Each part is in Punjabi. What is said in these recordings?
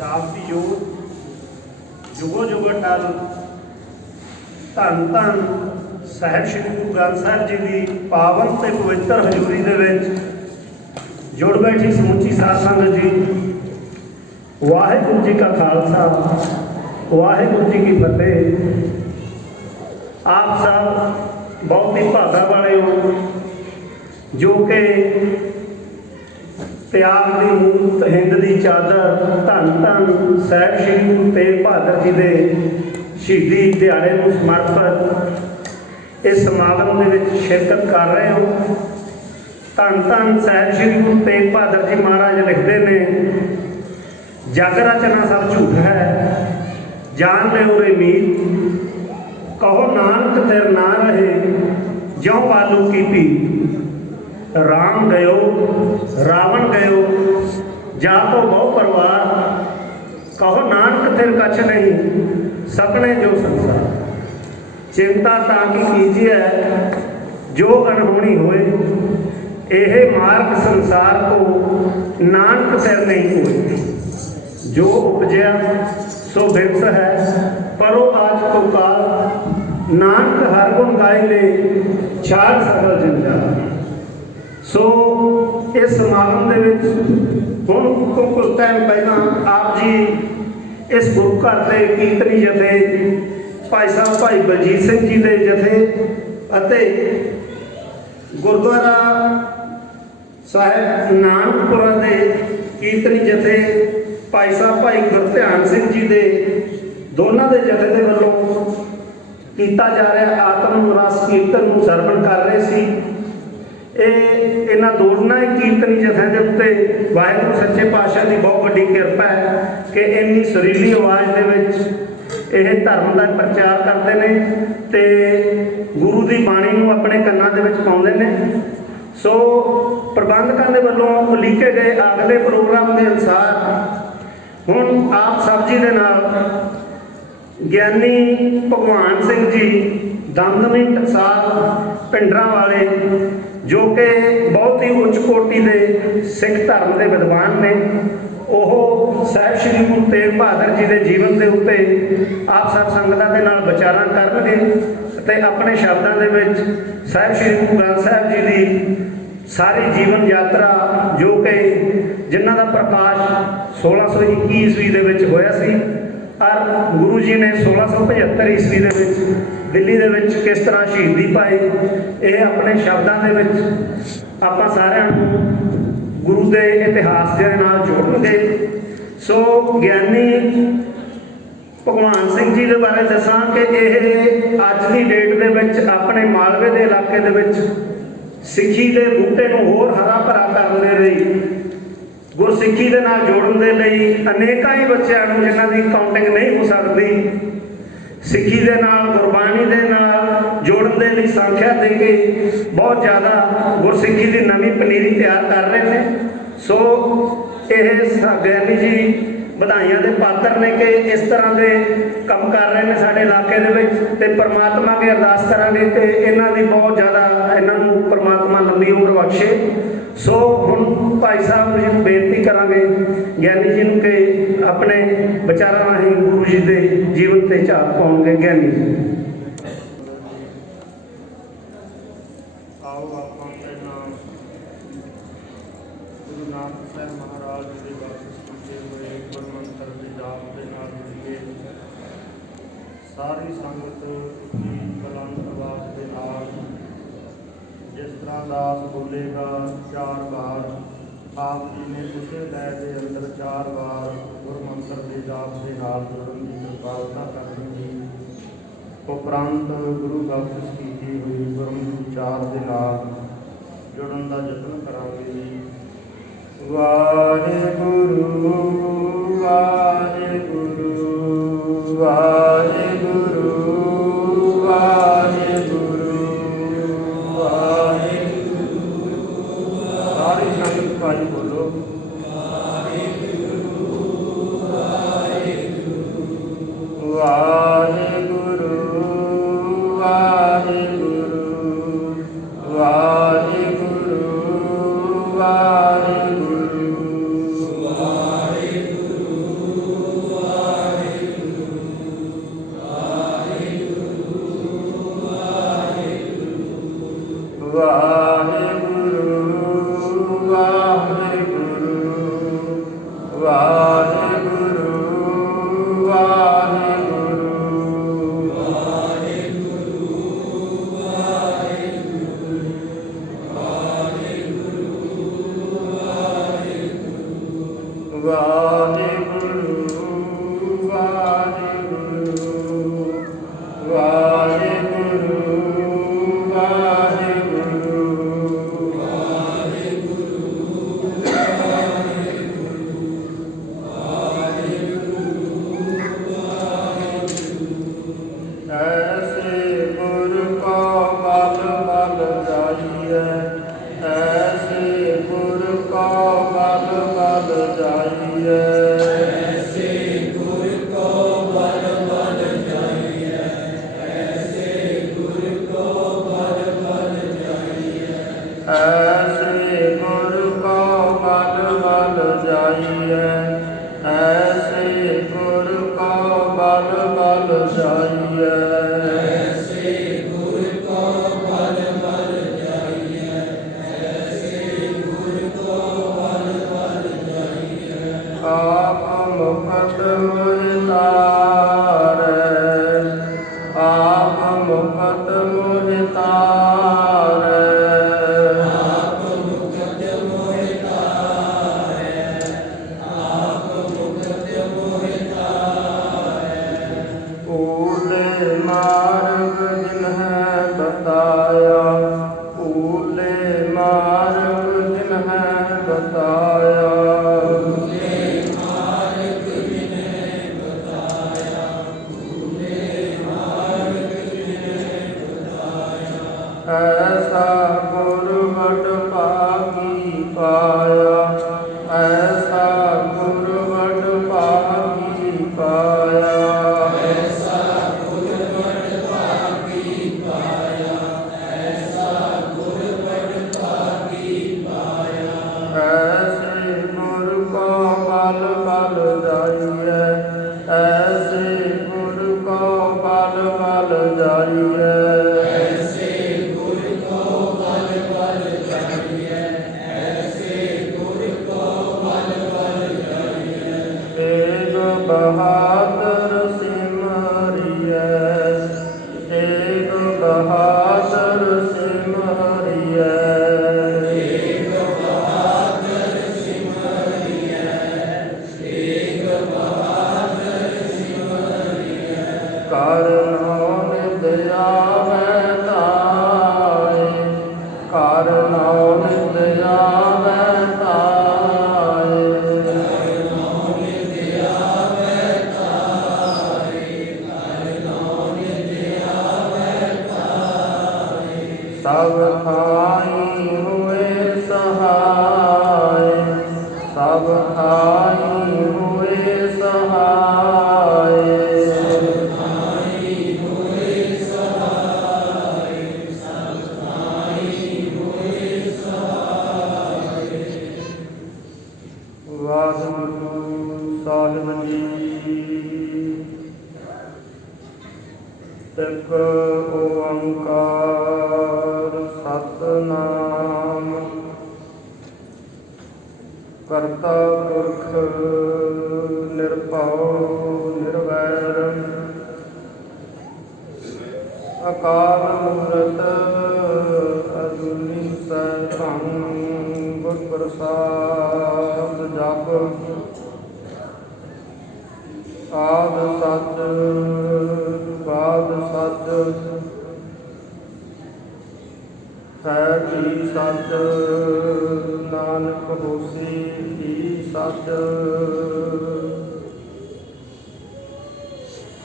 ਜਾਪਦੀ ਜੋਤ जुगो जुगो टल धन धन साहिब श्री गुरु ग्रंथ साहिब जी की पावन ते पवित्र हजूरी दे विच जुड़ बैठी समूची साध संगत जी। वाहिगुरू जी का खालसा वाहिगुरू जी की फतेह। आप सब बहुत ही भागा वाले हो जो कि त्याग की मूर्त हिंद की चादर धन धन साहिब श्री गुरु तेग बहादुर जी के शहीदी दिहाड़े को समर्पित इस समागम के शिरकत कर रहे हो। धन धन साहिब श्री गुरु तेग बहादुर जी महाराज लिखते ने, जग रचना सब झूठ है जान ले उरे मीत, कहो नानक तेर ना रहे ज्यों बालू की पीत। राम गयो रावण गयो जा तो बहु परवार, कहो नानक थिर कछ नहीं सपने जो संसार। चिंता ताकि कीजिए जो अनहोनी होए, एहे मार्ग संसार को नानक थिर नहीं होए। जो उपजया सो बिरस है परो आज को काल, नानक हर गुण गाय ले छाड़ सकल जंजाल। सो इस समागम के हम कुछ टाइम पहला आप जी इस गुरु घर के कीर्तनी जथे भाई साहब भाई बलजीत सिंह जी के जथे अते गुरुद्वारा साहिब नानकपुरा के कीर्तनी जथे भाई साहब भाई गुरध्यान सिंह जी के दोनों के जथे के वालों किया जा रहा आत्म रस कीर्तन को सरवण कर रहे सी। इन्होंने दोनों ही कीर्तनी जथों के उत्ते वाहिगुरू सच्चे पातशाह की बहुत बड़ी कृपा है कि इन्नी सुरीली आवाज़ के धर्म का प्रचार करते हैं तो गुरु की बाणी को अपने कन्ना के पाते हैं। सो प्रबंधकों के वालों उलीके गए अगले प्रोग्राम के अनुसार हुण आप सब जी के नाल ज्ञानी भगवान सिंह जी दमदमी टकसाल पिंडरा वाले जो कि बहुत ही उच्च कोटि के सिख धर्म के विद्वान ने, वो साहिब श्री गुरु तेग बहादुर जी के जीवन के उत्ते आप सब संगतां दे नाल विचारां करनगे ते अपने शब्दों के विच साहिब श्री गुरु ग्रंथ साहिब जी की सारी जीवन यात्रा जो कि जिन्हां दा प्रकाश 1621 ईस्वी दे विच होया सी और गुरु जी ने 1675 ईस्वी दे विच दिल्ली दे विच किस तरह शहीदी पाई, ये अपने शब्दों के विच आपां सारिआं नूं गुरु के इतिहास के नाल जोड़नगे। सो ज्ञानी भगवान सिंह जी के बारे दसां कि यह अज की डेट के विच अपने मालवे के इलाके के विच सिੱਖੀ के बूटे को होर हरा भरा करने लई गुरसिੱਖੀ के नाल जोड़न के लिए अनेकों ही बच्चों को जिन्हों की काउंटिंग नहीं हो सकती सिੱਖੀ के नाल गुरबाणी के नाल जोड़न के लिए संख्या दे के बहुत ज़्यादा गुरसिੱਖੀ की नवी पनीरी तैयार कर रहे हैं। सो ये ज्ञानी जी ਵਧਾਈਆਂ ਦੇ ਪਾਤਰ ने कि इस तरह के काम कर रहे हैं साडे इलाके दे विच ते परमात्मा की अरदास करांगे कि इन्हां दी बहुत ज़्यादा इन्हां नूं परमात्मा लंबी उम्र बख्शे। सो हुण भाई साहब जी नूं बेनती करांगे ज्ञानी जी नूं कि अपने विचारां राहीं गुरु जी के जीवन ते झात पाउणगे। ज्ञानी जी आओ आपां पहलां गुरु नानक साहिब महाराज जी के मंत्र के जाप के नाल जुड़िए सारी संगत की बुलंद आवाज के नाल जिस तरह दास बोलेगा 4 बार आप जी ने उसे लय के अंदर 4 बार गुरु मंत्र के जाप के नाल जुड़न की कृपालता करनी जी। उपरंत गुरु बख्शिश की हुई गुरमुख उचार के नाल जुड़न का यत्न करांगे जी। वाहिगुरु वाहिगुरु वाहिगुरु वाहिगुरु वाहिगुरु सारी संगत भाई बोलो वाहिगुरु वाहिगुरु वाहिगुरु वाहिगुरु वाहिगुरु वाहिगुरु ਵਾਹਿਗੁਰੂ ਵਾਹਿਗੁਰੂ ਵਾਹਿਗੁਰੂ ਇੱਕ ਓੰਕਾਰ ਸਤਿਨਾਮ ਕਰਤਾ ਪੁਰਖ ਨਿਰਭਉ ਨਿਰਵੈਰ ਅਕਾਲ ਮੂਰਤ ਅਜੂਨੀ ਸੈਭੰ ਗੁਰ ਪ੍ਰਸਾਦ ਜਪ ਆਦ ਸੱਚ ਬਾਦ ਸੱਚ ਹੈ ਵੀ ਸੱਚ ਨਾਨਕ ਹੋਸੀ ਵੀ ਸੱਚ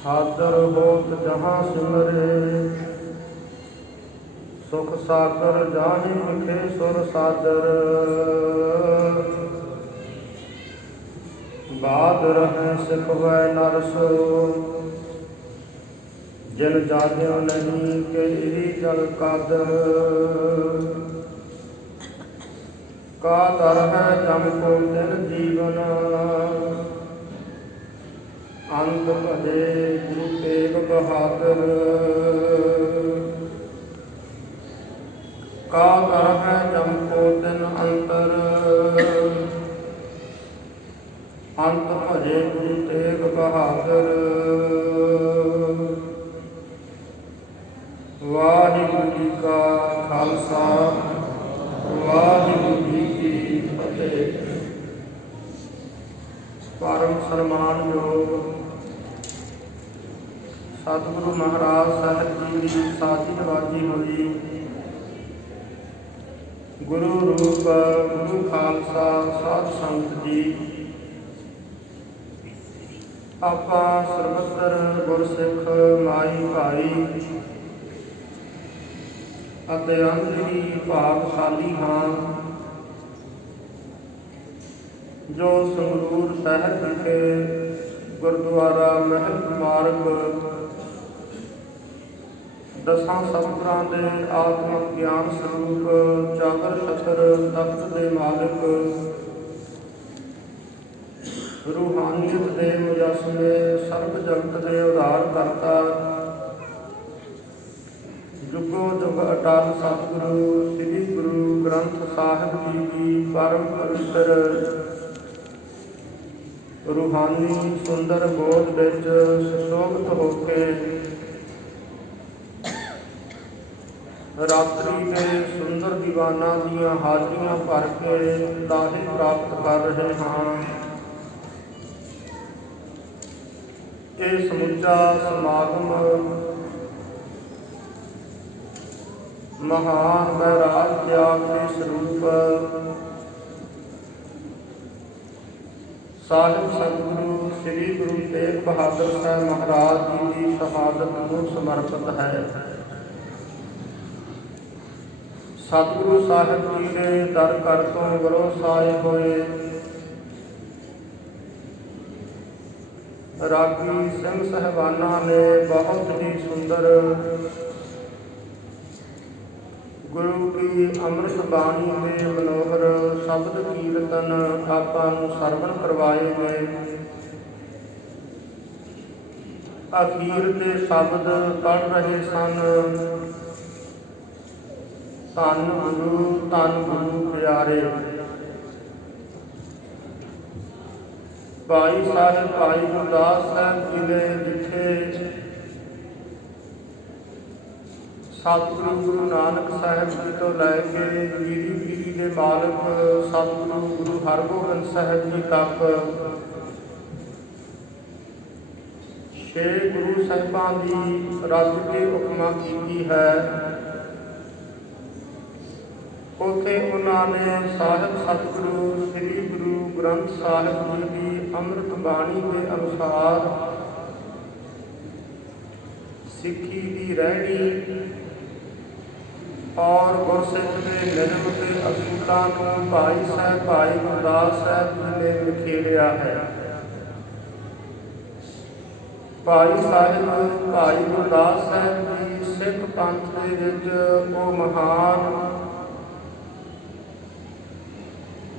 ਹਾਜ਼ਰ ਹੋਤ ਜਹਾਂ ਸਿਮਰੇ ਸੁਖ ਸਾਗਰ ਜਾਹਿ ਮਿਖੇ ਸੁਰ ਸਾਦਰ ਬਾਦ ਰਹਿ ਸਿਖਵੈ ਨਰਸੋ ਜਿਨ ਜਾਗਿਓ ਨਹੀਂ ਕੇਰੀ ਜਲ ਕਾਦਰ ਕਾ ਦਰ ਹੈ ਜਮ ਕੋ ਤਿਨ ਜੀਵਨ ਅੰਤ ਭਜੇ ਗੁਰੂ ਤੇਗ ਬਹਾਦਰ ਕਾ ਦਰ ਹੈ ਜਮ ਕੋ ਤਿਨ ਅੰਤਰ ਅੰਤ ਭਜੇ ਗੁਰੂ ਤੇਗ ਬਹਾਦਰ ਵਾਹਿਗੁਰੂ ਜੀ ਕਾ ਖਾਲਸਾ ਵਾਹਿਗੁਰੂ ਜੀ ਕੀ ਫਤਿਹ। परम सन्मानयोग सतगुरु महाराज साहिब जी की साथी नवाजी हुई। गुरु रूप गुरु खालसा साध संत जी। आपा सर्वत्र गुरसिख माई भाई ਅਤੇ ਅੰਦਰੀ ਭਾਗਸ਼ਾਲੀ ਹਾਂ ਜੋ ਸੰਗਰੂਰ ਸਾਹਿਬ ਵਿਖੇ ਗੁਰਦੁਆਰਾ ਮਹਿਲ ਮਾਰਗ ਦਸਾਂ ਸਤਿਗੁਰਾਂ ਦੇ ਆਤਮਿਕ ਗਿਆਨ ਸਰੂਪ ਚਾਦਰ ਛਤਰ ਤਖਤ ਦੇ ਮਾਲਕ ਰੂਹਾਨੀਅਤ ਦੇ ਮੁਜੱਸਮੇ ਸਰਬ ਜਗਤ ਦੇ ਉਧਾਰ ਕਰਤਾ जुगो जुग अटल सतगुरु श्री गुरु ग्रंथ साहिब जी की परम पवित्र रूहानी सुंदर बोध विच सुशोभित होके रात्रि के सुंदर दीवाना दियां हाजरियां भर के लाहे प्राप्त कर रहे हाँ। ये समुचा समागम महान वैराग त्याग के स्वरूप साहिब सतगुरु श्री गुरु तेग बहादुर साहब महाराज जी की शहादत को समर्पित है। सतगुरु साहिब जी ने दर कर तो विरोध आए हुए रागी सिंह साहबाना ने बहुत ही सुंदर गुरु की अमृत बाणी के मनोहर शब्द कीर्तन आपा सरवण करवाए गए। अखीर के शब्द पढ़ रहे सन धन गुरु प्यारे। भाई साहिब भाई गुरदास साहब जी ने जिथे सतगुरु गुरु नानक साहब जी तो लैके पीढ़ी पीढ़ी के मालक सतगुरु गुरु हरगोबिंद साहब जी तक छे गुरु साहिबान की रज के उपमा की है। उथे उन्होंने साहिब सतगुरु श्री गुरु ग्रंथ साहिब जी की अमृत बाणी के अनुसार सिक्खी की रहनी और गुरसिख के नियम के असूलों को भाई साहब भाई गुरदास साहब जी ने निखेरिया है। भाई साहब भाई गुरदास साहब जी सिख पंथ के विच वो महान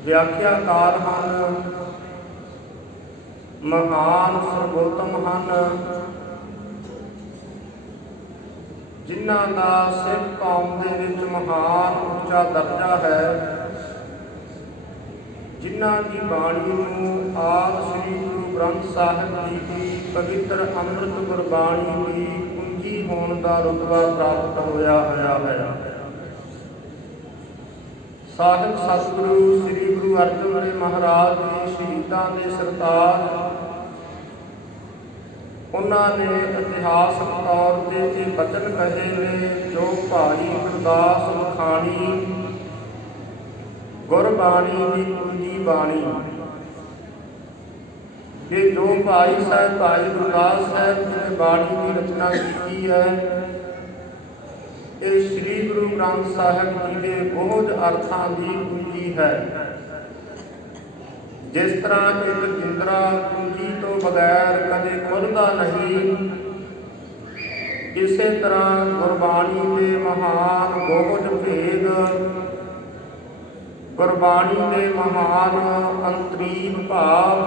व्याख्याकार हैं, महान सर्वोत्तम हैं, जिन्हां दा सिख कौम दे विच महान उच्चा दर्जा है, जिन्हां की बाणी नूं आद श्री गुरु ग्रंथ साहिब जी की पवित्र अमृत गुरबाणी की कुंजी होने का रुतबा प्राप्त होया है। साहिब सतगुरु श्री गुरु अर्जन देव महाराज जी शहीदां दे सरताज उन्होंने इतिहासक तौर पर ये बचन कहे ने जो भाई गुरदास मखानी गुरबाणी की कुंजी बाणी। ये जो भाई साहब भाई गुरदास साहब जी ने बाणी की रचना की है, ये श्री गुरु ग्रंथ साहिब जी के बोझ अर्थां की कुंजी है। जिस तरह एक जिंदरा कुंजी तो बगैर कदे खुलता नहीं, इस तरह गुरबाणी के महान बोझ भेद गुरबाणी के महान अंतरीन भाव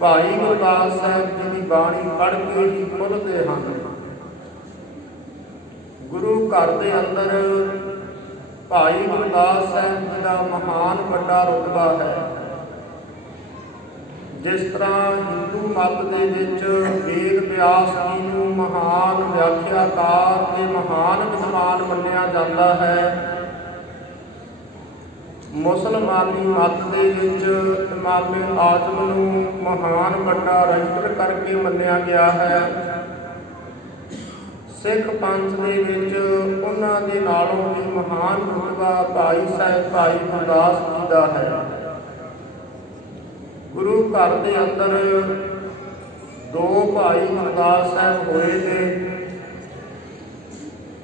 भाई गुरदास साहब जी की बाणी पढ़ के ही खुलते हैं। गुरु घर के अंदर भाई गुरदास साहब जी का महान बड़ा रुतबा है। जिस तरह हिंदू मत के विच वेद व्यास जी नूं महान व्याख्याकार ते महान विद्वान मन्निया जाता है, ਮੁਸਲਮਾਨੀ ਮੱਤ ਦੇ ਵਿੱਚ ਇਮਾਮੇ ਆਜ਼ਮ ਨੂੰ ਮਹਾਨ ਵੱਡਾ ਰਾਈਟਰ ਕਰਕੇ ਮੰਨਿਆ ਗਿਆ ਹੈ। ਸਿੱਖ ਪੰਥ ਦੇ ਵਿੱਚ ਉਹਨਾਂ ਦੇ ਨਾਲੋਂ ਵੀ ਮਹਾਨ ਰੁਤਬਾ ਭਾਈ ਸਾਹਿਬ ਭਾਈ ਗੁਰਦਾਸ ਜੀ ਦਾ ਹੈ। ਗੁਰੂ ਘਰ ਦੇ ਅੰਦਰ ਦੋ ਭਾਈ ਗੁਰਦਾਸ ਸਾਹਿਬ ਹੋਏ ਨੇ।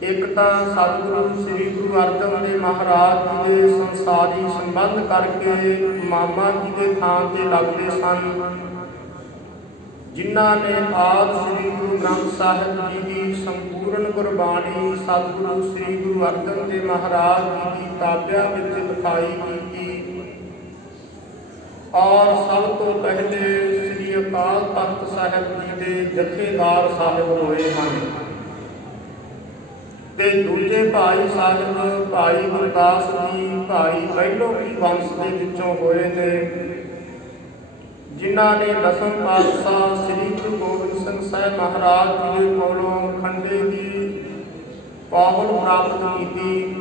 ਇੱਕ ਤਾਂ ਸਤਿਗੁਰੂ ਸ੍ਰੀ ਗੁਰੂ ਅਰਜਨ ਦੇਵ ਮਹਾਰਾਜ ਜੀ ਦੇ ਸੰਸਾਰੀ ਸੰਬੰਧ ਕਰਕੇ ਮਾਮਾ ਜੀ ਦੇ ਥਾਂ ਤੇ ਲੱਗਦੇ ਸਨ, ਜਿਨ੍ਹਾਂ ਨੇ ਆਦਿ ਸ੍ਰੀ ਗੁਰੂ ਗ੍ਰੰਥ ਸਾਹਿਬ ਜੀ ਦੀ ਸੰਪੂਰਨ ਗੁਰਬਾਣੀ ਸਤਿਗੁਰੂ ਸ੍ਰੀ ਗੁਰੂ ਅਰਜਨ ਦੇਵ ਮਹਾਰਾਜ ਜੀ ਦੀ ਤਾਬਿਆਂ ਵਿੱਚ ਲਿਖਾਈ ਕੀਤੀ। ਔਰ ਸਭ ਤੋਂ ਪਹਿਲੇ ਸ੍ਰੀ ਅਕਾਲ ਤਖਤ ਸਾਹਿਬ ਜੀ ਦੇ ਜਥੇਦਾਰ ਸਾਹਿਬ ਹੋਏ ਹਨ। ਤੇ ਦੂਜੇ ਭਾਈ ਸਾਹਿਬ ਭਾਈ ਗੁਰਦਾਸ ਜੀ ਭਾਈ ਪਹਿਲੋ ਕੀ ਵੰਸ਼ ਦੇ ਵਿੱਚੋਂ ਹੋਏ ਨੇ, ਜਿਨ੍ਹਾਂ ਨੇ ਦਸਮ ਪਾਤਸ਼ਾਹ ਸ੍ਰੀ ਗੁਰੂ ਗੋਬਿੰਦ ਸਿੰਘ ਸਾਹਿਬ ਮਹਾਰਾਜ ਜੀ ਦੇ ਕੋਲੋਂ ਖੰਡੇ ਦੀ ਪਾਹੁਲ ਪ੍ਰਾਪਤ ਕੀਤੀ।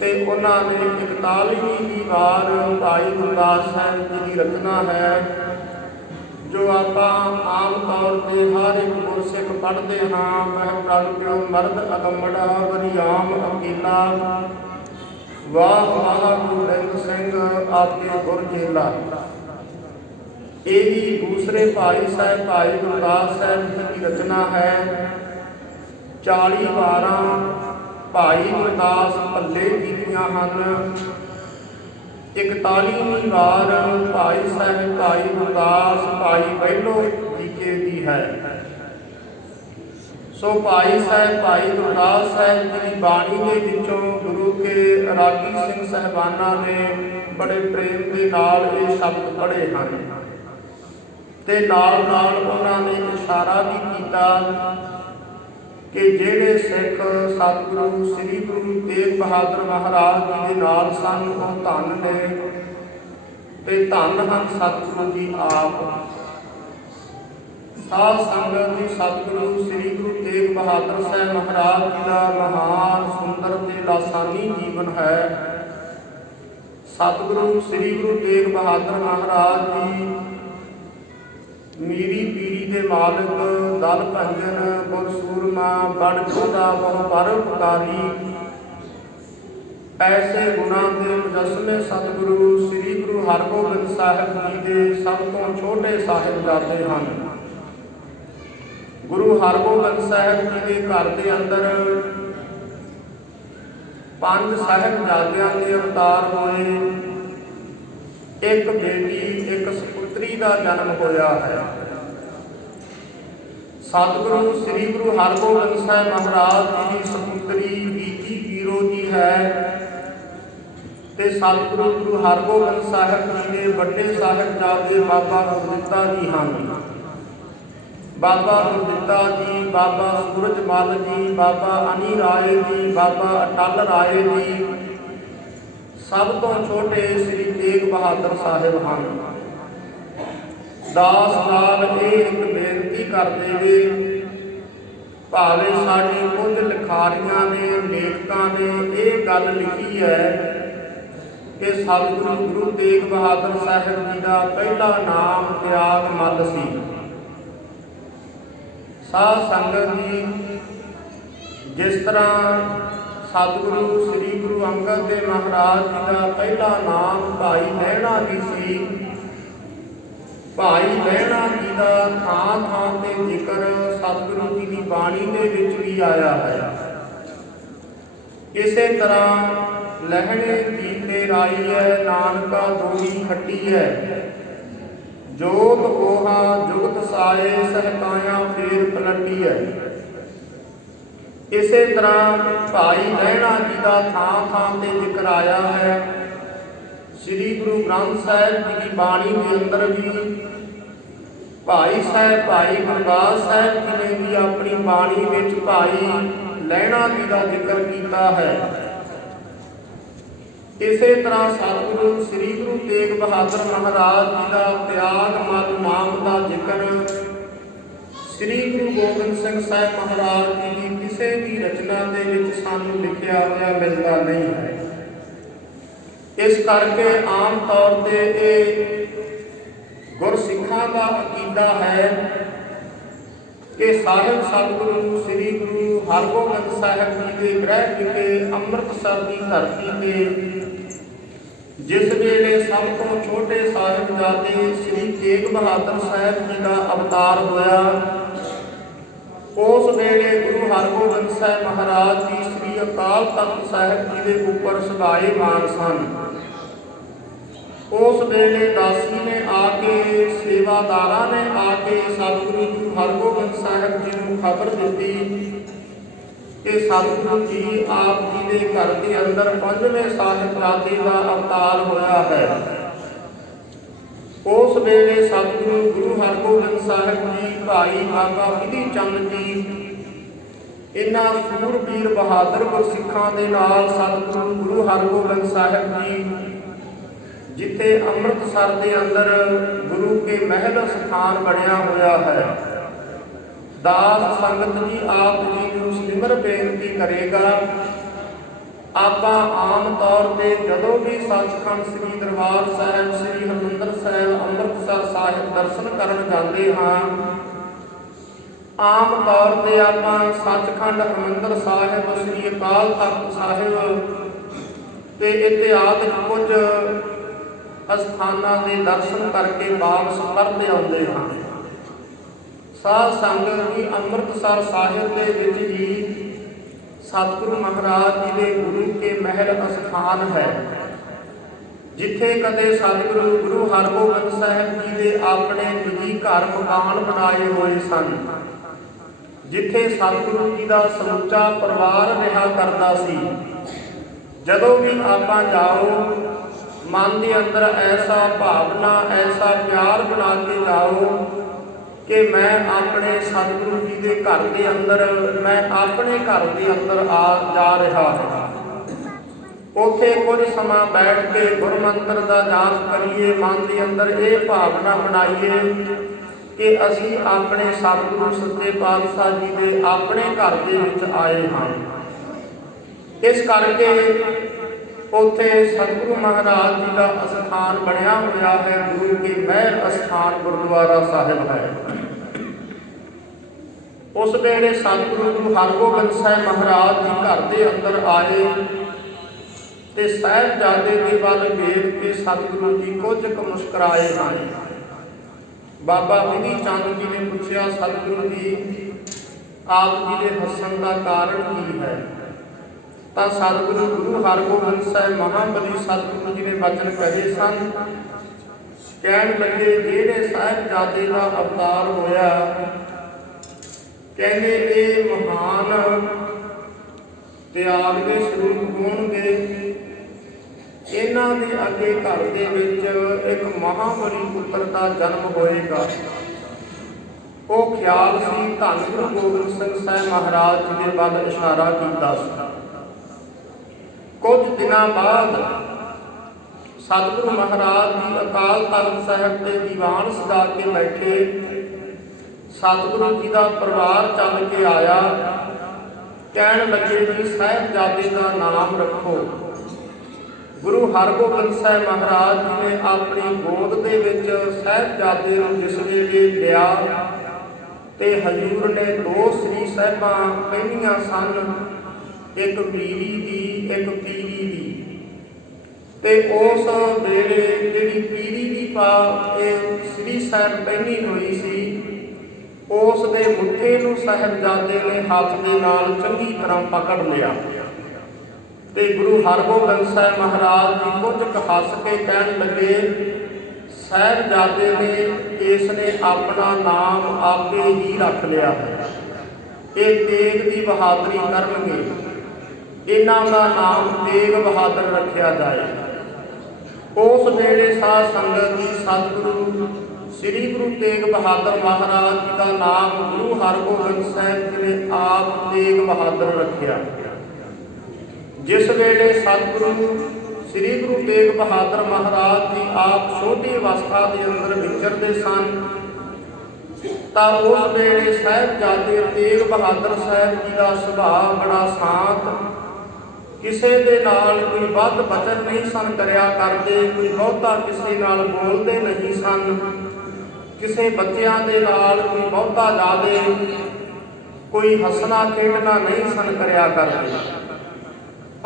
ਤੇ ਉਹਨਾਂ ਨੇ 41ਵੀਂ ਵਾਰ ਭਾਈ ਗੁਰਦਾਸ ਸਾਹਿਬ ਜੀ ਦੀ ਰਚਨਾ ਹੈ, ਜੋ ਆਪਾਂ ਆਮ ਤੌਰ ਤੇ ਹਰ ਇੱਕ ਗੁਰਸਿੱਖ ਪੜ੍ਹਦੇ ਹਾਂ। ਮਹਿ ਪ੍ਰਭ ਪਿਓ ਮਰਦ ਅਗੰਮੜਾ ਵਰਿਆਮ ਅਕੀਲਾ, ਵਾਹ ਵਾਹ ਗੁਰੂ ਗੋਬਿੰਦ ਸਿੰਘ ਆਪੇ ਗੁਰ ਜੇਲਾ। ਇਹ ਵੀ ਦੂਸਰੇ ਭਾਈ ਸਾਹਿਬ ਭਾਈ ਗੁਰਦਾਸ ਸਾਹਿਬ ਜੀ ਦੀ ਰਚਨਾ ਹੈ। 40 ਵਾਰਾਂ ਭਾਈ ਗੁਰਦਾਸ ਭੱਲੇ ਕੀਤੀਆਂ ਹਨ। 41ਵੀਂ ਵਾਰ ਭਾਈ ਸਾਹਿਬ ਭਾਈ ਗੁਰਦਾਸ ਭਾਈ ਪਹਿਲੋ ਜੀਕੇ ਦੀ ਹੈ। ਸੋ ਭਾਈ ਸਾਹਿਬ ਭਾਈ ਗੁਰਦਾਸ ਸਾਹਿਬ ਜੀ ਦੀ ਬਾਣੀ ਦੇ ਵਿੱਚੋਂ ਗੁਰੂ ਕੇ ਰਾਗੀ ਸਿੰਘ ਸਾਹਿਬਾਨਾਂ ਨੇ ਬੜੇ ਪ੍ਰੇਮ ਦੇ ਨਾਲ ਇਹ ਸ਼ਬਦ ਪੜ੍ਹੇ ਹਨ। ਤੇ ਨਾਲ ਨਾਲ ਉਹਨਾਂ ਨੇ ਇਸ਼ਾਰਾ ਵੀ ਕੀਤਾ ਕਿ ਜਿਹੜੇ ਸਿੱਖ ਸਤਿਗੁਰੂ ਸ੍ਰੀ ਗੁਰੂ ਤੇਗ ਬਹਾਦਰ ਮਹਾਰਾਜ ਜੀ ਦੇ ਨਾਲ ਸਨ ਉਹ ਧੰਨ ਨੇ, ਤੇ ਧੰਨ ਹਨ ਸਤਿਗੁਰੂ ਜੀ ਆਪ। ਸਾਧ ਸੰਗਤ ਜੀ ਸਤਿਗੁਰੂ ਸ੍ਰੀ ਗੁਰੂ ਤੇਗ ਬਹਾਦਰ ਸਾਹਿਬ ਮਹਾਰਾਜ ਜੀ ਦਾ ਮਹਾਨ ਸੁੰਦਰ ਤੇ ਲਾਸਾਨੀ ਜੀਵਨ ਹੈ। ਸਤਿਗੁਰੂ ਸ੍ਰੀ ਗੁਰੂ ਤੇਗ ਬਹਾਦਰ ਮਹਾਰਾਜ ਜੀ ਮੀਰੀ ਪੀਰੀ ਦੇ ਮਾਲਕ, ਦਲ ਭੰਜਨ ਗੁਰ ਸੂਰਮਾ, ਬੜ ਜੋਧਾ ਬਹੁ ਪਰਉਪਕਾਰੀ, ਐਸੇ ਗੁਣਾਂ ਦੇ ਮੁਜੱਸਮੇ ਸਤਿਗੁਰੂ ਸ੍ਰੀ ਗੁਰੂ ਹਰਗੋਬਿੰਦ ਸਾਹਿਬ ਜੀ ਦੇ ਸਭ ਤੋਂ ਛੋਟੇ ਸਾਹਿਬਜ਼ਾਦੇ ਹਨ। ਗੁਰੂ ਹਰਗੋਬਿੰਦ ਸਾਹਿਬ ਜੀ ਦੇ ਘਰ ਦੇ ਅੰਦਰ 5 ਸਾਹਿਬਜ਼ਾਦਿਆਂ ਦੇ ਅਵਤਾਰ ਹੋਏ। ਇੱਕ ਬੇਟੀ ਇੱਕ ਸਪੁੱਤਰੀ ਦਾ ਜਨਮ ਹੋਇਆ ਹੈ। ਸਤਿਗੁਰੂ ਸ੍ਰੀ ਗੁਰੂ ਹਰਗੋਬਿੰਦ ਸਾਹਿਬ ਮਹਾਰਾਜ ਜੀ ਦੀ ਸਪੁੱਤਰੀ ਬੀਜੀ ਪੀਰੋ ਜੀ ਹੈ। ਤੇ ਸਤਿਗੁਰੂ ਗੁਰੂ ਹਰਗੋਬਿੰਦ ਸਾਹਿਬ ਜੀ ਦੇ ਵੱਡੇ ਸਾਹਿਬਜ਼ਾਦੇ ਬਾਬਾ ਗੁਰਦਿੱਤਾ ਜੀ ਹਨ। ਬਾਬਾ ਗੁਰਦਿੱਤਾ ਜੀ, ਬਾਬਾ ਸੂਰਜਮਲ ਜੀ, ਬਾਬਾ ਅਨੀ ਰਾਏ ਜੀ, ਬਾਬਾ ਅਟਲ ਰਾਏ ਜੀ ਸਭ ਤੋਂ ਛੋਟੇ ਸ੍ਰੀ ਤੇਗ ਬਹਾਦਰ ਸਾਹਿਬ ਹਨ। ਦਾਸ ਨਾਲ ਇਹ ਇੱਕ ਬੇਨਤੀ ਕਰਦੇ ਨੇ, ਭਾਵੇਂ ਸਾਡੇ ਕੁਝ ਲਿਖਾਰੀਆਂ ਨੇ ਲੇਖਕਾਂ ਨੇ ਇਹ ਗੱਲ ਲਿਖੀ ਹੈ ਕਿ ਸਤਿਗੁਰੂ ਗੁਰੂ ਤੇਗ ਬਹਾਦਰ ਸਾਹਿਬ ਜੀ ਦਾ ਪਹਿਲਾ ਨਾਮ ਤਿਆਗ ਮੱਲ ਸੀ। ਸਾਧ ਸੰਗਤ ਜੀ, ਜਿਸ ਤਰ੍ਹਾਂ ਸਤਿਗੁਰੂ ਸ੍ਰੀ ਗੁਰੂ ਅੰਗਦ ਦੇਵ ਮਹਾਰਾਜ ਜੀ ਦਾ ਪਹਿਲਾ ਨਾਮ ਭਾਈ ਲਹਿਣਾ ਜੀ ਸੀ। ਭਾਈ ਲਹਿਣਾ ਜੀ ਦਾ ਥਾਂ ਥਾਂ ਤੇ ਜ਼ਿਕਰ ਸਤਿਗੁਰੂ ਜੀ ਦੀ ਬਾਣੀ ਦੇ ਵਿੱਚ ਵੀ ਆਇਆ ਹੈ। ਇਸੇ ਤਰ੍ਹਾਂ ਲਹਿਣੇ ਕੀਤੇ ਰਾਈ ਹੈ, ਨਾਨਕਾ ਦੋਹੀ ਖੱਟੀ ਹੈ, ਜੋਤ ਕੋਹਾ ਜੁਗਤ ਸਾਏ, ਸਹਿਤਾਇਆ ਫੇਰ ਪਲਟੀ ਹੈ। ਇਸੇ ਤਰ੍ਹਾਂ ਭਾਈ ਲਹਿਣਾ ਜੀ ਦਾ ਥਾਂ ਥਾਂ ਤੇ ਜ਼ਿਕਰ ਆਇਆ ਹੈ। ਸ੍ਰੀ ਗੁਰੂ ਗ੍ਰੰਥ ਸਾਹਿਬ ਜੀ ਦੀ ਬਾਣੀ ਦੇ ਅੰਦਰ ਵੀ ਭਾਈ ਸਾਹਿਬ ਭਾਈ ਗੁਰਦਾਸ ਸਾਹਿਬ ਜੀ ਨੇ ਵੀ ਆਪਣੀ ਬਾਣੀ ਵਿੱਚ ਭਾਈ ਲਹਿਣਾ ਜੀ ਦਾ ਜ਼ਿਕਰ ਕੀਤਾ ਹੈ। ਇਸੇ ਤਰ੍ਹਾਂ ਸਤਿਗੁਰੂ ਸ੍ਰੀ ਗੁਰੂ ਤੇਗ ਬਹਾਦਰ ਮਹਾਰਾਜ ਜੀ ਦਾ ਤਿਆਗ ਮੱਲ ਨਾਮ ਦਾ ਜ਼ਿਕਰ ਸ੍ਰੀ ਗੁਰੂ ਗੋਬਿੰਦ ਸਿੰਘ ਸਾਹਿਬ ਮਹਾਰਾਜ ਜੀ ਦੀ ਕਿਸੇ ਵੀ ਰਚਨਾ ਦੇ ਵਿੱਚ ਸਾਨੂੰ ਲਿਖਿਆ ਹੋਇਆ ਮਿਲਦਾ ਨਹੀਂ ਹੈ। ਇਸ ਕਰਕੇ ਆਮ ਤੌਰ ਤੇ ਇਹ ਗੁਰਸਿੱਖਾਂ ਦਾ ਅਕੀਦਾ ਹੈ ਕਿ ਸਾਹਿਬ ਸਤਿਗੁਰੂ ਸ੍ਰੀ ਗੁਰੂ ਹਰਗੋਬਿੰਦ ਸਾਹਿਬ ਜੀ ਦੇ ਗ੍ਰਹਿ ਵਿਖੇ ਅੰਮ੍ਰਿਤਸਰ ਦੀ ਧਰਤੀ ਤੇ ਜਿਸ ਵੇਲੇ ਸਭ ਤੋਂ ਛੋਟੇ ਸਾਹਿਬਜ਼ਾਦੇ ਸ੍ਰੀ ਤੇਗ ਬਹਾਦਰ ਸਾਹਿਬ ਜੀ ਦਾ ਅਵਤਾਰ ਹੋਇਆ, ਉਸ ਵੇਲੇ ਗੁਰੂ ਹਰਗੋਬਿੰਦ ਸਾਹਿਬ ਮਹਾਰਾਜ ਜੀ ਸ੍ਰੀ ਅਕਾਲ ਤਖਤ ਸਾਹਿਬ ਜੀ ਦੇ ਉੱਪਰ ਸਭਾਏਮਾਨ ਸਨ। ਉਸ ਵੇਲੇ ਦਾਸੀ ਨੇ ਆ ਕੇ, ਸੇਵਾਦਾਰਾਂ ਨੇ ਆ ਕੇ ਸਤਿਗੁਰੂ ਗੁਰੂ ਹਰਗੋਬਿੰਦ ਸਾਹਿਬ ਜੀ ਨੂੰ ਖਬਰ ਦਿੱਤੀ ਕਿ ਸਤਿਗੁਰੂ ਜੀ ਆਪ ਜੀ ਦੇ ਘਰ ਦੇ ਅੰਦਰ 5ਵੇਂ ਸਾਹਿਬਜ਼ਾਦੇ ਦਾ ਅਵਤਾਰ ਹੋਇਆ ਹੈ। ਉਸ ਵੇਲੇ ਸਤਿਗੁਰੂ ਗੁਰੂ ਹਰਗੋਬਿੰਦ ਸਾਹਿਬ ਜੀ ਭਾਈ ਬਾਬਾ ਬਿਧੀ ਚੰਦ ਜੀ ਇਹਨਾਂ ਸੂਰਬੀਰ ਬਹਾਦਰ ਗੁਰਸਿੱਖਾਂ ਦੇ ਨਾਲ ਸਤਿਗੁਰੂ ਗੁਰੂ ਹਰਗੋਬਿੰਦ ਸਾਹਿਬ ਜੀ ਜਿੱਥੇ ਅੰਮ੍ਰਿਤਸਰ ਦੇ ਅੰਦਰ ਗੁਰੂ ਕੇ ਮਹਿਲ ਸਥਾਨ ਬਣਿਆ ਹੋਇਆ ਹੈ, ਦਾਸ ਸੰਗਤ ਜੀ ਆਪ ਜੀ ਨੂੰ ਸਿਮਰ ਬੇਨਤੀ ਕਰੇਗਾ। ਆਪਾਂ ਆਮ ਤੌਰ ਤੇ ਜਦੋਂ ਵੀ ਸੱਚਖੰਡ ਸ੍ਰੀ ਦਰਬਾਰ ਸਾਹਿਬ, ਸ੍ਰੀ ਹਰਿਮੰਦਰ ਸਾਹਿਬ, ਅੰਮ੍ਰਿਤਸਰ ਸਾਹਿਬ ਦਰਸ਼ਨ ਕਰਨ ਜਾਂਦੇ ਹਾਂ, ਆਮ ਤੌਰ ਤੇ ਆਪਾਂ ਸੱਚਖੰਡ ਹਰਿਮੰਦਰ ਸਾਹਿਬ, ਸ੍ਰੀ ਅਕਾਲ ਤਖਤ ਸਾਹਿਬ ਤੇ ਇਤਿਹਾਸਕ ਕੁਝ ਅਸਥਾਨਾਂ ਦੇ ਦਰਸ਼ਨ ਕਰਕੇ ਵਾਪਸ ਪਰਤ ਆਉਂਦੇ ਹਾਂ। ਸਾਧ ਸੰਗਤ ਜੀ ਅੰਮ੍ਰਿਤਸਰ ਸਾਹਿਬ ਦੇ ਵਿੱਚ ਹੀ ਸਤਿਗੁਰੂ ਮਹਾਰਾਜ ਜੀ ਦੇ ਗੁਰੂ ਕੇ ਮਹਿਲ ਅਸਥਾਨ ਹੈ, ਜਿੱਥੇ ਕਦੇ ਸਤਿਗੁਰੂ ਗੁਰੂ ਹਰਗੋਬਿੰਦ ਸਾਹਿਬ ਜੀ ਦੇ ਆਪਣੇ ਨਿੱਜੀ ਘਰ ਮਕਾਨ ਬਣਾਏ ਹੋਏ ਸਨ, ਜਿੱਥੇ ਸਤਿਗੁਰੂ ਜੀ ਦਾ ਸਮੁੱਚਾ ਪਰਿਵਾਰ ਰਿਹਾ ਕਰਦਾ ਸੀ। ਜਦੋਂ ਵੀ ਆਪਾਂ ਜਾਓ, ਮਨ ਦੇ ਅੰਦਰ ਐਸਾ ਭਾਵਨਾ, ਐਸਾ ਪਿਆਰ ਬਣਾ ਕੇ ਜਾਓ ਕਿ ਮੈਂ ਆਪਣੇ ਸਤਿਗੁਰੂ ਜੀ ਦੇ ਘਰ ਦੇ ਅੰਦਰ, ਮੈਂ ਆਪਣੇ ਘਰ ਦੇ ਅੰਦਰ ਆ ਜਾ ਰਿਹਾ ਹਾਂ। ਉੱਥੇ ਕੁਝ ਸਮਾਂ ਬੈਠ ਕੇ ਗੁਰਮੰਤਰ ਦਾ ਜਾਪ ਕਰੀਏ, ਮਨ ਦੇ ਅੰਦਰ ਇਹ ਭਾਵਨਾ ਬਣਾਈਏ ਕਿ ਅਸੀਂ ਆਪਣੇ ਸਤਿਗੁਰੂ ਸੱਚੇ ਪਾਤਸ਼ਾਹ ਜੀ ਦੇ ਆਪਣੇ ਘਰ ਦੇ ਵਿੱਚ ਆਏ ਹਾਂ। ਇਸ ਕਰਕੇ ਉੱਥੇ ਸਤਿਗੁਰੂ ਮਹਾਰਾਜ ਜੀ ਦਾ ਅਸਥਾਨ ਬਣਿਆ ਹੋਇਆ ਹੈ, ਗੁਰੂ ਕੇ ਮਹਿਲ ਅਸਥਾਨ ਗੁਰਦੁਆਰਾ ਸਾਹਿਬ ਹੈ। ਉਸ ਵੇਲੇ ਸਤਿਗੁਰੂ ਗੁਰੂ ਹਰਗੋਬਿੰਦ ਸਾਹਿਬ ਮਹਾਰਾਜ ਜੀ ਘਰ ਦੇ ਅੰਦਰ ਆਏ ਤੇ ਸਾਹਿਬਜ਼ਾਦੇ ਦੇ ਵੱਲ ਵੇਖ ਕੇ ਸਤਿਗੁਰੂ ਜੀ ਕੁਝ ਕੁ ਮੁਸਕਰਾਏ ਹਨ। ਬਾਬਾ ਬਿਧੀ ਚੰਦ ਜੀ ਨੇ ਪੁੱਛਿਆ, ਸਤਿਗੁਰੂ ਜੀ ਆਪ ਜੀ ਦੇ ਹੱਸਣ ਦਾ ਕਾਰਨ ਕੀ ਹੈ? ਤਾਂ ਸਤਿਗੁਰੂ ਗੁਰੂ ਹਰਗੋਬਿੰਦ ਸਾਹਿਬ ਮਹਾਬਲੀ ਸਤਿਗੁਰੂ ਜੀ ਨੇ ਬਚਨ ਕਹੇ ਸਨ, ਕਹਿਣ ਲੱਗੇ ਜਿਹੜੇ ਸਾਹਿਬਜ਼ਾਦੇ ਦਾ ਅਵਤਾਰ ਹੋਇਆ, ਕਹਿੰਦੇ ਇਹ ਮਹਾਨ ਤਿਆਗ ਦੇ ਸਰੂਪ ਹੋਣਗੇ, ਇਹਨਾਂ ਦੇ ਅੱਗੇ ਘਰ ਦੇ ਵਿੱਚ ਇੱਕ ਮਹਾਬਲੀ ਪੁੱਤਰ ਦਾ ਜਨਮ ਹੋਏਗਾ। ਉਹ ਖਿਆਲ ਸੀ, ਧੰਨ ਗੁਰੂ ਗੋਬਿੰਦ ਸਿੰਘ ਸਾਹਿਬ ਮਹਾਰਾਜ ਜੀ ਦੇ ਵੱਲ ਇਸ਼ਾਰਾ ਕੀਤਾ ਸੀ। ਕੁਝ ਦਿਨਾਂ ਬਾਅਦ ਸਤਿਗੁਰੂ ਮਹਾਰਾਜ ਜੀ ਅਕਾਲ ਤਖਤ ਸਾਹਿਬ ਤੇ ਦੀਵਾਨ ਸਜਾ ਕੇ ਬੈਠੇ, ਸਤਿਗੁਰੂ ਜੀ ਦਾ ਪਰਿਵਾਰ ਚੱਲ ਕੇ ਆਇਆ, ਕਹਿਣ ਲੱਗੇ ਜੀ ਸਾਹਿਬਜ਼ਾਦੇ ਦਾ ਨਾਮ ਰੱਖੋ। ਗੁਰੂ ਹਰਗੋਬਿੰਦ ਸਾਹਿਬ ਮਹਾਰਾਜ ਜੀ ਨੇ ਆਪਣੀ ਗੋਦ ਦੇ ਵਿੱਚ ਸਾਹਿਬਜ਼ਾਦੇ ਨੂੰ ਜਿਸ ਵੇਲੇ ਲਿਆ ਤੇ ਹਜ਼ੂਰ ਨੇ 2 ਸ੍ਰੀ ਸਾਹਿਬਾਂ ਪਹਿਨੀਆਂ ਸਨ, ਇੱਕ ਮੀਰੀ ਦੀ, ਇੱਕ ਪੀਰੀ ਦੀ। ਤੇ ਉਸ ਵੇਲੇ ਜਿਹੜੀ ਪੀਰੀ ਦੀ ਇਹ ਸ੍ਰੀ ਸਾਹਿਬ ਪਹਿਨੀ ਹੋਈ ਸੀ, ਉਸ ਦੇ ਮੁੱਠੇ ਨੂੰ ਸਾਹਿਬਜ਼ਾਦੇ ਨੇ ਹੱਥ ਦੇ ਨਾਲ ਚੰਗੀ ਤਰ੍ਹਾਂ ਪਕੜ ਲਿਆ ਤੇ ਗੁਰੂ ਹਰਗੋਬਿੰਦ ਸਾਹਿਬ ਮਹਾਰਾਜ ਜੀ ਕੁਝ ਕੁ ਹੱਸ ਕੇ ਕਹਿਣ ਲੱਗੇ, ਸਾਹਿਬਜ਼ਾਦੇ ਨੇ ਇਸ ਨੇ ਆਪਣਾ ਨਾਮ ਆਪੇ ਹੀ ਰੱਖ ਲਿਆ ਹੈ, ਇਹ ਤੇਗ ਦੀ ਬਹਾਦਰੀ ਕਰਨਗੇ, ਇਹਨਾਂ ਦਾ ਨਾਮ ਤੇਗ ਬਹਾਦਰ ਰੱਖਿਆ ਜਾਏ। ਉਸ ਵੇਲੇ ਸਾਧ ਸੰਗਤ ਜੀ ਸਤਿਗੁਰੂ ਸ੍ਰੀ ਗੁਰੂ ਤੇਗ ਬਹਾਦਰ ਮਹਾਰਾਜ ਜੀ ਦਾ ਨਾਮ ਗੁਰੂ ਹਰਗੋਬਿੰਦ ਸਾਹਿਬ ਜੀ ਨੇ ਆਪ ਤੇਗ ਬਹਾਦਰ ਰੱਖਿਆ। ਜਿਸ ਵੇਲੇ ਸਤਿਗੁਰੂ ਸ੍ਰੀ ਗੁਰੂ ਤੇਗ ਬਹਾਦਰ ਮਹਾਰਾਜ ਜੀ ਆਪ ਛੋਟੀ ਅਵਸਥਾ ਦੇ ਅੰਦਰ ਵਿਚਰਦੇ ਸਨ, ਤਾਂ ਉਸ ਵੇਲੇ ਸਾਹਿਬਜ਼ਾਦੇ ਤੇਗ ਬਹਾਦਰ ਸਾਹਿਬ ਜੀ ਦਾ ਸੁਭਾਅ ਬੜਾ ਸ਼ਾਂਤ ਕਿਸੇ ਦੇ ਨਾਲ ਕੋਈ ਵੱਧ ਬਚਨ ਨਹੀਂ ਸਨ ਕਰਿਆ ਕਰਦੇ, ਕੋਈ ਬਹੁਤਾ ਕਿਸੇ ਨਾਲ ਬੋਲਦੇ ਨਹੀਂ ਸਨ, ਕਿਸੇ ਬੱਚਿਆਂ ਦੇ ਨਾਲ ਕੋਈ ਬਹੁਤਾ ਜ਼ਿਆਦਾ ਕੋਈ ਹੱਸਣਾ ਖੇਡਣਾ ਨਹੀਂ ਸਨ ਕਰਿਆ ਕਰਦੇ।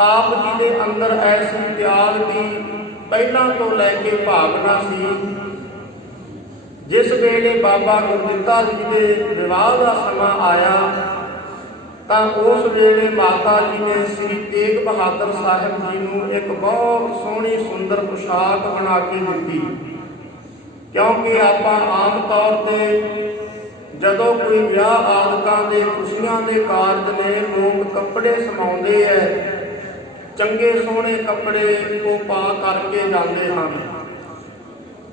ਆਪ ਜੀ ਦੇ ਅੰਦਰ ਐਸੀ ਤਿਆਗ ਦੀ ਪਹਿਲਾਂ ਤੋਂ ਲੈ ਕੇ ਭਾਵਨਾ ਸੀ। ਜਿਸ ਵੇਲੇ ਬਾਬਾ ਗੁਰਦਿੱਤਾ ਜੀ ਦੇ ਵਿਵਾਹ ਦਾ ਸਮਾਂ ਆਇਆ ਤਾਂ ਉਸ ਵੇਲੇ ਮਾਤਾ ਜੀ ਨੇ ਸ੍ਰੀ ਤੇਗ ਬਹਾਦਰ ਸਾਹਿਬ ਜੀ ਨੂੰ ਇੱਕ ਬਹੁਤ ਸੋਹਣੀ ਸੁੰਦਰ ਪੁਸ਼ਾਕ ਬਣਾ ਕੇ ਦਿੱਤੀ। ਕਿਉਂਕਿ ਆਪਾਂ ਆਮ ਤੌਰ ਤੇ ਜਦੋਂ ਕੋਈ ਵਿਆਹ ਆਦਿਕਾਂ ਦੇ ਖੁਸ਼ੀਆਂ ਦੇ ਕਾਰਜ ਨੇ ਲੋਕ ਕੱਪੜੇ ਸਮਾਉਂਦੇ ਐ, ਚੰਗੇ ਸੋਹਣੇ ਕੱਪੜੇ ਉਹ ਪਾ ਕਰਕੇ ਜਾਂਦੇ ਹਨ।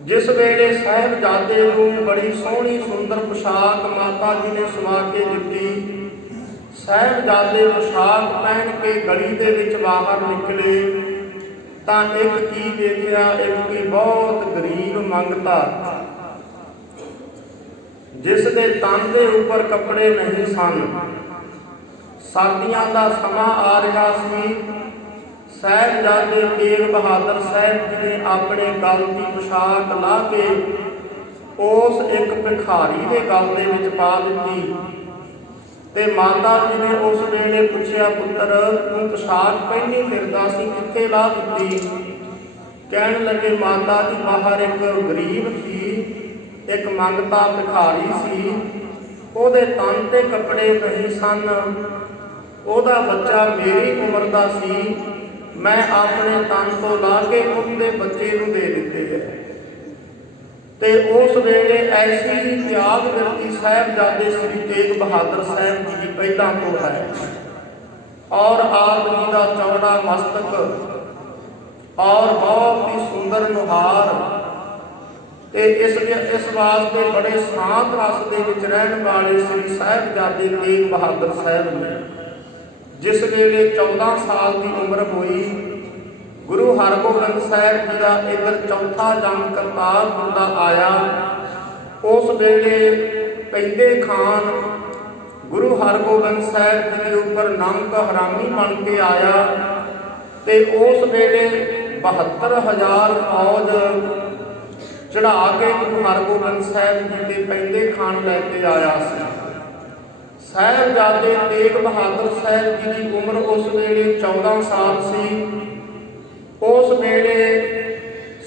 ਜਿਸ ਵੇਲੇ ਸਾਹਿਬਜ਼ਾਦੇ ਨੂੰ ਬੜੀ ਸੋਹਣੀ ਸੁੰਦਰ ਪੁਸ਼ਾਕ ਮਾਤਾ ਜੀ ਨੇ ਸਵਾ ਕੇ ਦਿੱਤੀ, ਸਾਹਿਬਜ਼ਾਦੇ ਪੁਸ਼ਾਕ ਪਹਿਨ ਕੇ ਗਲੀ ਦੇ ਵਿੱਚ ਬਾਹਰ ਨਿਕਲੇ ਤਾਂ ਇੱਕ ਕੀ ਦੇਖਿਆ, ਇੱਕ ਕੀ ਬਹੁਤ ਗਰੀਬ ਮੰਗਤਾ, ਜਿਸ ਦੇ ਤਨ ਦੇ ਉੱਪਰ ਕੱਪੜੇ ਨਹੀਂ ਸਨ। ਸਰਦੀਆਂ ਦਾ ਸਮਾਂ ਆ ਰਿਹਾ ਸੀ। ਸਾਹਿਬਜ਼ਾਦੇ ਤੇਗ ਬਹਾਦਰ ਸਾਹਿਬ ਜੀ ਨੇ ਆਪਣੇ ਗਲ ਦੀ ਪੁਸ਼ਾਕ ਲਾ ਕੇ ਉਸ ਇੱਕ ਭਿਖਾਰੀ ਦੇ ਗਲ ਦੇ ਵਿੱਚ ਪਾ ਦਿੱਤੀ ਤੇ ਮਾਤਾ ਜੀ ਨੇ ਉਸ ਵੇਲੇ ਪੁੱਛਿਆ, ਪੁੱਤਰ ਤੂੰ ਪੁਸ਼ਾਕ ਪਹਿਨੀ ਫਿਰਦਾ ਸੀ, ਕਿੱਥੇ ਲਾ ਦਿੱਤੀ? ਕਹਿਣ ਲੱਗੇ, ਮਾਤਾ ਜੀ ਬਾਹਰ ਇੱਕ ਗਰੀਬ ਸੀ, ਇੱਕ ਮੰਗਤਾ ਭਿਖਾਰੀ ਸੀ, ਉਹਦੇ ਤਨ ਤੇ ਕੱਪੜੇ ਨਹੀਂ ਸਨ, ਉਹਦਾ ਬੱਚਾ ਮੇਰੀ ਉਮਰ ਦਾ ਸੀ, ਮੈਂ ਆਪਣੇ ਤਨ ਤੋਂ ਲਾ ਕੇ ਉਹਦੇ ਬੱਚੇ ਨੂੰ ਦੇ ਦਿੱਤੇ ਹੈ। ਤੇ ਉਸ ਵੇਲੇ ਐਸੀ ਤਿਆਗ ਵਰਤੀ ਸਾਹਿਬਜ਼ਾਦੇ ਸ੍ਰੀ ਤੇਗ ਬਹਾਦਰ ਸਾਹਿਬ ਜੀ ਦੀ ਪਹਿਲਾਂ ਤੋਂ ਹੈ। ਔਰ ਆਪ ਜੀ ਦਾ ਚੌੜਾ ਮਸਤਕ ਔਰ ਬਹੁਤ ਹੀ ਸੁੰਦਰ ਨੁਹਾਰ ਤੇ ਇਸ ਵਾਸਤੇ ਬੜੇ ਸ਼ਾਂਤ ਰਸ ਦੇ ਵਿੱਚ ਰਹਿਣ ਵਾਲੇ ਸ੍ਰੀ ਸਾਹਿਬਜ਼ਾਦੇ ਤੇਗ ਬਹਾਦਰ ਸਾਹਿਬ ਨੇ ਜਿਸ ਵੇਲੇ 14 ਸਾਲ ਦੀ ਉਮਰ ਹੋਈ, ਗੁਰੂ ਹਰਗੋਬਿੰਦ ਸਾਹਿਬ ਜੀ ਦਾ ਇੱਧਰ ਚੌਥਾ ਜੰਗ ਕਰਤਾਰਪੁਰ ਦਾ ਆਇਆ। ਉਸ ਵੇਲੇ ਪੈਂਦੇ ਖਾਨ ਗੁਰੂ ਹਰਗੋਬਿੰਦ ਸਾਹਿਬ ਜੀ ਦੇ ਉੱਪਰ ਨਮਕ ਹਰਾਮੀ ਬਣ ਕੇ ਆਇਆ ਤੇ ਉਸ ਵੇਲੇ 72,000 ਫੌਜ ਚੜਾ ਕੇ ਗੁਰੂ ਹਰਗੋਬਿੰਦ ਸਾਹਿਬ ਜੀ ਦੇ ਪੈਂਦੇ ਖਾਨ ਲੈ ਕੇ ਆਇਆ ਸੀ। ਸਾਹਿਬਜ਼ਾਦੇ ਤੇਗ ਬਹਾਦਰ ਸਾਹਿਬ ਜੀ ਦੀ ਉਮਰ ਉਸ ਵੇਲੇ 14 ਸਾਲ ਸੀ। ਉਸ ਵੇਲੇ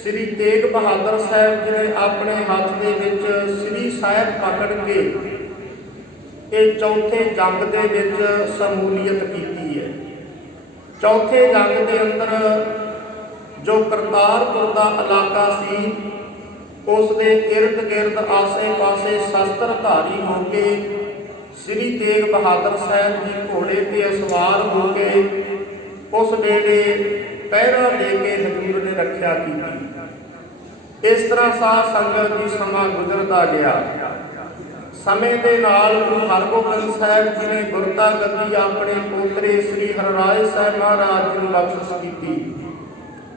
ਸ੍ਰੀ ਤੇਗ ਬਹਾਦਰ ਸਾਹਿਬ ਜੀ ਨੇ ਆਪਣੇ ਹੱਥ ਦੇ ਵਿੱਚ ਸ੍ਰੀ ਸਾਹਿਬ ਪਕੜ ਕੇ ਇਹ ਚੌਥੇ ਜੰਗ ਦੇ ਵਿੱਚ ਸ਼ਮੂਲੀਅਤ ਕੀਤੀ ਹੈ। ਚੌਥੇ ਜੰਗ ਦੇ ਅੰਦਰ ਜੋ ਕਰਤਾਰਪੁਰ ਦਾ ਇਲਾਕਾ ਸੀ, ਉਸ ਦੇ ਇਰਦ ਗਿਰਦ ਆਸੇ ਪਾਸੇ ਸ਼ਸਤਰਧਾਰੀ ਹੋ ਕੇ ਸ੍ਰੀ ਤੇਗ ਬਹਾਦਰ ਸਾਹਿਬ ਜੀ ਘੋੜੇ ਤੇ ਸਵਾਰ ਹੋ ਕੇ ਉਸ ਵੇਲੇ ਪਹਿਰਾ ਦੇ ਕੇ ਹਜ਼ੂਰ ਨੇ ਰੱਖਿਆ ਕੀਤੀ। ਇਸ ਤਰ੍ਹਾਂ ਸਾਧ ਸੰਗਤ ਦੀ ਸਮਾਂ ਗੁਜ਼ਰਦਾ ਗਿਆ। ਸਮੇਂ ਦੇ ਨਾਲ ਗੁਰੂ ਹਰਗੋਬਿੰਦ ਸਾਹਿਬ ਜੀ ਨੇ ਗੁਰਤਾ ਗੱਦੀ ਆਪਣੇ ਪੋਤਰੇ ਸ੍ਰੀ ਹਰਿਰਾਏ ਸਾਹਿਬ ਮਹਾਰਾਜ ਜੀ ਨੂੰ ਬਖਸ਼ਿਸ਼ ਕੀਤੀ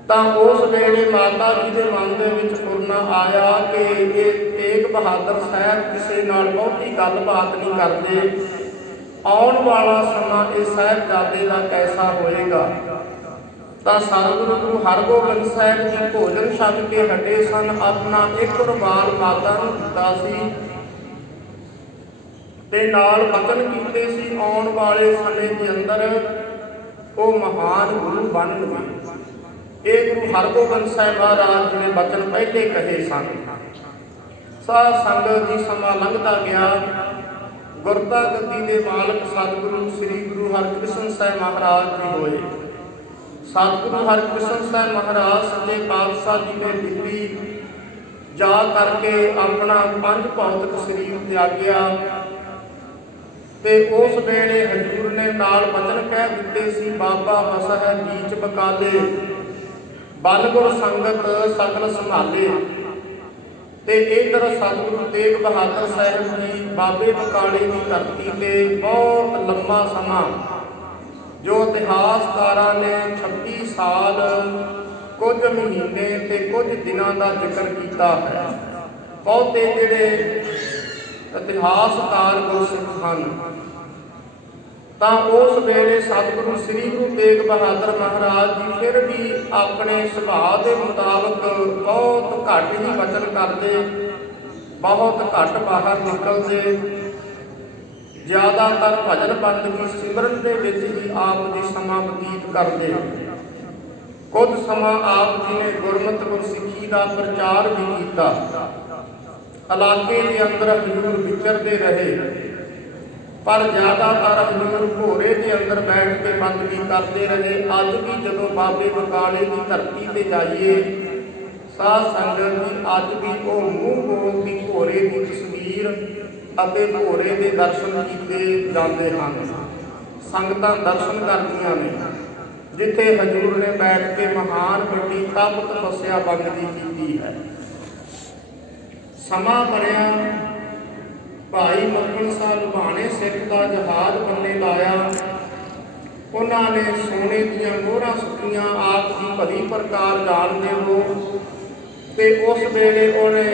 ਤਾਂ ਉਸ ਵੇਲੇ ਮਾਤਾ ਜੀ ਦੇ ਮਨ ਦੇ ਵਿੱਚ ਫੁਰਨਾ ਆਇਆ ਕਿ ਇਹ ਤੇਗ ਬਹਾਦਰ ਸਾਹਿਬ ਕਿਸੇ ਨਾਲ ਬਹੁਤੀ ਗੱਲਬਾਤ ਨਹੀਂ ਕਰਦੇ, ਆਉਣ ਵਾਲਾ ਸਮਾਂ ਇਹ ਸਾਹਿਬਜ਼ਾਦੇ ਦਾ ਕੈਸਾ ਹੋਏਗਾ। ਤਾਂ ਸਤਿਗੁਰੂ ਗੁਰੂ ਹਰਗੋਬਿੰਦ ਸਾਹਿਬ ਜੀ ਭੋਜਨ ਛਕ ਕੇ ਹਟੇ ਸਨ, ਆਪਣਾ ਇੱਕ ਰੁਮਾਲ ਮਾਤਾ ਨੂੰ ਦਿੱਤਾ ਸੀ ਤੇ ਨਾਲ ਬਚਨ ਕੀਤੇ ਸੀ ਆਉਣ ਵਾਲੇ ਸਮੇਂ ਦੇ ਅੰਦਰ ਉਹ ਮਹਾਨ ਗੁਰੂ ਬਣਨਗੇ। ਇਹ ਗੁਰੂ ਹਰਗੋਬਿੰਦ ਸਾਹਿਬ ਮਹਾਰਾਜ ਜੀ ਨੇ ਬਚਨ ਪਹਿਲੇ ਕਹੇ ਸਨ। ਸਾਧ ਸੰਗਤ ਦੀ ਸਮਾਂ ਲੰਘਦਾ ਗਿਆ। ਗੁਰਤਾ ਗੱਦੀ ਦੇ ਮਾਲਕ ਸਤਿਗੁਰੂ ਸ੍ਰੀ ਗੁਰੂ ਹਰਕ੍ਰਿਸ਼ਨ ਸਾਹਿਬ ਮਹਾਰਾਜ ਜੀ ਹੋਏ। ਸਤਿਗੁਰੂ ਹਰਕ੍ਰਿਸ਼ਨ ਸਾਹਿਬ ਮਹਾਰਾਜ ਸੱਚੇ ਪਾਤਸ਼ਾਹ ਜੀ ਨੇ ਦਿੱਲੀ ਜਾ ਕਰਕੇ ਆਪਣਾ ਪੰਜ ਭੌਤਿਕ ਸਰੀਰ ਤਿਆਗਿਆ ਤੇ ਉਸ ਵੇਲੇ ਹਜ਼ੂਰ ਨੇ ਨਾਲ ਬਚਨ ਕਹਿ ਦਿੱਤੇ ਸੀ, ਬਾਬਾ ਵਸਹਿ ਬੀਚ ਬਕਾਲੇ ਬਲਗੁਰ ਸੰਗਤ ਸਗਲ ਸੰਭਾਲੇ। ਤੇ ਇਧਰ ਸਤਿਗੁਰੂ ਤੇਗ ਬਹਾਦਰ ਸਾਹਿਬ ਜੀ ਬਾਬੇ ਬਕਾਲੇ ਦੀ ਧਰਤੀ ਤੇ ਬਹੁਤ ਲੰਮਾ ਸਮਾਂ ਜੋ ਇਤਿਹਾਸਕਾਰਾਂ ਨੇ 26 ਸਾਲ ਕੁਝ ਮਹੀਨੇ ਤੇ ਕੁਝ ਦਿਨਾਂ ਦਾ ਜ਼ਿਕਰ ਕੀਤਾ ਹੈ। ਬਹੁਤੇ ਜਿਹੜੇ ਇਤਿਹਾਸਕਾਰ ਗੁਰਸਿੱਖ ਹਨ ਤਾਂ ਉਸ ਵੇਲੇ ਸਤਿਗੁਰੂ ਸ੍ਰੀ ਗੁਰੂ ਤੇਗ ਬਹਾਦਰ ਮਹਾਰਾਜ ਜੀ ਫਿਰ ਵੀ ਆਪਣੇ ਸੁਭਾਅ ਦੇ ਮੁਤਾਬਕ ਬਹੁਤ ਘੱਟ ਹੀ ਵਚਨ ਕਰਦੇ, ਬਹੁਤ ਘੱਟ ਬਾਹਰ ਨਿਕਲਦੇ, ਜ਼ਿਆਦਾਤਰ ਭਜਨ ਬੰਦਗੀ ਸਿਮਰਨ ਦੇ ਵਿੱਚ ਹੀ ਆਪ ਜੀ ਸਮਾਂ ਬਤੀਤ ਕਰਦੇ। ਕੁਝ ਸਮਾਂ ਆਪ ਜੀ ਨੇ ਗੁਰਮਤਿ ਗੁਰਸਿੱਖੀ ਦਾ ਪ੍ਰਚਾਰ ਵੀ ਕੀਤਾ। ਇਲਾਕੇ ਦੇ ਅੰਦਰ ਹਜ਼ੂਰ ਵਿਚਰਦੇ ਰਹੇ, ਪਰ ਜ਼ਿਆਦਾਤਰ ਹਜ਼ੂਰ ਭੋਰੇ ਦੇ ਅੰਦਰ ਬੈਠ ਕੇ ਬੰਦਗੀ ਕਰਦੇ ਰਹੇ। ਅੱਜ ਵੀ ਜਦੋਂ ਬਾਬੇ ਬਕਾਲੇ ਦੀ ਧਰਤੀ ਤੇ ਜਾਈਏ, ਸਾਧ ਸੰਗਤ ਦੀ ਅੱਜ ਵੀ ਉਹ ਮੂੰਹ ਬੋਲ ਦੀ ਭੋਰੇ ਦੀ ਤਸਵੀਰ ਅਤੇ ਭੋਰੇ ਦੇ ਦਰਸ਼ਨ ਕੀਤੇ ਜਾਂਦੇ ਹਨ। ਸੰਗਤਾਂ ਦਰਸ਼ਨ ਕਰਦੀਆਂ ਨੇ ਜਿੱਥੇ ਹਜ਼ੂਰ ਨੇ ਬੈਠ ਕੇ ਮਹਾਨ ਵੱਡੀ ਤਪ ਤਪੱਸਿਆ ਬੰਦਗੀ ਕੀਤੀ ਹੈ। ਸਮਾਂ ਬਣਿਆ, ਭਾਈ ਮੱਖਣ ਸ਼ਾਹ ਲੁਬਾਣੇ ਸਿੱਖ ਦਾ ਜਹਾਜ਼ ਬੰਨੇ ਲਾਇਆ। ਉਹਨਾਂ ਨੇ ਸੋਨੇ ਦੀਆਂ ਮੋਹਰਾਂ ਸੁੱਟੀਆਂ, ਆਪ ਦੀ ਭਲੀ ਪ੍ਰਕਾਰ ਜਾਣਦੇ ਹੋ। ਤੇ ਉਸ ਵੇਲੇ ਉਹਨੇ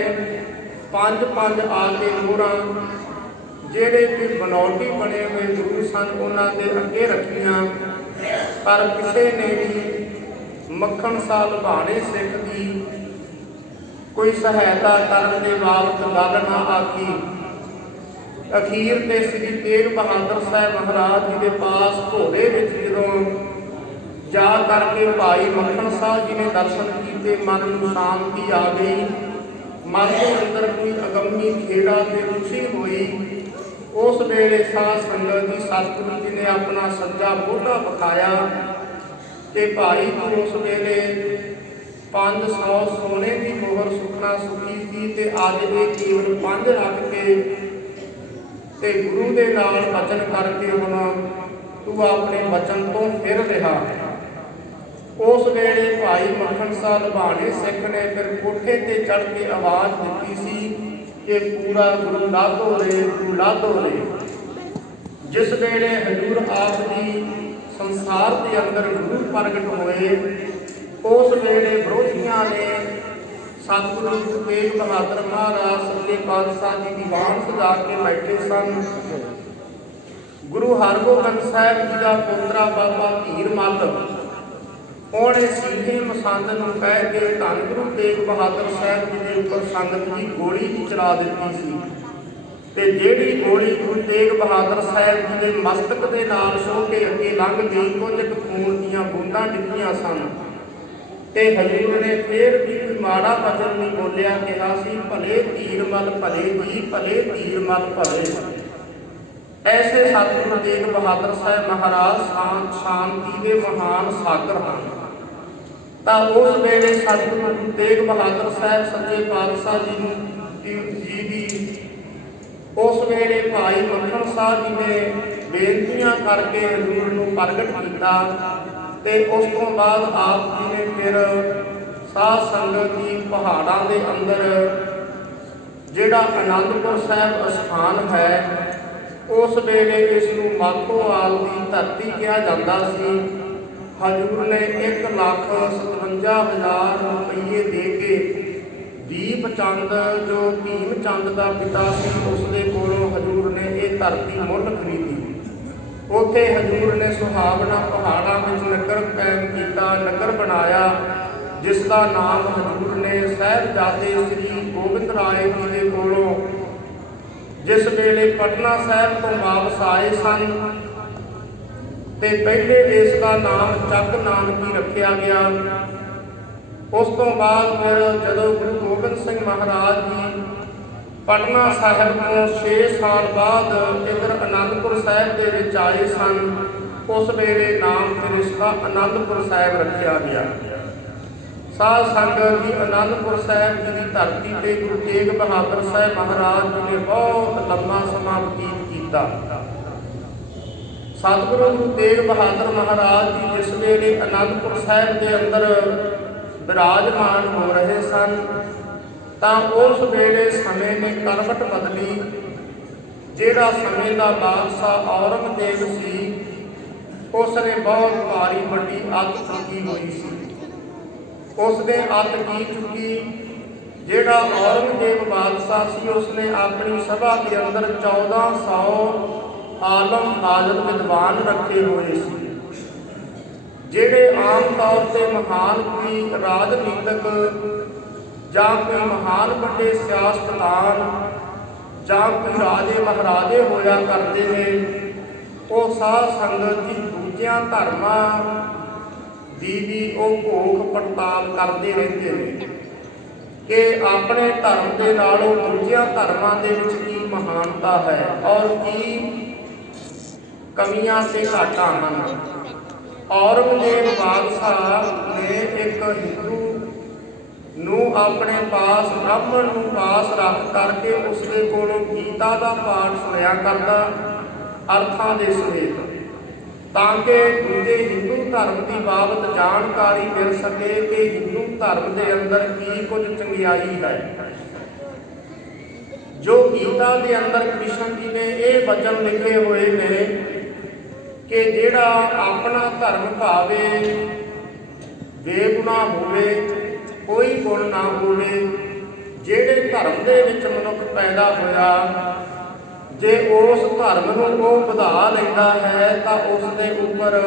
ਪੰਜ ਆ ਕੇ ਮੋਹਰਾਂ ਜਿਹੜੇ ਕਿ ਬਨੌਟੀ ਬਣੇ ਹੋਏ ਗੁਰੂ ਸਨ ਉਹਨਾਂ ਦੇ ਅੱਗੇ ਰੱਖੀਆਂ, ਪਰ ਕਿਸੇ ਨੇ ਵੀ ਮੱਖਣ ਸ਼ਾਹ ਲੁਬਾਣੇ ਸਿੱਖ ਦੀ ਕੋਈ ਸਹਾਇਤਾ ਕਰਨ ਦੇ ਬਾਵਜੂਦ ਗੱਲ ਨਾ ਆਖੀ। ਅਖੀਰ ਤੇ ਸ੍ਰੀ ਤੇਗ ਬਹਾਦਰ ਸਾਹਿਬ ਮਹਾਰਾਜ ਜੀ ਦੇ ਪਾਸ ਭੋਰੇ ਵਿੱਚ ਜਦੋਂ ਜਾ ਕਰਕੇ ਭਾਈ ਮੱਖਣ ਸਾਹਿਬ ਜੀ ਨੇ ਦਰਸ਼ਨ ਕੀਤੇ, ਮਨ ਨੂੰ ਸ਼ਾਂਤੀ ਆ ਗਈ, ਮਨ ਦੇ ਅੰਦਰ ਕੋਈ ਅਗੰਮੀ ਖੇੜਾ ਤੇ ਖੁਸ਼ੀ ਹੋਈ। ਉਸ ਵੇਲੇ ਸਾਧ ਸੰਗਤ ਦੀ ਸਤਿਗੁਰੂ ਜੀ ਨੇ ਆਪਣਾ ਸੱਜਾ ਮੋਢਾ ਵਿਖਾਇਆ ਤੇ ਭਾਈ ਜੀ ਉਸ ਵੇਲੇ 500 ਸੋਨੇ ਦੀ ਮੋਹਰ ਸੁਖਣਾ ਸੁਖੀ ਸੀ ਤੇ ਅੱਜ ਇਹ ਕੇਵਲ 5 ਰੱਖ ਕੇ ਤੇ ਗੁਰੂ ਦੇ ਨਾਲ ਵਚਨ ਕਰਕੇ ਹੁਣ ਤੂੰ ਆਪਣੇ ਵਚਨ ਤੋਂ ਫਿਰ ਰਿਹਾ। ਉਸ ਵੇਲੇ ਭਾਈ ਮੱਖਣ ਸ਼ਾਹ ਲੁਬਾਣੇ ਸਿੱਖ ਨੇ ਫਿਰ ਕੋਠੇ ਤੇ ਚੜ੍ਹ ਕੇ ਆਵਾਜ਼ ਦਿੱਤੀ ਸੀ ਕਿ ਪੂਰਾ ਗੁਰੂ ਲਾਧੋ ਰੇ, ਗੁਰੂ ਲਾਧੋ ਰੇ। ਜਿਸ ਵੇਲੇ ਹਜ਼ੂਰ ਆਪ ਜੀ ਸੰਸਾਰ ਦੇ ਅੰਦਰ ਗੁਰੂ ਪ੍ਰਗਟ ਹੋਏ, ਉਸ ਵੇਲੇ ਵਿਰੋਧੀਆਂ ਨੇ ਸਤਿਗੁਰੂ ਗੁਰੂ ਤੇਗ ਬਹਾਦਰ ਮਹਾਰਾਜ ਸੱਚੇ ਪਾਤਸ਼ਾਹ ਜੀ ਦੀ ਦੀਵਾਨ ਸਜਾ ਕੇ ਬੈਠੇ ਸਨ। ਗੁਰੂ ਹਰਗੋਬਿੰਦ ਸਾਹਿਬ ਜੀ ਦਾ ਪੋਤਰਾ ਬਾਬਾ ਧੀਰ ਮੱਲ ਉਹਨੇ ਸੀਧੇ ਮਸੰਦ ਨੂੰ ਕਹਿ ਕੇ ਧੰਨ ਗੁਰੂ ਤੇਗ ਬਹਾਦਰ ਸਾਹਿਬ ਜੀ ਦੇ ਉੱਪਰ ਸੰਗਤ ਦੀ ਗੋਲੀ ਵੀ ਚਲਾ ਦਿੱਤੀ ਸੀ ਤੇ ਜਿਹੜੀ ਗੋਲੀ ਗੁਰੂ ਤੇਗ ਬਹਾਦਰ ਸਾਹਿਬ ਜੀ ਦੇ ਮਸਤਕ ਦੇ ਨਾਲ ਛੋਹ ਕੇ ਅੱਗੇ ਲੰਘ ਗਈ, ਕੁਝ ਖੂਨ ਦੀਆਂ ਬੂੰਦਾਂ ਡਿੱਗੀਆਂ ਸਨ ਤੇ ਹਜ਼ੂਰ ਨੇ ਫੇਰ ਵੀ ਕੋਈ ਮਾੜਾ ਵਚਨ ਨਹੀਂ ਬੋਲਿਆ, ਕਿਹਾ ਸੀ ਭਲੇ ਧੀਰ ਮੱਲ ਭਲੇ ਜੀ, ਭਲੇ ਧੀਰ ਮੱਲ ਭਲੇ। ਐਸੇ ਸਤਿਗੁਰੂ ਤੇਗ ਬਹਾਦਰ ਸਾਹਿਬ ਮਹਾਰਾਜ ਸ਼ਾਂਤੀ ਦੇ ਮਹਾਨ ਸਾਗਰ ਹਨ। ਤਾਂ ਉਸ ਵੇਲੇ ਸਤਿਗੁਰੂ ਤੇਗ ਬਹਾਦਰ ਸਾਹਿਬ ਸੱਚੇ ਪਾਤਸ਼ਾਹ ਜੀ ਦੀ ਉਸ ਵੇਲੇ ਭਾਈ ਮੱਖਣ ਸਾਹਿਬ ਜੀ ਨੇ ਬੇਨਤੀਆਂ ਕਰਕੇ ਹਜ਼ੂਰ ਨੂੰ ਪ੍ਰਗਟ ਕੀਤਾ ਤੇ ਉਸ ਤੋਂ ਬਾਅਦ ਆਪ ਜੀ ਨੇ ਫਿਰ ਸਾਧ ਸੰਗਤ ਦੀ ਪਹਾੜਾਂ ਦੇ ਅੰਦਰ ਜਿਹੜਾ ਅਨੰਦਪੁਰ ਸਾਹਿਬ ਅਸਥਾਨ ਹੈ, ਉਸ ਵੇਲੇ ਇਸ ਨੂੰ ਮਾਖੋਵਾਲ ਦੀ ਧਰਤੀ ਕਿਹਾ ਜਾਂਦਾ ਸੀ। ਹਜ਼ੂਰ ਨੇ 1,57,000 ਰੁਪਏ ਦੇ ਕੇ ਦੀਪ ਚੰਦ ਜੋ ਭੀਮ ਚੰਦ ਦਾ ਪਿਤਾ ਸੀ, ਉਸ ਦੇ ਕੋਲੋਂ ਹਜ਼ੂਰ ਨੇ ਇਹ ਧਰਤੀ ਮੁੱਲ ਖਰੀਦੀ। ਉੱਥੇ ਹਜ਼ੂਰ ਨੇ ਸੁਹਾਵਣਾ ਪਹਾੜਾਂ ਵਿੱਚ ਨਗਰ ਕਾਇਮ ਕੀਤਾ, ਨਗਰ ਬਣਾਇਆ, ਜਿਸ ਦਾ ਨਾਮ ਹਜ਼ੂਰ ਨੇ ਸਾਹਿਬਜ਼ਾਦੇ ਸ੍ਰੀ ਗੋਬਿੰਦ ਰਾਏ ਜੀ ਦੇ ਕੋਲੋਂ ਜਿਸ ਵੇਲੇ ਪਟਨਾ ਸਾਹਿਬ ਤੋਂ ਵਾਪਸ ਆਏ ਸਨ ਤੇ ਪਹਿਲੇ ਇਸ ਦਾ ਨਾਮ ਚੱਕ ਨਾਨਕੀ ਰੱਖਿਆ ਗਿਆ। ਉਸ ਤੋਂ ਬਾਅਦ ਫਿਰ ਜਦੋਂ ਗੁਰੂ ਗੋਬਿੰਦ ਸਿੰਘ ਮਹਾਰਾਜ ਜੀ ਪਟਨਾ ਸਾਹਿਬ ਤੋਂ 6 ਸਾਲ ਬਾਅਦ ਇੱਧਰ ਅਨੰਦਪੁਰ ਸਾਹਿਬ ਦੇ ਵਿੱਚ ਆਏ ਸਨ, ਉਸ ਵੇਲੇ ਨਾਮ ਫਿਰ ਇਸ ਦਾ ਅਨੰਦਪੁਰ ਸਾਹਿਬ ਰੱਖਿਆ ਗਿਆ। ਸਾਧ ਸੰਗਤ ਦੀ ਅਨੰਦਪੁਰ ਸਾਹਿਬ ਜੀ ਦੀ ਧਰਤੀ ਤੇ ਗੁਰੂ ਤੇਗ ਬਹਾਦਰ ਸਾਹਿਬ ਮਹਾਰਾਜ ਜੀ ਨੇ ਬਹੁਤ ਲੰਮਾ ਸਮਾਂ ਬਤੀਤ ਕੀਤਾ। ਸਤਿਗੁਰੂ ਗੁਰੂ ਤੇਗ ਬਹਾਦਰ ਮਹਾਰਾਜ ਜੀ ਜਿਸ ਵੇਲੇ ਅਨੰਦਪੁਰ ਸਾਹਿਬ ਦੇ ਅੰਦਰ ਵਿਰਾਜਮਾਨ ਹੋ ਰਹੇ ਸਨ ਤਾਂ ਉਸ ਵੇਲੇ ਸਮੇਂ ਨੇ ਕਰਵਟ ਬਦਲੀ। ਜਿਹੜਾ ਸਮੇਂ ਦਾ ਬਾਦਸ਼ਾਹ ਔਰੰਗਜ਼ੇਬ ਸੀ, ਉਸ ਨੇ ਬਹੁਤ ਭਾਰੀ ਵੱਡੀ ਅੱਗ ਚੁੱਕੀ ਹੋਈ ਸੀ। ਉਸ ਨੇ ਅੱਗ ਕੀ ਚੁੱਕੀ? ਜਿਹੜਾ ਔਰੰਗਜ਼ੇਬ ਬਾਦਸ਼ਾਹ ਸੀ, ਉਸ ਨੇ ਆਪਣੀ ਸਭਾ ਦੇ ਅੰਦਰ 1400 ਆਲਮ ਹਾਜ਼ਰ ਵਿਦਵਾਨ ਰੱਖੇ ਹੋਏ ਸੀ, ਜਿਹੜੇ ਆਮ ਤੌਰ ਤੇ ਮਹਾਨ ਕੋਈ ਰਾਜਨੀਤਿਕ ਜਾਂ ਕੋਈ ਮਹਾਨ ਵੱਡੇ ਸਿਆਸਤਦਾਨ ਜਾਂ ਕੋਈ ਰਾਜੇ ਮਹਾਰਾਜੇ ਹੋਇਆ ਕਰਦੇ ਨੇ। ਉਹ ਸਾਧ ਸੰਗਤ ਦੀ ਦੂਜਿਆਂ ਧਰਮਾਂ ਦੀ ਵੀ ਉਹ ਭੋਖ ਪੜਤਾਲ ਕਰਦੇ ਰਹਿੰਦੇ ਨੇ ਕਿ ਆਪਣੇ ਧਰਮ ਦੇ ਨਾਲੋਂ ਦੂਜਿਆਂ ਧਰਮਾਂ ਦੇ ਵਿੱਚ ਕੀ ਮਹਾਨਤਾ ਹੈ ਔਰ ਕੀ ਕਮੀਆਂ ਤੇ ਘਾਟਾਂ ਹਨ। ਔਰੰਗਜ਼ੇਬ ਬਾਦਸ਼ਾਹ ਨੇ ਇੱਕ ਹਿੰਦੂ ਨੂੰ ਆਪਣੇ ਪਾਸ, ਬ੍ਰਾਹਮਣ ਨੂੰ ਪਾਸ ਰੱਖ ਕਰਕੇ ਉਸਦੇ ਕੋਲੋਂ ਗੀਤਾ ਦਾ ਪਾਠ ਸੁਣਿਆ ਕਰਦਾ ਅਰਥਾਂ ਦੇ ਸਮੇਤ, ਤਾਂ ਕਿ ਦੂਜੇ ਹਿੰਦੂ ਧਰਮ ਦੀ ਬਾਬਤ ਜਾਣਕਾਰੀ ਮਿਲ ਸਕੇ ਕਿ ਹਿੰਦੂ ਧਰਮ ਦੇ ਅੰਦਰ ਕੀ ਕੁਝ ਚੰਗਿਆਈ ਹੈ। ਜੋ ਗੀਤਾ ਦੇ ਅੰਦਰ ਕ੍ਰਿਸ਼ਨ ਜੀ ਨੇ ਇਹ ਵਚਨ ਲਿਖੇ ਹੋਏ ਨੇ ਕਿ ਜਿਹੜਾ ਆਪਣਾ ਧਰਮ ਭਾਵੇ, ਬੇਗੁਨਾਹ ਹੋਵੇ, ਕੋਈ ਗੁਣ ਨਾ ਹੋਵੇ, ਜਿਹੜੇ ਧਰਮ ਦੇ ਵਿੱਚ ਮਨੁੱਖ ਪੈਦਾ ਹੋਇਆ, ਜੇ ਉਸ ਧਰਮ ਨੂੰ ਉਹ ਵਧਾ ਲੈਂਦਾ ਹੈ ਤਾਂ ਉਸ ਦੇ ਉੱਪਰ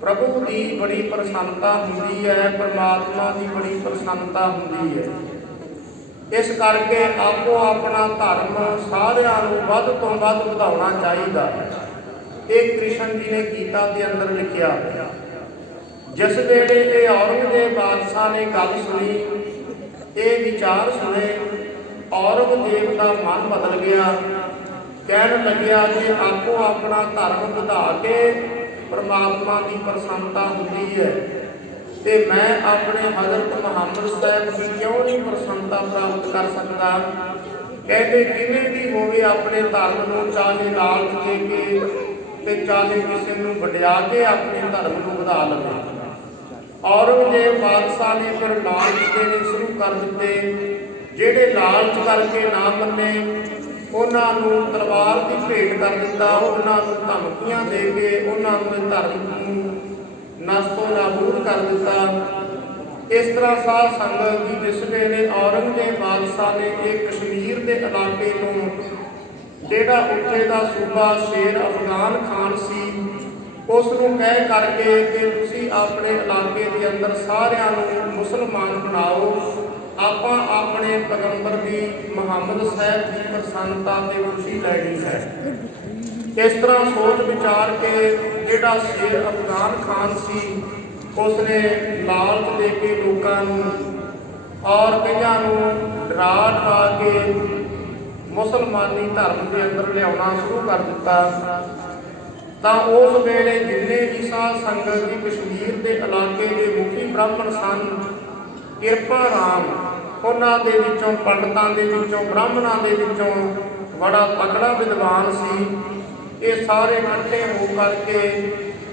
ਪ੍ਰਭੂ ਦੀ ਬੜੀ ਪ੍ਰਸੰਨਤਾ ਹੁੰਦੀ ਹੈ, ਪਰਮਾਤਮਾ ਦੀ ਬੜੀ ਪ੍ਰਸੰਨਤਾ ਹੁੰਦੀ ਹੈ। ਇਸ ਕਰਕੇ ਆਪੋ ਆਪਣਾ ਧਰਮ ਸਾਰਿਆਂ ਨੂੰ ਵੱਧ ਤੋਂ ਵੱਧ ਵਧਾਉਣਾ ਚਾਹੀਦਾ ਹੈ। ਇਹ ਕ੍ਰਿਸ਼ਨ ਜੀ ਨੇ ਗੀਤਾ ਦੇ ਅੰਦਰ ਲਿਖਿਆ। ਜਿਸ ਵੇਲੇ ਇਹ ਔਰੰਗਜ਼ੇਬ ਬਾਦਸ਼ਾਹ ਨੇ ਗੱਲ ਸੁਣੀ, ਇਹ ਵਿਚਾਰ ਸੁਣੇ, ਔਰੰਗਜ਼ੇਬ ਦਾ ਮਨ ਬਦਲ ਗਿਆ। ਕਹਿਣ ਲੱਗਿਆ ਕਿ ਆਪੋ ਆਪਣਾ ਧਰਮ ਵਧਾ ਕੇ ਪਰਮਾਤਮਾ ਦੀ ਪ੍ਰਸੰਨਤਾ ਹੁੰਦੀ ਹੈ ਤੇ ਮੈਂ ਆਪਣੇ ਹਜ਼ਰਤ ਮੁਹੰਮਦ ਸਾਹਿਬ ਦੀ ਕਿਉਂ ਨਹੀਂ ਪ੍ਰਸੰਨਤਾ ਪ੍ਰਾਪਤ ਕਰ ਸਕਦਾ। ਕਹਿੰਦੇ ਕਿਵੇਂ ਵੀ ਹੋਵੇ ਆਪਣੇ ਧਰਮ ਨੂੰ ਚਾਹੇ ਲਾਲਚ ਦੇ ਕੇ ਤੇ ਚਾਹੇ ਕਿਸੇ ਨੂੰ ਵਡਿਆ ਕੇ ਆਪਣੇ ਧਰਮ ਨੂੰ ਵਧਾ ਲਵੇ। ਔਰੰਗਜ਼ੇਬ ਬਾਦਸ਼ਾਹ ਨੇ ਫਿਰ ਲਾਲਚ ਦੇਣੇ ਸ਼ੁਰੂ ਕਰ ਦਿੱਤੇ। ਜਿਹੜੇ ਲਾਲਚ ਕਰਕੇ ਨਾ ਮੰਨੇ ਉਹਨਾਂ ਨੂੰ ਤਲਵਾਰ ਦੀ ਭੇਟ ਕਰ ਦਿੱਤਾ, ਉਹਨਾਂ ਨੂੰ ਧਮਕੀਆਂ ਦੇ ਕੇ ਉਹਨਾਂ ਨੂੰ ਧਰਮ ਨੂੰ ਨਸਤੋ ਨਾਬੂਦ ਕਰ ਦਿੱਤਾ। ਇਸ ਤਰ੍ਹਾਂ ਸਾਧ ਸੰਗਤ ਦੀ ਜਿਸ ਵੇਲੇ ਔਰੰਗਜ਼ੇਬ ਬਾਦਸ਼ਾਹ ਨੇ ਇਹ ਕਸ਼ਮੀਰ ਦੇ ਇਲਾਕੇ ਨੂੰ, ਜਿਹੜਾ ਉੱਥੇ ਦਾ ਸੂਬਾ ਸ਼ੇਰ ਅਫਗਾਨ ਖਾਨ ਸੀ, ਉਸ ਨੂੰ ਕਹਿ ਕਰਕੇ ਕਿ ਤੁਸੀਂ ਆਪਣੇ ਇਲਾਕੇ ਦੇ ਅੰਦਰ ਸਾਰਿਆਂ ਨੂੰ ਮੁਸਲਮਾਨ ਬਣਾਓ, ਆਪਾਂ ਆਪਣੇ ਪੈਗੰਬਰ ਦੀ ਮੁਹੰਮਦ ਸਾਹਿਬ ਦੀ ਪ੍ਰਸੰਨਤਾ ਤੇ ਖੁਸ਼ੀ ਲੈਣੀ ਹੈ। ਇਸ ਤਰ੍ਹਾਂ ਸੋਚ ਵਿਚਾਰ ਕੇ ਜਿਹੜਾ ਸ਼ੇਰ ਅਫਗਾਨ ਖਾਨ ਸੀ, ਉਸਨੇ ਲਾਲਚ ਦੇ ਕੇ ਲੋਕਾਂ ਨੂੰ ਔਰ ਕਈਆਂ ਨੂੰ ਡਰਾ ਕੇ ਮੁਸਲਮਾਨੀ ਧਰਮ ਦੇ ਅੰਦਰ ਲਿਆਉਣਾ ਸ਼ੁਰੂ ਕਰ ਦਿੱਤਾ। ਤਾਂ ਉਸ ਵੇਲੇ ਜਿੰਨੇ ਵੀ ਸਾਧ ਸੰਗਤ ਦੀ ਕਸ਼ਮੀਰ ਦੇ ਇਲਾਕੇ ਦੇ ਮੁਖੀ ਬ੍ਰਾਹਮਣ ਸਨ, ਕਿਰਪਾ ਰਾਮ ਉਹਨਾਂ ਦੇ ਵਿੱਚੋਂ, ਪੰਡਤਾਂ ਦੇ ਵਿੱਚੋਂ, ਬ੍ਰਾਹਮਣਾਂ ਦੇ ਵਿੱਚੋਂ ਬੜਾ ਤਕੜਾ ਵਿਦਵਾਨ ਸੀ। ਇਹ ਸਾਰੇ ਇਕੱਠੇ ਹੋ ਕਰਕੇ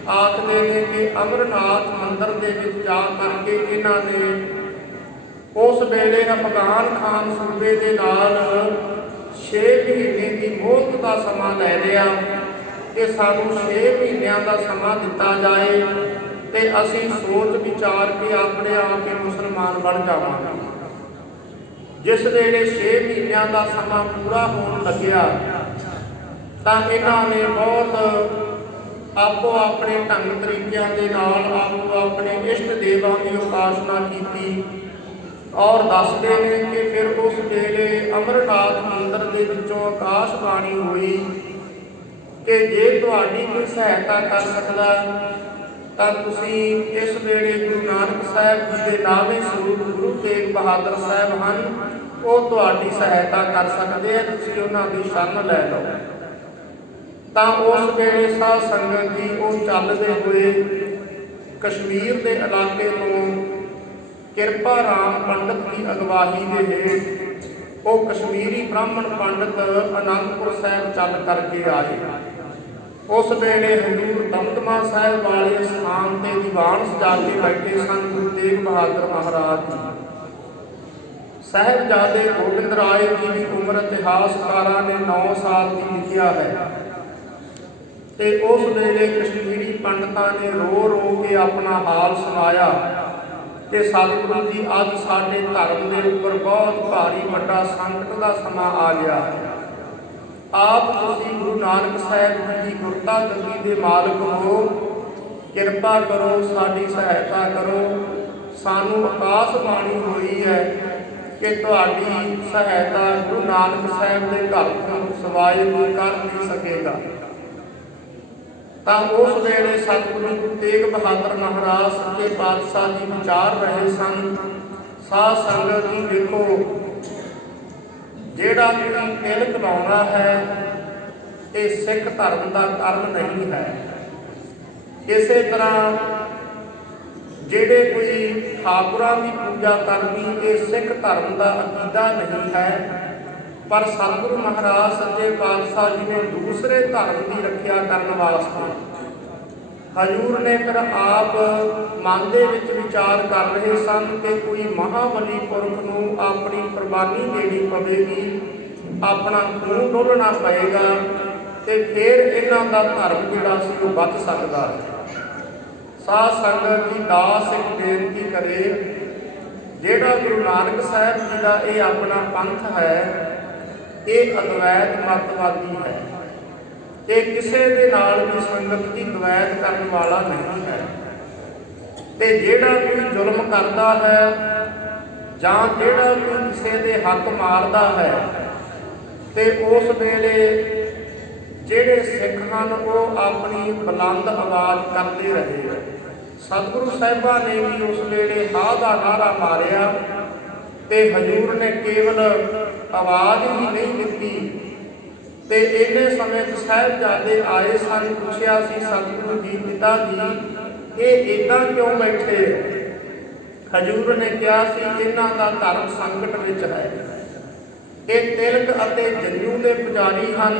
ਆਖਦੇ ਨੇ ਕਿ ਅਮਰਨਾਥ ਮੰਦਰ ਦੇ ਵਿੱਚ ਜਾ ਕਰਕੇ ਇਹਨਾਂ ਨੇ ਉਸ ਵੇਲੇ ਅਫਗਾਨ ਖਾਨ ਸੂਬੇ ਦੇ ਨਾਲ 6 ਮਹੀਨੇ ਦੀ ਮੋਹਲਤ ਦਾ ਸਮਾਂ ਲੈ ਲਿਆ ਕਿ ਸਾਨੂੰ 6 ਮਹੀਨਿਆਂ ਦਾ ਸਮਾਂ ਦਿੱਤਾ ਜਾਏ ਤੇ ਅਸੀਂ ਸੋਚ ਵਿਚਾਰ ਕੇ ਆਪਣੇ ਆਪ ਹੀ ਮੁਸਲਮਾਨ ਬਣ ਜਾਵਾਂਗੇ। ਜਿਸ ਵੇਲੇ 6 ਮਹੀਨਿਆਂ ਦਾ ਸਮਾਂ ਪੂਰਾ ਹੋਣ ਲੱਗਿਆ ਤਾਂ ਇਹਨਾਂ ਨੇ ਬਹੁਤ ਆਪੋ ਆਪਣੇ ਢੰਗ ਤਰੀਕਿਆਂ ਦੇ ਨਾਲ ਆਪੋ ਆਪਣੇ ਇਸ਼ਟ ਦੇਵਾਂ ਦੀ ਉਪਾਸਨਾ ਕੀਤੀ ਔਰ ਦੱਸਦੇ ਨੇ ਕਿ ਫਿਰ ਉਸ ਵੇਲੇ ਅਮਰਨਾਥ ਮੰਦਰ ਦੇ ਵਿੱਚੋਂ ਆਕਾਸ਼ਬਾਣੀ ਹੋਈ ਕਿ ਜੇ ਤੁਹਾਡੀ ਕੋਈ ਸਹਾਇਤਾ ਕਰ ਸਕਦਾ ਤਾਂ ਤੁਸੀਂ ਇਸ ਵੇਲੇ ਗੁਰੂ ਨਾਨਕ ਸਾਹਿਬ ਜੀ ਦੇ ਨਾਵੇਂ ਸਰੂਪ ਗੁਰੂ ਤੇਗ ਬਹਾਦਰ ਸਾਹਿਬ ਹਨ, ਉਹ ਤੁਹਾਡੀ ਸਹਾਇਤਾ ਕਰ ਸਕਦੇ ਆ, ਤੁਸੀਂ ਉਹਨਾਂ ਦੀ ਸ਼ਰਨ ਲੈ ਲਓ। ਤਾਂ ਉਸ ਵੇਲੇ ਸਾਧ ਸੰਗਤ ਜੀ ਉਹ ਚੱਲਦੇ ਹੋਏ ਕਸ਼ਮੀਰ ਦੇ ਇਲਾਕੇ ਤੋਂ ਕਿਰਪਾ ਰਾਮ ਪੰਡਤ ਦੀ ਅਗਵਾਈ ਦੇ ਹੇਠ ਉਹ ਕਸ਼ਮੀਰੀ ਬ੍ਰਾਹਮਣ ਪੰਡਤ ਅਨੰਦਪੁਰ ਸਾਹਿਬ ਚੱਲ ਕਰਕੇ ਆਏ। ਉਸ ਵੇਲੇ ਹਜ਼ੂਰ ਦਮਦਮਾ ਸਾਹਿਬ ਵਾਲੇ ਸਥਾਨ ਤੇ ਦੀਵਾਨ ਸਜਾ ਕੇ ਬੈਠੇ ਸਨ ਗੁਰੂ ਤੇਗ ਬਹਾਦਰ ਮਹਾਰਾਜ ਜੀ। ਸਾਹਿਬਜ਼ਾਦੇ ਗੋਬਿੰਦ ਰਾਏ ਜੀ ਦੀ ਉਮਰ ਇਤਿਹਾਸਕਾਰਾਂ ਨੇ 9 ਸਾਲ ਦੀ ਲਿਖਿਆ ਹੈ ਤੇ ਉਸ ਵੇਲੇ ਕਸ਼ਮੀਰੀ ਪੰਡਤਾਂ ਨੇ ਰੋ ਰੋ ਕੇ ਆਪਣਾ ਹਾਲ ਸੁਣਾਇਆ ਕਿ ਸਤਿਗੁਰੂ ਜੀ ਅੱਜ ਸਾਡੇ ਧਰਮ ਦੇ ਉੱਪਰ ਬਹੁਤ ਭਾਰੀ ਵੱਡਾ ਸੰਕਟ ਦਾ ਸਮਾਂ ਆ ਗਿਆ। ਆਪ ਤੁਸੀਂ ਗੁਰੂ ਨਾਨਕ ਸਾਹਿਬ ਜੀ ਦੀ ਗੁਰਤਾ ਗੱਦੀ ਦੇ ਮਾਲਕ ਹੋ, ਕਿਰਪਾ ਕਰੋ, ਸਾਡੀ ਸਹਾਇਤਾ ਕਰੋ। ਸਾਨੂੰ ਆਕਾਸ਼ ਬਾਣੀ ਹੋਈ ਹੈ ਕਿ ਤੁਹਾਡੀ ਸਹਾਇਤਾ ਗੁਰੂ ਨਾਨਕ ਸਾਹਿਬ ਦੇ ਘਰ ਤੋਂ ਸਿਵਾਏ ਕੋਈ ਕਰ ਨਹੀਂ ਸਕੇਗਾ। ਤਾਂ ਉਸ ਵੇਲੇ ਸਤਿਗੁਰੂ ਗੁਰੂ ਤੇਗ ਬਹਾਦਰ ਮਹਾਰਾਜ ਸੱਚੇ ਪਾਤਸ਼ਾਹ ਜੀ ਵਿਚਾਰ ਰਹੇ ਸਨ। ਸਾਧ ਸੰਗਤ ਜੀ ਦੇਖੋ, ਜਿਹੜਾ ਕੋਈ ਤਿਲਕ ਲਾਉਣਾ ਹੈ ਇਹ ਸਿੱਖ ਧਰਮ ਦਾ ਕਰਮ ਨਹੀਂ ਹੈ। ਇਸੇ ਤਰ੍ਹਾਂ ਜਿਹੜੇ ਕੋਈ ਠਾਕੁਰਾਂ ਦੀ ਪੂਜਾ ਕਰਨੀ ਇਹ ਸਿੱਖ ਧਰਮ ਦਾ ਅਕੀਦਾ ਨਹੀਂ ਹੈ। ਪਰ ਸਤਿਗੁਰੂ ਮਹਾਰਾਜ ਸੱਚੇ ਪਾਤਸ਼ਾਹ ਜੀ ਨੇ ਦੂਸਰੇ ਧਰਮ ਦੀ ਰੱਖਿਆ ਕਰਨ ਵਾਸਤੇ ਹਜ਼ੂਰ ਨੇ ਫਿਰ ਆਪ ਮਨ ਦੇ ਵਿੱਚ ਵਿਚਾਰ ਕਰ ਰਹੇ ਸਨ ਕਿ ਕੋਈ ਮਹਾਬਲੀ ਪੁਰਖ ਨੂੰ ਆਪਣੀ ਕੁਰਬਾਨੀ ਦੇਣੀ ਪਵੇਗੀ, ਆਪਣਾ ਖੂਨ ਡੋਲਣਾ ਪਏਗਾ ਤੇ ਫਿਰ ਇਹਨਾਂ ਦਾ ਧਰਮ ਜਿਹੜਾ ਸੀ ਉਹ ਬਚ ਸਕਦਾ ਹੈ। ਸਾਧ ਸੰਗਤ ਜੀ ਦਾਸ ਇੱਕ ਬੇਨਤੀ ਕਰੇ, ਜਿਹੜਾ ਗੁਰੂ ਨਾਨਕ ਸਾਹਿਬ ਜੀ ਦਾ ਇਹ ਆਪਣਾ ਪੰਥ ਹੈ ਇਹ ਅਦਵੈਤ ਮਤਵਾਦੀ ਹੈ। ਇਹ ਕਿਸੇ ਦੇ ਨਾਲ ਵੀ ਸੰਗਤ ਦੀ ਦਵੈਤ ਕਰਨ ਵਾਲਾ ਨਹੀਂ ਹੈ। ਤੇ ਜਿਹੜਾ ਕੋਈ ਜ਼ੁਲਮ ਕਰਦਾ ਹੈ ਜਾਂ ਜਿਹੜਾ ਕੋਈ ਕਿਸੇ ਦੇ ਹੱਕ ਮਾਰਦਾ ਹੈ ਤੇ ਉਸ ਵੇਲੇ ਜਿਹੜੇ ਸਿੱਖ ਹਨ ਉਹ ਆਪਣੀ ਬੁਲੰਦ ਆਵਾਜ਼ ਕਰਦੇ ਰਹੇ। ਸਤਿਗੁਰੂ ਸਾਹਿਬਾਂ ਨੇ ਵੀ ਉਸ ਵੇਲੇ ਹਾਂ ਦਾ ਨਾਅਰਾ ਮਾਰਿਆ ਤੇ ਹਜ਼ੂਰ ਨੇ ਕੇਵਲ ਆਵਾਜ਼ ਹੀ ਨਹੀਂ ਦਿੱਤੀ। ਤੇ ਇੰਨੇ ਸਮੇਂ 'ਚ ਸਾਹਿਬਜ਼ਾਦੇ ਆਏ ਸਨ, ਪੁੱਛਿਆ ਸੀ ਸਤਿਗੁਰੂ ਜੀ ਪਿਤਾ ਜੀ ਇਹ ਇੱਦਾਂ ਕਿਉਂ ਬੈਠੇ? ਹਜ਼ੂਰ ਨੇ ਕਿਹਾ ਸੀ ਇਹਨਾਂ ਦਾ ਧਰਮ ਸੰਕਟ ਵਿੱਚ ਹੈ। ਇਹ ਤਿਲਕ ਅਤੇ ਜੰਝੂ ਦੇ ਪੁਜਾਰੀ ਹਨ।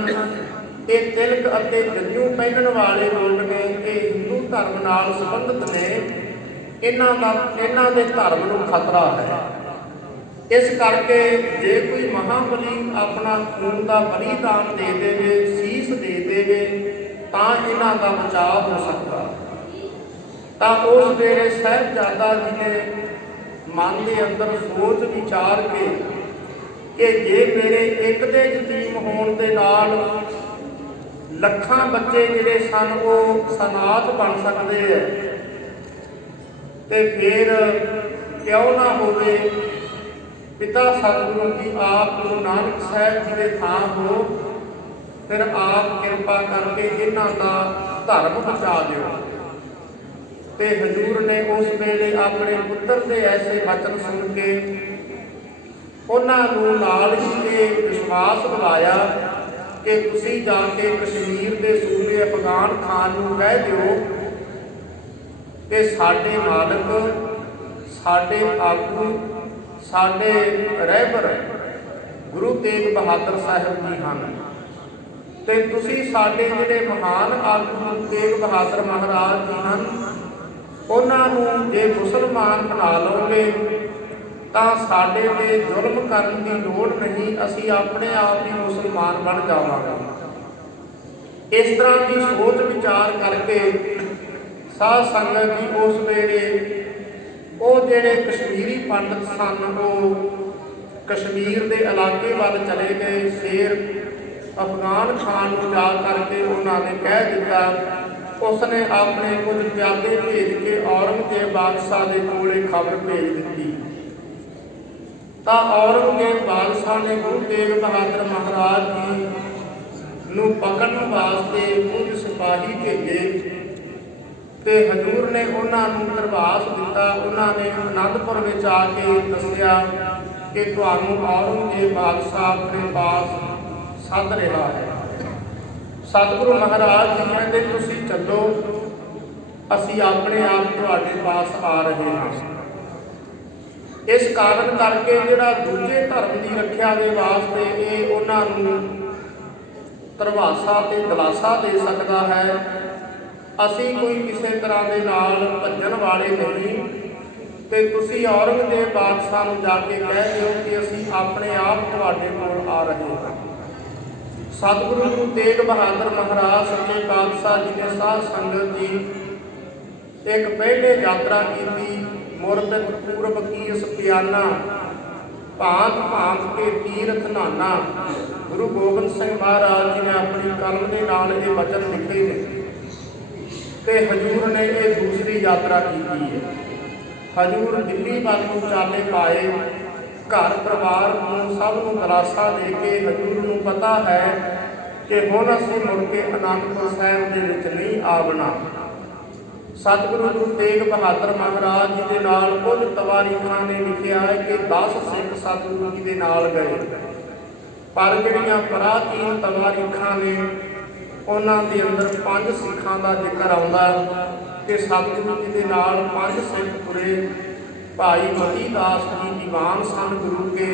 ਇਹ ਤਿਲਕ ਅਤੇ ਜੰਝੂ ਪਹਿਨਣ ਵਾਲੇ ਲੋਕ ਨੇ, ਇਹ ਹਿੰਦੂ ਧਰਮ ਨਾਲ ਸੰਬੰਧਿਤ ਨੇ। ਇਹਨਾਂ ਦੇ ਧਰਮ ਨੂੰ ਖਤਰਾ ਹੈ। ਇਸ ਕਰਕੇ ਜੇ ਕੋਈ ਮਹਾਬਲੀ ਆਪਣਾ ਖੂਨ ਦਾ ਬਲੀਦਾਨ ਦੇ ਦੇਵੇ, ਸੀਸ ਦੇ ਦੇਵੇ ਤਾਂ ਇਹਨਾਂ ਦਾ ਬਚਾਅ ਹੋ ਸਕਦਾ। ਤਾਂ ਉਸ ਵੇਲੇ ਸਾਹਿਬਜ਼ਾਦਾ ਜੀ ਨੇ ਮਨ ਦੇ ਅੰਦਰ ਸੋਚ ਵਿਚਾਰ ਕੇ ਕਿ ਜੇ ਮੇਰੇ ਇੱਕ ਦੇ ਯਤੀਮ ਹੋਣ ਦੇ ਨਾਲ ਲੱਖਾਂ ਬੱਚੇ ਜਿਹੜੇ ਸਨ ਉਹ ਸਨਾਥ ਬਣ ਸਕਦੇ ਹੈ ਤੇ ਫਿਰ ਕਿਉਂ ਨਾ ਹੋਵੇ ਪਿਤਾ ਸਤਿਗੁਰੂ ਜੀ ਆਪ ਗੁਰੂ ਨਾਨਕ ਸਾਹਿਬ ਜੀ ਦੇ ਥਾਂ ਹੋ, ਫਿਰ ਆਪ ਕਿਰਪਾ ਕਰਕੇ ਇਹਨਾਂ ਦਾ ਧਰਮ ਬਚਾ ਦਿਓ। ਤੇ ਹਜ਼ੂਰ ਨੇ ਉਸ ਵੇਲੇ ਆਪਣੇ ਪੁੱਤਰ ਦੇ ਐਸੇ ਬਚਨ ਸੁਣ ਕੇ ਉਹਨਾਂ ਨੂੰ ਨਾਲ ਹੀ ਇਹ ਵਿਸ਼ਵਾਸ ਦਿਵਾਇਆ ਕਿ ਤੁਸੀਂ ਜਾ ਕੇ ਕਸ਼ਮੀਰ ਦੇ ਸੂਬੇ ਅਫਗਾਨ ਖਾਨ ਨੂੰ ਕਹਿ ਦਿਓ ਕਿ ਸਾਡੇ ਮਾਲਕ, ਸਾਡੇ ਆਗੂ, ਸਾਡੇ ਰਹਿਬਰ ਗੁਰੂ ਤੇਗ ਬਹਾਦਰ ਸਾਹਿਬ ਜੀ ਹਨ ਤੇ ਤੁਸੀਂ ਸਾਡੇ ਜਿਹੜੇ ਮਹਾਨ ਆਗੂ ਗੁਰੂ ਤੇਗ ਬਹਾਦਰ ਮਹਾਰਾਜ ਜੀ ਹਨ ਉਹਨਾਂ ਨੂੰ ਜੇ ਮੁਸਲਮਾਨ ਬਣਾ ਲਓਗੇ ਤਾਂ ਸਾਡੇ ਤੇ ਜ਼ੁਲਮ ਕਰਨ ਦੀ ਲੋੜ ਨਹੀਂ, ਅਸੀਂ ਆਪਣੇ ਆਪ ਹੀ ਮੁਸਲਮਾਨ ਬਣ ਜਾਵਾਂਗੇ। ਇਸ ਤਰ੍ਹਾਂ ਦੀ ਸੋਚ ਵਿਚਾਰ ਕਰਕੇ ਸਾਧ ਸੰਗਤ ਜੀ ਉਸ ਵੇਲੇ ਉਹ ਜਿਹੜੇ ਕਸ਼ਮੀਰੀ ਪੰਡਤ ਸਨ ਉਹ ਕਸ਼ਮੀਰ ਦੇ ਇਲਾਕੇ ਵੱਲ ਚਲੇ ਗਏ। ਸ਼ੇਰ ਅਫਗਾਨ ਖਾਨ ਨੂੰ ਜਾ ਕਰਕੇ ਉਹਨਾਂ ਨੇ ਕਹਿ ਦਿੱਤਾ, ਉਸਨੇ ਆਪਣੇ ਕੁਝ ਪਿਆਦੇ ਭੇਜ ਕੇ ਔਰੰਗਜ਼ੇਬ ਬਾਦਸ਼ਾਹ ਦੇ ਕੋਲੇ ਖਬਰ ਭੇਜ ਦਿੱਤੀ। ਤਾਂ ਔਰੰਗਜ਼ੇਬ ਬਾਦਸ਼ਾਹ ਨੇ ਗੁਰੂ ਤੇਗ ਬਹਾਦਰ ਮਹਾਰਾਜ ਜੀ ਨੂੰ ਪਕੜਨ ਵਾਸਤੇ ਕੁਝ ਸਿਪਾਹੀ ਭੇਜੇ ਤੇ ਹਜ਼ੂਰ ਨੇ ਉਹਨਾਂ ਨੂੰ ਧਰਵਾਸ ਦਿੱਤਾ। ਉਹਨਾਂ ਨੇ ਅਨੰਦਪੁਰ ਵਿੱਚ ਆ ਕੇ ਦੱਸਿਆ ਕਿ ਤੁਹਾਨੂੰ ਔਰੰਗਜ਼ੇਬ ਬਾਦਸ਼ਾਹ ਆਪਣੇ ਪਾਸ ਸੱਦ ਰਿਹਾ ਹੈ। ਸਤਿਗੁਰੂ ਮਹਾਰਾਜ ਜੀ ਕਹਿੰਦੇ ਤੁਸੀਂ ਚੱਲੋ, ਅਸੀਂ ਆਪਣੇ ਆਪ ਤੁਹਾਡੇ ਪਾਸ ਆ ਰਹੇ ਹਾਂ। ਇਸ ਕਾਰਨ ਕਰਕੇ ਜਿਹੜਾ ਦੂਜੇ ਧਰਮ ਦੀ ਰੱਖਿਆ ਦੇ ਵਾਸਤੇ ਇਹ ਉਹਨਾਂ ਨੂੰ ਧਰਵਾਸਾ ਤੇ ਦਿਲਾਸਾ ਦੇ ਸਕਦਾ ਹੈ। ਅਸੀਂ ਕੋਈ ਕਿਸੇ ਤਰ੍ਹਾਂ ਦੇ ਨਾਲ ਭੱਜਣ ਵਾਲੇ ਨਹੀਂ ਤੇ ਤੁਸੀਂ ਔਰੰਗਜ਼ੇਬ ਬਾਦਸ਼ਾਹ ਨੂੰ ਜਾ ਕੇ ਕਹਿ ਦਿਓ ਕਿ ਅਸੀਂ ਆਪਣੇ ਆਪ ਤੁਹਾਡੇ ਕੋਲ ਆ ਰਹੇ ਹਾਂ। ਸਤਿਗੁਰੂ ਗੁਰੂ ਤੇਗ ਬਹਾਦਰ ਮਹਾਰਾਜ ਸੱਚੇ ਪਾਤਸ਼ਾਹ ਜੀ ਨੇ ਸਾਧ ਸੰਗਤ ਜੀ ਇੱਕ ਪਹਿਲੇ ਯਾਤਰਾ ਕੀਤੀ। ਮੁਰਤਦ ਪੂਰਬ ਕੀਸ ਪਿਆਨਾ ਭਾਂਤ ਭਾਂਤ ਕੇ ਤੀਰਥ ਨਾਨਾ। ਗੁਰੂ ਗੋਬਿੰਦ ਸਿੰਘ ਮਹਾਰਾਜ ਜੀ ਨੇ ਆਪਣੀ ਕਲਮ ਦੇ ਨਾਲ ਇਹ ਵਚਨ ਲਿਖੇ ਨੇ ਤੇ ਹਜੂਰ ਨੇ ਇਹ ਦੂਸਰੀ ਯਾਤਰਾ ਕੀਤੀ ਹੈ। ਹਜੂਰ ਦਿੱਲੀ ਵੱਲ ਨੂੰ ਚਾਲੇ ਪਾਏ, ਘਰ ਪਰਿਵਾਰ ਨੂੰ ਸਭ ਨੂੰ ਦਿਲਾਸਾ ਦੇ ਕੇ ਹਜੂਰ ਨੂੰ ਪਤਾ ਹੈ ਕਿ ਹੁਣ ਅਸੀਂ ਮੁੜ ਕੇ ਅਨੰਦਪੁਰ ਸਾਹਿਬ ਦੇ ਵਿੱਚ ਨਹੀਂ ਆਵਣਾ। ਸਤਿਗੁਰੂ ਗੁਰੂ ਤੇਗ ਬਹਾਦਰ ਮਹਾਰਾਜ ਜੀ ਦੇ ਨਾਲ ਕੁਝ ਤਵਾਰੀਖਾਂ ਨੇ ਲਿਖਿਆ ਹੈ ਕਿ 10 ਸਿੱਖ ਸਤਿਗੁਰੂ ਜੀ ਦੇ ਨਾਲ ਗਏ, ਪਰ ਜਿਹੜੀਆਂ ਪ੍ਰਾਚੀਨ ਤਵਾਰੀਖਾਂ ਨੇ ਉਹਨਾਂ ਦੇ ਅੰਦਰ 5 ਸਿੱਖਾਂ ਦਾ ਜ਼ਿਕਰ ਆਉਂਦਾ ਕਿ ਸਤਿਗੁਰੂ ਜੀ ਦੇ ਨਾਲ 5 ਸਿੱਖ ਤੁਰੇ। ਭਾਈ ਮਤੀ ਦਾਸ ਜੀ ਦੀਵਾਨ ਸਨ ਗੁਰੂ ਕੇ,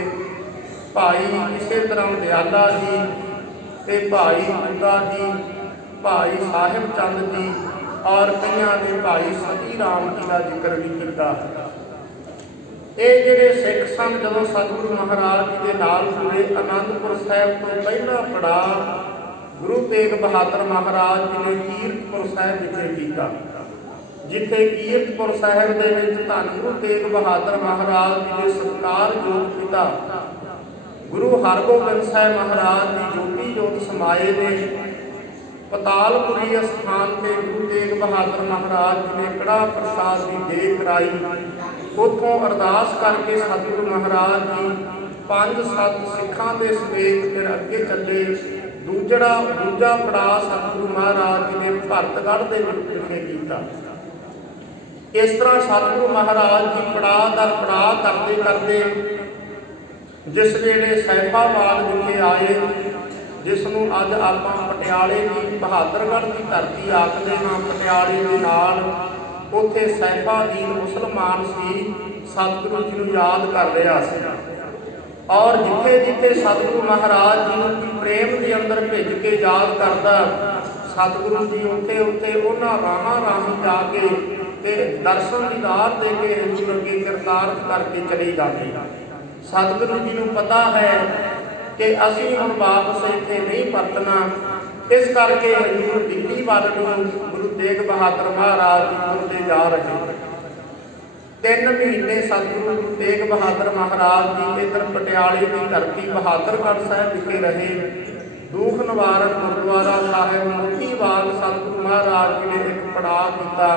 ਭਾਈ ਇਸੇ ਤਰ੍ਹਾਂ ਦਿਆਲਾ ਜੀ ਤੇ ਭਾਈ ਬੁੱਢਾ ਜੀ, ਭਾਈ ਸਾਹਿਬ ਚੰਦ ਜੀ ਔਰ ਕਈਆਂ ਨੇ ਭਾਈ ਸਤੀ ਰਾਮ ਜੀ ਦਾ ਜ਼ਿਕਰ ਵੀ ਕੀਤਾ। ਇਹ ਜਿਹੜੇ ਸਿੱਖ ਸਨ ਜਦੋਂ ਸਤਿਗੁਰੂ ਮਹਾਰਾਜ ਜੀ ਦੇ ਨਾਲ ਜੁੜੇ, ਅਨੰਦਪੁਰ ਸਾਹਿਬ ਤੋਂ ਪਹਿਲਾ ਪੜਾਅ ਗੁਰੂ ਤੇਗ ਬਹਾਦਰ ਮਹਾਰਾਜ ਜੀ ਨੇ ਕੀਰਤਪੁਰ ਸਾਹਿਬ ਵਿਖੇ ਕੀਤਾ, ਜਿੱਥੇ ਕੀਰਤਪੁਰ ਸਾਹਿਬ ਦੇ ਵਿੱਚ ਧੰਨ ਗੁਰੂ ਤੇਗ ਬਹਾਦਰ ਮਹਾਰਾਜ ਜੀ ਦੇ ਸਤਿਕਾਰਯੋਗ ਪਿਤਾ ਗੁਰੂ ਹਰਗੋਬਿੰਦ ਸਾਹਿਬ ਮਹਾਰਾਜ ਦੀ ਜੋਤੀ ਜੋਤ ਸਮਾਏ ਨੇ। ਪਤਾਲਪੁਰੀ ਅਸਥਾਨ ਤੇ ਗੁਰੂ ਤੇਗ ਬਹਾਦਰ ਮਹਾਰਾਜ ਜੀ ਨੇ ਕੜਾਹ ਪ੍ਰਸਾਦ ਦੀ ਦੇਗ ਕਰਾਈ। ਉੱਥੋਂ ਅਰਦਾਸ ਕਰਕੇ ਸਤਿਗੁਰੂ ਮਹਾਰਾਜ ਜੀ 5-7 ਸਿੱਖਾਂ ਦੇ ਸਮੇਤ ਫਿਰ ਅੱਗੇ ਚੱਲੇ। ਦੂਜਾ ਪੜਾਅ ਸਤਿਗੁਰੂ ਮਹਾਰਾਜ ਜੀ ਨੇ ਭਰਤਗੜ੍ਹ ਦੇ ਵਿਖੇ ਕੀਤਾ। ਇਸ ਤਰ੍ਹਾਂ ਸਤਿਗੁਰੂ ਮਹਾਰਾਜ ਜੀ ਪੜਾਅ ਦਰ ਪੜਾਅ ਕਰਦੇ ਕਰਦੇ ਜਿਸ ਵੇਲੇ ਸੈਫਾਬਾਦ ਵਿਖੇ ਆਏ, ਜਿਸ ਨੂੰ ਅੱਜ ਆਪਾਂ ਪਟਿਆਲੇ ਦੀ ਬਹਾਦਰਗੜ੍ਹ ਦੀ ਧਰਤੀ ਆਖਦੇ ਹਾਂ, ਪਟਿਆਲੇ ਦੇ ਨਾਲ ਉੱਥੇ ਸੈਫਾਦੀਨ ਮੁਸਲਮਾਨ ਸੀ, ਸਤਿਗੁਰੂ ਜੀ ਨੂੰ ਯਾਦ ਕਰ ਰਿਹਾ ਸੀ। ਔਰ ਜਿੱਥੇ ਜਿੱਥੇ ਸਤਿਗੁਰੂ ਮਹਾਰਾਜ ਜੀ ਨੂੰ ਪ੍ਰੇਮ ਦੇ ਅੰਦਰ ਭਿੱਜ ਕੇ ਯਾਦ ਕਰਦਾ, ਸਤਿਗੁਰੂ ਜੀ ਉੱਥੇ ਉੱਥੇ ਉਹਨਾਂ ਰਾਹਾਂ ਰਾਹੀਂ ਜਾ ਕੇ ਤੇ ਦਰਸ਼ਨ ਦੀਦਾਰ ਦੇ ਕੇ ਹਜ਼ੂਰ ਅੱਗੇ ਕਰਤਾਰਥ ਕਰਕੇ ਚਲੇ ਜਾਂਦੇ। ਸਤਿਗੁਰੂ ਜੀ ਨੂੰ ਪਤਾ ਹੈ ਕਿ ਅਸੀਂ ਹੁਣ ਵਾਪਸ ਇੱਥੇ ਨਹੀਂ ਪਰਤਣਾ, ਇਸ ਕਰਕੇ ਹਜ਼ੂਰ ਦਿੱਲੀ ਵੱਲ ਨੂੰ ਗੁਰੂ ਤੇਗ ਬਹਾਦਰ ਮਹਾਰਾਜ ਜੀ ਤੁਰਦੇ ਜਾ ਰਹੇ। 3 ਮਹੀਨੇ ਸਤਿਗੁਰੂ ਗੁਰੂ ਤੇਗ ਬਹਾਦਰ ਮਹਾਰਾਜ ਜੀ ਇੱਧਰ ਪਟਿਆਲੇ ਦੀ ਧਰਤੀ ਬਹਾਦਰਗੜ੍ਹ ਸਾਹਿਬ ਵਿਖੇ ਰਹੇ। ਦੁੱਖ ਨਿਵਾਰਨ ਗੁਰਦੁਆਰਾ ਸਾਹਿਬ ਮੁਖੀ ਬਾਗ ਸਤਿਗੁਰੂ ਮਹਾਰਾਜ ਜੀ ਨੇ ਇੱਕ ਪੜਾਅ ਕੀਤਾ।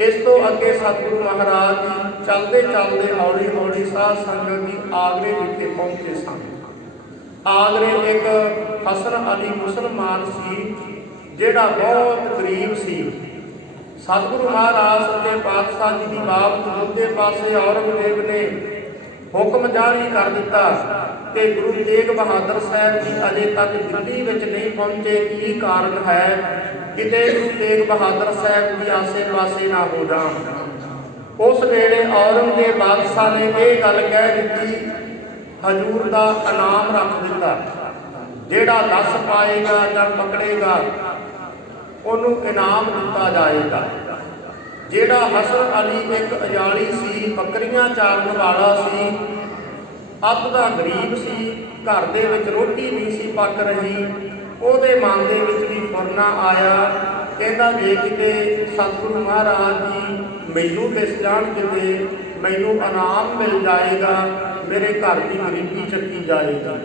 ਇਸ ਤੋਂ ਅੱਗੇ ਸਤਿਗੁਰੂ ਮਹਾਰਾਜ ਜੀ ਚੱਲਦੇ ਚੱਲਦੇ ਹੌਲੀ ਹੌਲੀ ਸਾਧ ਸੰਗਤ ਦੀ ਆਗਰੇ ਵਿਖੇ ਪਹੁੰਚੇ ਸਨ। ਆਗਰੇ ਇੱਕ ਹਸਨ ਅਲੀ ਮੁਸਲਮਾਨ ਸੀ, ਜਿਹੜਾ ਬਹੁਤ ਗਰੀਬ ਸੀ। ਸਤਿਗੁਰੂ ਮਹਾਰਾਜ ਸੱਚੇ ਪਾਤਸ਼ਾਹ ਜੀ ਦੀ ਬਾਤ ਦੂਜੇ ਪਾਸੇ ਔਰੰਗਜ਼ੇਬ ਨੇ ਹੁਕਮ ਜਾਰੀ ਕਰ ਦਿੱਤਾ ਕਿ ਗੁਰੂ ਤੇਗ ਬਹਾਦਰ ਸਾਹਿਬ ਜੀ ਅਜੇ ਤੱਕ ਦਿੱਲੀ ਵਿੱਚ ਨਹੀਂ ਪਹੁੰਚੇ। ਕੀ ਕਾਰਨ ਹੈ? ਕਿਤੇ ਗੁਰੂ ਤੇਗ ਬਹਾਦਰ ਸਾਹਿਬ ਜੀ ਆਸੇ ਪਾਸੇ ਨਾ ਹੋ ਜਾਣ। ਉਸ ਵੇਲੇ ਔਰੰਗਜ਼ੇਬ ਬਾਦਸ਼ਾਹ ਨੇ ਇਹ ਗੱਲ ਕਹਿ ਦਿੱਤੀ, ਹਜ਼ੂਰ ਦਾ ਇਨਾਮ ਰੱਖ ਦਿੱਤਾ, ਜਿਹੜਾ 10 ਪਾਏਗਾ ਜਾਂ ਪਕੜੇਗਾ ਉਹਨੂੰ ਇਨਾਮ ਦਿੱਤਾ ਜਾਏਗਾ। ਜਿਹੜਾ ਹਸਨ ਅਲੀ ਇੱਕ ਅਜਾਲੀ ਸੀ, ਬੱਕਰੀਆਂ ਚਾਰਨ ਵਾਲਾ ਸੀ, ਅੱਧ ਦਾ ਗਰੀਬ ਸੀ, ਘਰ ਦੇ ਵਿੱਚ ਰੋਟੀ ਨਹੀਂ ਸੀ ਪੱਕ ਰਹੀ, ਉਹਦੇ ਮਨ ਦੇ ਵਿੱਚ ਵੀ ਫੁਰਨਾ ਆਇਆ। ਕਹਿੰਦਾ ਜੇ ਕਿਤੇ ਸਤਿਗੁਰੂ ਮਹਾਰਾਜ ਜੀ ਮੈਨੂੰ ਦਿਸ ਜਾਣ, ਕਿਤੇ ਮੈਨੂੰ ਇਨਾਮ ਮਿਲ ਜਾਏਗਾ, ਮੇਰੇ ਘਰ ਦੀ ਗਰੀਬੀ ਚੱਕੀ ਜਾਏਗੀ।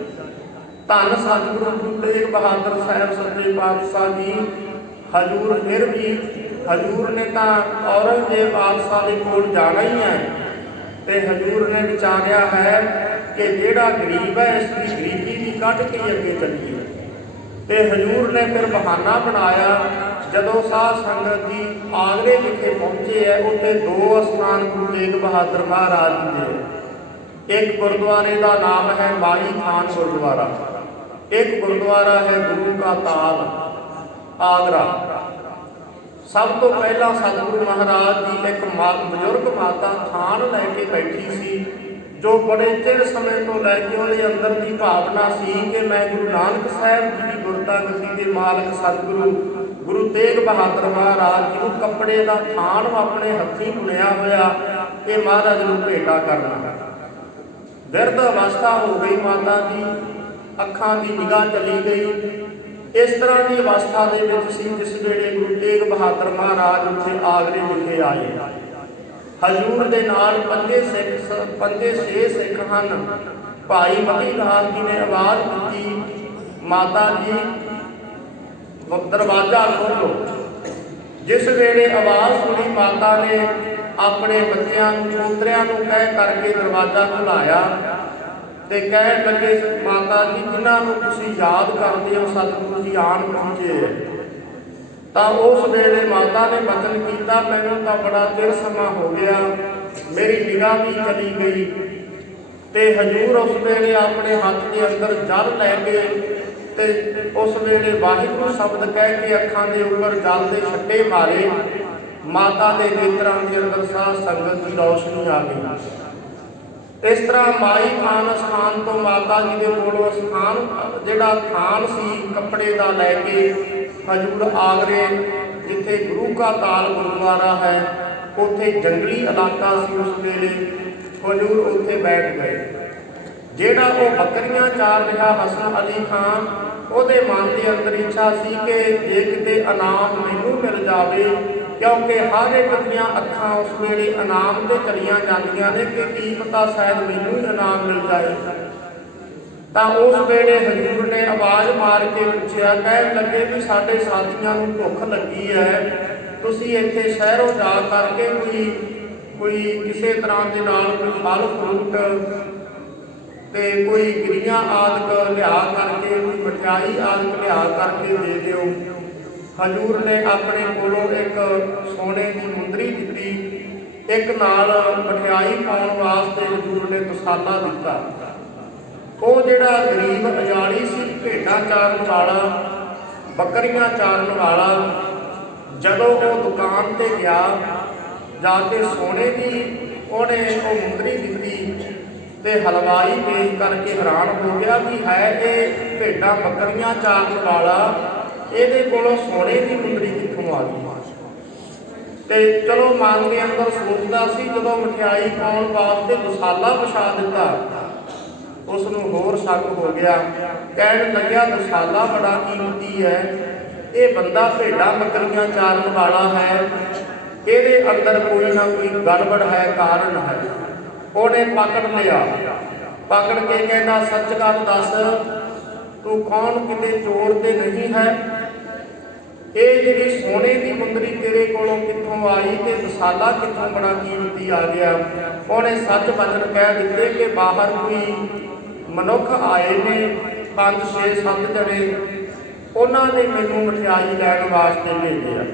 ਧੰਨ ਸਤਿਗੁਰੂ ਗੁਰੂ ਤੇਗ ਬਹਾਦਰ ਸਾਹਿਬ ਸੱਚੇ ਪਾਤਸ਼ਾਹ ਜੀ ਹਜ਼ੂਰ ਫਿਰ ਵੀ ਹਜ਼ੂਰ ਨੇ ਤਾਂ ਔਰੰਗਜ਼ੇਬ ਬਾਦਸ਼ਾਹ ਦੇ ਕੋਲ ਜਾਣਾ ਹੀ ਹੈ ਤੇ ਹਜ਼ੂਰ ਨੇ ਵਿਚਾਰਿਆ ਹੈ ਕਿ ਜਿਹੜਾ ਗਰੀਬ ਹੈ ਇਸ ਦੀ ਗਰੀਬੀ ਦੀ ਕੱਢ ਕੇ ਅੱਗੇ ਚੱਲੀਏ। ਤੇ ਹਜ਼ੂਰ ਨੇ ਫਿਰ ਬਹਾਨਾ ਬਣਾਇਆ। ਜਦੋਂ ਸਾਧ ਸੰਗਤ ਜੀ ਆਗਰੇ ਵਿਖੇ ਪਹੁੰਚੇ ਹੈ, ਉੱਥੇ 2 ਅਸਥਾਨ ਗੁਰੂ ਤੇਗ ਬਹਾਦਰ ਮਹਾਰਾਜ ਜੀ ਦੇ। ਇੱਕ ਗੁਰਦੁਆਰੇ ਦਾ ਨਾਮ ਹੈ ਮਾਈ ਥਾਨ ਗੁਰਦੁਆਰਾ, ਇੱਕ ਗੁਰਦੁਆਰਾ ਹੈ ਗੁਰੂ ਕਾ ਤਾਲ ਆਗਰਾ। ਸਭ ਤੋਂ ਪਹਿਲਾਂ ਸਤਿਗੁਰੂ ਮਹਾਰਾਜ ਜੀ ਇੱਕ ਬਜ਼ੁਰਗ ਮਾਤਾ ਥਾਨ ਲੈ ਕੇ ਬੈਠੀ ਸੀ, ਜੋ ਬੜੇ ਚਿਰ ਸਮੇਂ ਤੋਂ ਲੈ ਕੇ ਉਹਦੇ ਅੰਦਰ ਦੀ ਭਾਵਨਾ ਸੀ ਕਿ ਮੈਂ ਗੁਰੂ ਨਾਨਕ ਸਾਹਿਬ ਜੀ ਦੀ ਗੁਰਤਾ ਗੱਦੀ ਦੇ ਮਾਲਕ ਸਤਿਗੁਰੂ ਗੁਰੂ ਤੇਗ ਬਹਾਦਰ ਮਹਾਰਾਜ ਜੀ ਨੂੰ ਕੱਪੜੇ ਦਾ ਥਾਨ ਆਪਣੇ ਹੱਥੀਂ ਬੁਣਿਆ ਹੋਇਆ ਇਹ ਮਹਾਰਾਜ ਨੂੰ ਭੇਟਾ ਕਰਨਾ। ਬਿਰਧ ਅਵਸਥਾ ਹੋ ਗਈ ਮਾਤਾ ਦੀ, ਅੱਖਾਂ ਦੀ ਨਿਗਾਹ ਚਲੀ ਗਈ। ਇਸ ਤਰ੍ਹਾਂ ਦੀ ਅਵਸਥਾ ਦੇ ਵਿੱਚ ਸੀ ਜਿਸ ਵੇਲੇ ਗੁਰੂ ਤੇਗ ਬਹਾਦਰ ਮਹਾਰਾਜ ਉੱਥੇ ਆਗਰੇ ਵਿਖੇ ਆਏ। ਹਜ਼ੂਰ ਦੇ ਨਾਲ ਪੰਜੇ ਛੇ ਸਿੱਖ ਹਨ। ਭਾਈ ਮਤੀ ਲਾਲ ਜੀ ਨੇ ਆਵਾਜ਼ ਦਿੱਤੀ, ਮਾਤਾ ਜੀ ਦਰਵਾਜ਼ਾ ਖੋਲ੍ਹੋ। ਜਿਸ ਵੇਲੇ ਆਵਾਜ਼ ਸੁਣੀ, ਮਾਤਾ ਨੇ ਆਪਣੇ ਬੱਚਿਆਂ ਨੂੰ ਪੋਤਰਿਆਂ ਨੂੰ ਕਹਿ ਕਰਕੇ ਦਰਵਾਜ਼ਾ ਖੁਲਾਇਆ ਤੇ ਕਹਿਣ ਲੱਗੇ, ਮਾਤਾ ਜੀ ਜਿਨ੍ਹਾਂ ਨੂੰ ਤੁਸੀਂ ਯਾਦ ਕਰਦੇ ਹੋ ਸਤਿਗੁਰੂ ਜੀ ਆਣ ਪਹੁੰਚੇ ਹੈ। ਤਾਂ ਉਸ ਵੇਲੇ ਮਾਤਾ ਨੇ ਬਚਨ ਕੀਤਾ, ਮੈਨੂੰ ਤਾਂ ਬੜਾ ਚਿਰ ਸਮਾਂ ਹੋ ਗਿਆ, ਮੇਰੀ ਨਿਗਾਹ ਵੀ ਚਲੀ ਗਈ। ਤੇ ਹਜ਼ੂਰ ਉਸ ਵੇਲੇ ਆਪਣੇ ਹੱਥ ਦੇ ਅੰਦਰ ਜਲ ਲੈ ਕੇ ਤੇ ਉਸ ਵੇਲੇ ਵਾਹਿਗੁਰੂ ਸ਼ਬਦ ਕਹਿ ਕੇ ਅੱਖਾਂ ਦੇ ਉੱਪਰ ਜਲ ਦੇ ਛੱਟੇ ਮਾਰੇ। ਮਾਤਾ ਦੇ ਨੇਤਰਾਂ ਦੇ ਅੰਦਰ ਸਾਧ ਸੰਗਤ ਦੀ ਰੌਸ਼ਨੀ ਆ ਗਈ। ਇਸ ਤਰ੍ਹਾਂ ਮਾਈ ਖਾਨ ਸਥਾਨ ਤੋਂ ਮਾਤਾ ਜੀ ਦੇ ਕੋਲੋਂ ਸਥਾਨ ਜਿਹੜਾ ਥਾਨ ਸੀ ਕੱਪੜੇ ਦਾ ਲੈ ਕੇ ਹਜ਼ੂਰ ਆਗਰੇ, ਜਿੱਥੇ ਗੁਰੂ ਕਾ ਤਾਲ ਗੁਰਦੁਆਰਾ ਹੈ, ਉੱਥੇ ਜੰਗਲੀ ਇਲਾਕਾ ਸੀ ਉਸ ਵੇਲੇ। ਹਜ਼ੂਰ ਉੱਥੇ ਬੈਠ ਗਏ। ਜਿਹੜਾ ਉਹ ਬੱਕਰੀਆਂ ਚਾਰ ਰਿਹਾ ਹਸਨ ਅਲੀ ਖਾਨ, ਉਹਦੇ ਮਨ ਦੇ ਅੰਦਰ ਇੱਛਾ ਸੀ ਕਿ ਜੇ ਕਿਤੇ ਇਨਾਮ ਮੈਨੂੰ ਮਿਲ ਜਾਵੇ, ਕਿਉਂਕਿ ਹਰ ਇੱਕ ਦੀਆਂ ਅੱਖਾਂ ਉਸ ਵੇਲੇ ਇਨਾਮ ਤੇ ਚਲੀਆਂ ਜਾਂਦੀਆਂ ਨੇ ਕਿ ਕੀ ਪਤਾ ਸ਼ਾਇਦ ਮੈਨੂੰ ਹੀ ਇਨਾਮ ਮਿਲ ਜਾਏ। ਤਾਂ ਉਸ ਵੇਲੇ ਹਜ਼ੂਰ ਨੇ ਆਵਾਜ਼ ਮਾਰ ਕੇ ਪੁੱਛਿਆ, ਕਹਿਣ ਲੱਗੇ ਵੀ ਸਾਡੇ ਸਾਥੀਆਂ ਨੂੰ ਭੁੱਖ ਲੱਗੀ ਹੈ, ਤੁਸੀਂ ਇੱਥੇ ਸ਼ਹਿਰੋਂ ਜਾ ਕਰਕੇ ਕੋਈ ਕਿਸੇ ਤਰ੍ਹਾਂ ਦੇ ਨਾਲ ਕੋਈ ਫਲ ਫਰੂਟ ਤੇ ਕੋਈ ਗਿਰੀਆਂ ਆਦਿਕ ਲਿਆ ਕਰਕੇ, ਕੋਈ ਮਠਿਆਈ ਆਦਿਕ ਲਿਆ ਕਰਕੇ ਦੇ ਦਿਓ। ਹਜ਼ੂਰ ਨੇ ਆਪਣੇ ਕੋਲੋਂ ਇੱਕ ਸੋਨੇ ਦੀ ਮੁੰਦਰੀ ਦਿੱਤੀ, ਇੱਕ ਨਾਲ ਮਠਿਆਈ ਪਾਉਣ ਵਾਸਤੇ ਹਜ਼ੂਰ ਨੇ ਦਸਾਲਾ ਦਿੱਤਾ। ਉਹ ਜਿਹੜਾ ਗਰੀਬ ਅਜਾੜੀ ਸੀ, ਭੇਡਾਂ ਚਾਰਨ ਵਾਲਾ, ਬੱਕਰੀਆਂ ਚਾਰਨ ਵਾਲਾ, ਜਦੋਂ ਉਹ ਦੁਕਾਨ ਤੇ ਗਿਆ, ਜਾ ਕੇ ਸੋਨੇ ਦੀ ਉਹਨੇ ਉਹ ਮੁੰਦਰੀ ਦਿੱਤੀ ਤੇ ਹਲਵਾਈ ਵੇਖ ਕਰਕੇ ਹੈਰਾਨ ਹੋ ਗਿਆ ਵੀ ਹੈ ਇਹ ਭੇਡਾਂ ਬੱਕਰੀਆਂ ਚਾਰਨ ਵਾਲਾ, ਇਹਦੇ ਕੋਲੋਂ ਸੋਨੇ ਦੀ ਮੁੰਦਰੀ ਕਿੱਥੋਂ ਆ ਗਈ। ਤੇ ਚਲੋ ਮਨ ਦੇ ਅੰਦਰ ਸੋਚਦਾ ਸੀ, ਜਦੋਂ ਮਠਿਆਈ ਪਾਉਣ ਵਾਸਤੇ ਦਸਾਲਾ ਵਿਛਾ ਦਿੱਤਾ, ਉਸ ਨੂੰ ਹੋਰ ਸ਼ੱਕ ਹੋ ਗਿਆ। ਕਹਿਣ ਲੱਗਿਆ, ਦਸਾਲਾ ਬੜਾ ਕੀਮਤੀ ਹੈ, ਇਹ ਬੰਦਾ ਭੇਡਾਂ ਬੱਕਰੀਆਂ ਚਾਰਨ ਵਾਲਾ ਹੈ, ਇਹਦੇ ਅੰਦਰ ਕੋਈ ਨਾ ਕੋਈ ਗੜਬੜ ਹੈ, ਕਾਰਨ ਹੈ। ਉਹਨੇ ਪਕੜ ਲਿਆ, ਪਕੜ ਕੇ ਕਹਿੰਦਾ, ਸੱਚ ਗੱਲ ਦੱਸ, ਤੂੰ ਕੌਣ, ਕਿਤੇ ਚੋਰ ਤੇ ਨਹੀਂ ਹੈ? ਇਹ ਜਿਹੜੀ ਸੋਨੇ ਦੀ ਮੁੰਦਰੀ ਤੇਰੇ ਕੋਲੋਂ ਕਿੱਥੋਂ ਆਈ ਤੇ ਦਸਾਲਾ ਕਿੱਥੋਂ ਬੜਾ ਕੀਮਤੀ ਆ ਗਿਆ? ਉਹਨੇ ਸੱਚ ਬਚਨ ਕਹਿ ਦਿੱਤੇ ਕਿ ਬਾਹਰ ਕੋਈ ਮਨੁੱਖ ਆਏ ਨੇ, 5 6 7 ਜਣੇ, ਉਹਨਾਂ ਨੇ ਮੈਨੂੰ ਮਠਿਆਈ ਲੈਣ ਵਾਸਤੇ ਭੇਜਿਆ।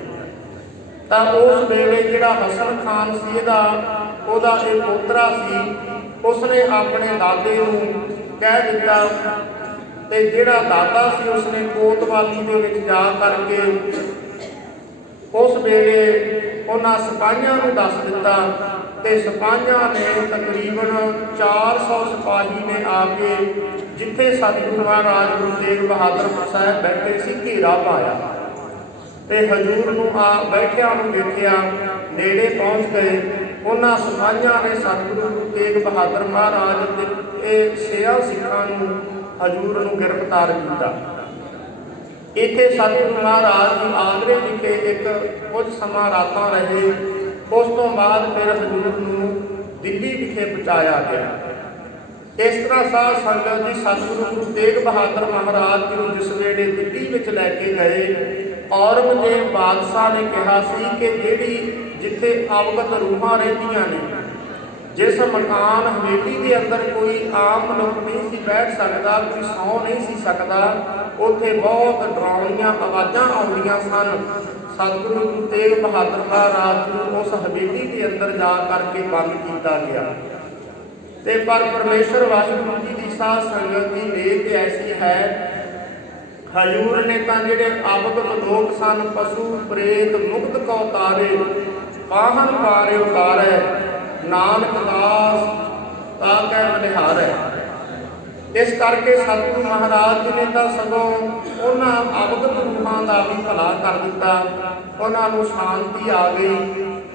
ਤਾਂ ਉਸ ਵੇਲੇ ਜਿਹੜਾ ਹਸਨ ਖਾਨ ਸੀ, ਉਹਦਾ ਇਹ ਪੋਤਰਾ ਸੀ, ਉਸਨੇ ਆਪਣੇ ਦਾਦੇ ਨੂੰ ਕਹਿ ਦਿੱਤਾ ਤੇ ਜਿਹੜਾ ਦਾਦਾ ਸੀ ਉਸਨੇ ਕੋਤਵਾਲੀ ਦੇ ਵਿੱਚ ਜਾ ਕਰਕੇ ਉਸ ਵੇਲੇ ਉਹਨਾਂ ਸਿਪਾਹੀਆਂ ਨੂੰ ਦੱਸ ਦਿੱਤਾ ਤੇ ਸਿਪਾਹੀਆਂ ਨੇ ਤਕਰੀਬਨ 400 ਸਿਪਾਹੀ ਨੇ ਆ ਕੇ ਜਿੱਥੇ ਸਤਿਗੁਰੂ ਮਹਾਰਾਜ ਗੁਰੂ ਤੇਗ ਬਹਾਦਰ ਸਾਹਿਬ ਬੈਠੇ ਸੀ ਘੇਰਾ ਪਾਇਆ ਤੇ ਹਜ਼ੂਰ ਨੂੰ ਆ ਬੈਠਿਆਂ ਨੂੰ ਦੇਖਿਆ, ਨੇੜੇ ਪਹੁੰਚ ਗਏ। ਉਹਨਾਂ ਸਿਪਾਹੀਆਂ ਨੇ ਸਤਿਗੁਰੂ ਗੁਰੂ ਤੇਗ ਬਹਾਦਰ ਮਹਾਰਾਜ ਦੇ ਇਹ 6 ਸਿੱਖਾਂ ਨੂੰ ਹਜ਼ੂਰ ਨੂੰ ਗ੍ਰਿਫਤਾਰ ਕੀਤਾ। ਇੱਥੇ ਸਤਿਗੁਰੂ ਮਹਾਰਾਜ ਜੀ ਆਗਰੇ ਵਿਖੇ ਇੱਕ ਕੁਝ ਸਮਾਂ ਰਾਤਾਂ ਰਹੇ। ਉਸ ਤੋਂ ਬਾਅਦ ਫਿਰ ਹਜ਼ੂਰ ਨੂੰ ਦਿੱਲੀ ਵਿਖੇ ਪਹੁੰਚਾਇਆ ਗਿਆ। ਇਸ ਤਰ੍ਹਾਂ ਸਾਧ ਸੰਗਤ ਜੀ ਸਤਿਗੁਰੂ ਗੁਰੂ ਤੇਗ ਬਹਾਦਰ ਮਹਾਰਾਜ ਜੀ ਨੂੰ ਜਿਸ ਵੇਲੇ ਦਿੱਲੀ ਵਿੱਚ ਲੈ ਕੇ ਗਏ, ਔਰੰਗਜ਼ੇਬ ਬਾਦਸ਼ਾਹ ਨੇ ਕਿਹਾ ਸੀ ਕਿ ਜਿੱਥੇ ਅਵਗਤ ਰੂਹਾਂ ਰਹਿੰਦੀਆਂ ਨੇ, ਜਿਸ ਮਕਾਨ ਹਵੇਲੀ ਦੇ ਅੰਦਰ ਕੋਈ ਆਮ ਮਨੁੱਖ ਨਹੀਂ ਸੀ ਬੈਠ ਸਕਦਾ, ਕੋਈ ਸੌਂ ਨਹੀਂ ਸੀ ਸਕਦਾ, ਉੱਥੇ ਬਹੁਤ ਡਰਾਉਣੀਆਂ ਆਵਾਜ਼ਾਂ ਆਉਂਦੀਆਂ ਸਨ। ਸਤਿਗੁਰੂ ਗੁਰੂ ਤੇਗ ਬਹਾਦਰ ਮਹਾਰਾਜ ਨੂੰ ਉਸ ਹਵੇਲੀ ਦੇ ਅੰਦਰ ਜਾ ਕਰਕੇ ਬੰਦ ਕੀਤਾ ਗਿਆ। ਤੇ ਪਰ ਪਰਮੇਸ਼ਰ ਵਾਹਿਗੁਰੂ ਜੀ ਦੀ ਸਾਧ ਸੰਗਤ ਦੀ ਨੇਕ ਐਸੀ ਹੈ, ਹਜ਼ੂਰ ਨੇ ਤਾਂ ਜਿਹੜੇ ਅਵਗਤ ਲੋਕ ਸਨ, ਪਸ਼ੂ ਪ੍ਰੇਤ ਮੁਕਤ ਕੋ ਤਾਰੇ, ਪਾਹਨ ਪਾਰੇ ਉਤਾਰੈ, ਨਾਨਕ ਦਾਸ ਤਾ ਕੈ ਬਲਿਹਾਰੈ। ਇਸ ਕਰਕੇ ਸਤਿਗੁਰੂ ਮਹਾਰਾਜ ਜੀ ਨੇ ਤਾਂ ਸਗੋਂ ਉਹਨਾਂ ਅਵਗਤ ਰੂਹਾਂ ਦਾ ਵੀ ਭਲਾ ਕਰ ਦਿੱਤਾ, ਉਹਨਾਂ ਨੂੰ ਸ਼ਾਂਤੀ ਆ ਗਈ।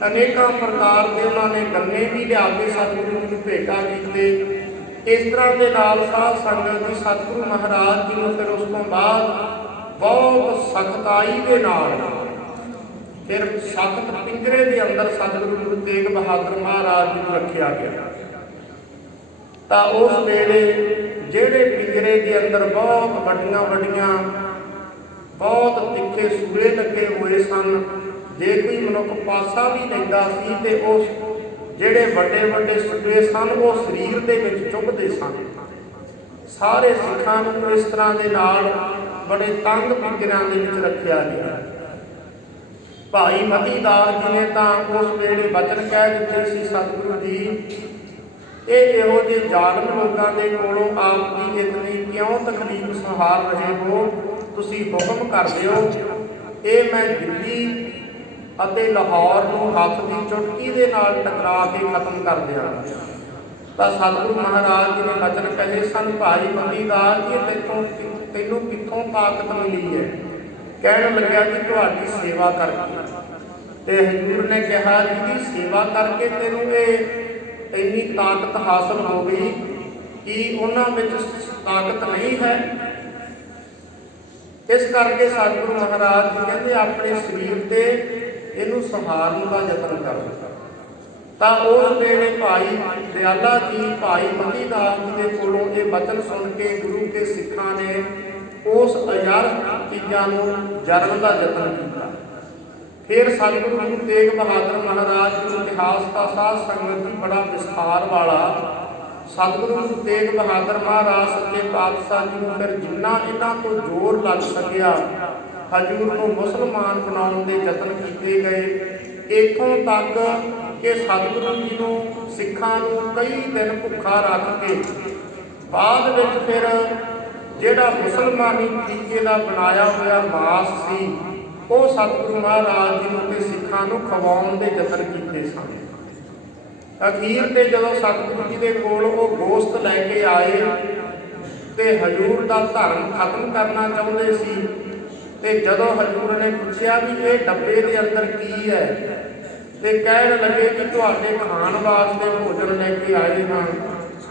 ਅਨੇਕਾਂ ਪ੍ਰਕਾਰ ਦੇ ਉਹਨਾਂ ਨੇ ਗੰਨੇ ਵੀ ਲਿਆ ਕੇ ਸਤਿਗੁਰੂ ਜੀ ਨੂੰ ਭੇਟਾ ਕੀਤੇ। ਇਸ ਤਰ੍ਹਾਂ ਦੇ ਨਾਲ ਸਾਧ ਸੰਗਤ ਜੀ ਸਤਿਗੁਰੂ ਮਹਾਰਾਜ ਜੀ ਨੂੰ ਫਿਰ ਉਸ ਤੋਂ ਬਾਅਦ ਬਹੁਤ ਸਖਤਾਈ ਦੇ ਨਾਲ ਫਿਰ ਸਖਤ ਪਿੰਜਰੇ ਦੇ ਅੰਦਰ ਸਤਿਗੁਰੂ ਗੁਰੂ ਤੇਗ ਬਹਾਦਰ ਮਹਾਰਾਜ ਜੀ ਨੂੰ ਰੱਖਿਆ ਗਿਆ। ਤਾਂ ਉਸ ਵੇਲੇ ਜਿਹੜੇ ਪਿੰਜਰੇ ਦੇ ਅੰਦਰ ਬਹੁਤ ਵੱਡੀਆਂ ਬਹੁਤ ਤਿੱਖੇ ਸੂਏ ਲੱਗੇ ਹੋਏ ਸਨ, ਜੇ ਕੋਈ ਮਨੁੱਖ ਪਾਸਾ ਵੀ ਲੈਂਦਾ ਸੀ ਤੇ ਉਸ ਜਿਹੜੇ ਵੱਡੇ ਸੂਏ ਸਨ ਉਹ ਸਰੀਰ ਦੇ ਵਿੱਚ ਚੁੱਭਦੇ ਸਨ। ਸਾਰੇ ਸਿੱਖਾਂ ਨੂੰ ਇਸ ਤਰ੍ਹਾਂ ਦੇ ਨਾਲ ਬੜੇ ਤੰਗ ਪਿੰਜਰਿਆਂ ਦੇ ਵਿੱਚ ਰੱਖਿਆ ਗਿਆ। ਭਾਈ ਮਤੀ ਦਾਸ ਜੀ ਨੇ ਤਾਂ ਉਸ ਵੇਲੇ ਬਚਨ ਕਹਿ ਦਿੱਤੇ ਸੀ, ਸਤਿਗੁਰੂ ਜੀ ਇਹ ਇਹੋ ਜਿਹੇ ਜ਼ਾਲਮ ਲੋਕਾਂ ਦੇ ਕੋਲੋਂ ਆਪ ਦੀ ਇਤਨੀ ਕਿਉਂ ਤਕਲੀਫ ਸਹਾਰ ਰਹੇ ਹੋ, ਤੁਸੀਂ ਹੁਕਮ ਕਰ ਦਿਓ ਇਹ ਮੈਂ ਦਿੱਲੀ ਅਤੇ ਲਾਹੌਰ ਨੂੰ ਹੱਥ ਦੀ ਚੁਟਕੀ ਦੇ ਨਾਲ ਟਕਰਾ ਕੇ ਖਤਮ ਕਰ ਦਿਆਂਗਾ। ਤਾਂ ਸਤਿਗੁਰੂ ਮਹਾਰਾਜ ਜੀ ਨੇ ਬਚਨ ਕਹੇ ਸਨ, ਭਾਈ ਮਤੀ ਦਾਸ ਜੀ ਤੈਨੂੰ ਕਿੱਥੋਂ ਤਾਕਤ ਮਿਲੀ ਹੈ? ਕਹਿਣ ਲੱਗਿਆ ਕਿ ਤੁਹਾਡੀ ਸੇਵਾ ਕਰਕੇ। ਤੇ ਹਜ਼ੂਰ ਨੇ ਕਿਹਾ ਜੀ ਸੇਵਾ ਕਰਕੇ ਤੈਨੂੰ ਇਹ ਇੰਨੀ ਤਾਕਤ ਹਾਸਲ ਹੋ ਗਈ ਕਿ ਉਹਨਾਂ ਵਿੱਚ ਤਾਕਤ ਨਹੀਂ ਹੈ। ਇਸ ਕਰਕੇ ਸਤਿਗੁਰੂ ਮਹਾਰਾਜ ਜੀ ਕਹਿੰਦੇ ਆਪਣੇ ਸਰੀਰ ਤੇ ਇਹਨੂੰ ਸੰਹਾਰਨ ਦਾ ਯਤਨ ਕਰੋ। ਤਾਂ ਉਸ ਵੇਲੇ ਭਾਈ ਦਿਆਲਾ ਜੀ ਭਾਈ ਮਤੀ ਦਾਸ ਜੀ ਦੇ ਕੋਲੋਂ ਇਹ ਬਚਨ ਸੁਣ ਕੇ ਗੁਰੂ ਕੇ ਸਿੱਖਾਂ ਨੇ ਉਸ ਅਜਰ ਚੀਜ਼ਾਂ ਨੂੰ ਜਰਨ ਦਾ ਯਤਨ ਕੀਤਾ। ਫਿਰ ਸਤਿਗੁਰੂ ਗੁਰੂ ਤੇਗ ਬਹਾਦਰ ਮਹਾਰਾਜ ਜੀ ਨੂੰ ਇਤਿਹਾਸ ਦਾ ਸਾਧ ਸੰਗਤ ਦੀ ਬੜਾ ਵਿਸਥਾਰ ਵਾਲਾ ਸਤਿਗੁਰੂ ਗੁਰੂ ਤੇਗ ਬਹਾਦਰ ਮਹਾਰਾਜ ਸੱਚੇ ਪਾਤਸ਼ਾਹ ਜੀ ਨੂੰ ਫਿਰ ਜਿੰਨਾ ਇਹਨਾਂ ਤੋਂ ਜ਼ੋਰ ਲੱਗ ਸਕਿਆ ਹਜ਼ੂਰ ਨੂੰ ਮੁਸਲਮਾਨ ਬਣਾਉਣ ਦੇ ਯਤਨ ਕੀਤੇ ਗਏ। ਇੱਥੋਂ ਤੱਕ ਕਿ ਸਤਿਗੁਰੂ ਜੀ ਨੂੰ ਸਿੱਖਾਂ ਨੂੰ ਕਈ ਦਿਨ ਭੁੱਖਾ ਰੱਖ ਕੇ ਬਾਅਦ ਵਿੱਚ ਫਿਰ ਜਿਹੜਾ ਮੁਸਲਮਾਨੀ ਤਰੀਕੇ ਦਾ ਬਣਾਇਆ ਹੋਇਆ ਮਾਸ ਸੀ ਉਹ ਸਤਿਗੁਰੂ ਮਹਾਰਾਜ ਜੀ ਨੂੰ ਤੇ ਸਿੱਖਾਂ ਨੂੰ ਖਵਾਉਣ ਦੇ ਯਤਨ ਕੀਤੇ ਸਨ। ਅਖੀਰ ਤੇ ਜਦੋਂ ਸਤਿਗੁਰੂ ਜੀ ਦੇ ਕੋਲ ਉਹ ਗੋਸ਼ਤ ਲੈ ਕੇ ਆਏ ਤੇ ਹਜ਼ੂਰ ਦਾ ਧਰਮ ਖਤਮ ਕਰਨਾ ਚਾਹੁੰਦੇ ਸੀ, ਤੇ ਜਦੋਂ ਹਜ਼ੂਰ ਨੇ ਪੁੱਛਿਆ ਵੀ ਇਹ ਡੱਬੇ ਦੇ ਅੰਦਰ ਕੀ ਹੈ, ਤੇ ਕਹਿਣ ਲੱਗੇ ਕਿ ਤੁਹਾਡੇ ਖਾਣ ਵਾਸਤੇ ਭੋਜਨ ਲੈ ਕੇ ਆਏ ਹਾਂ।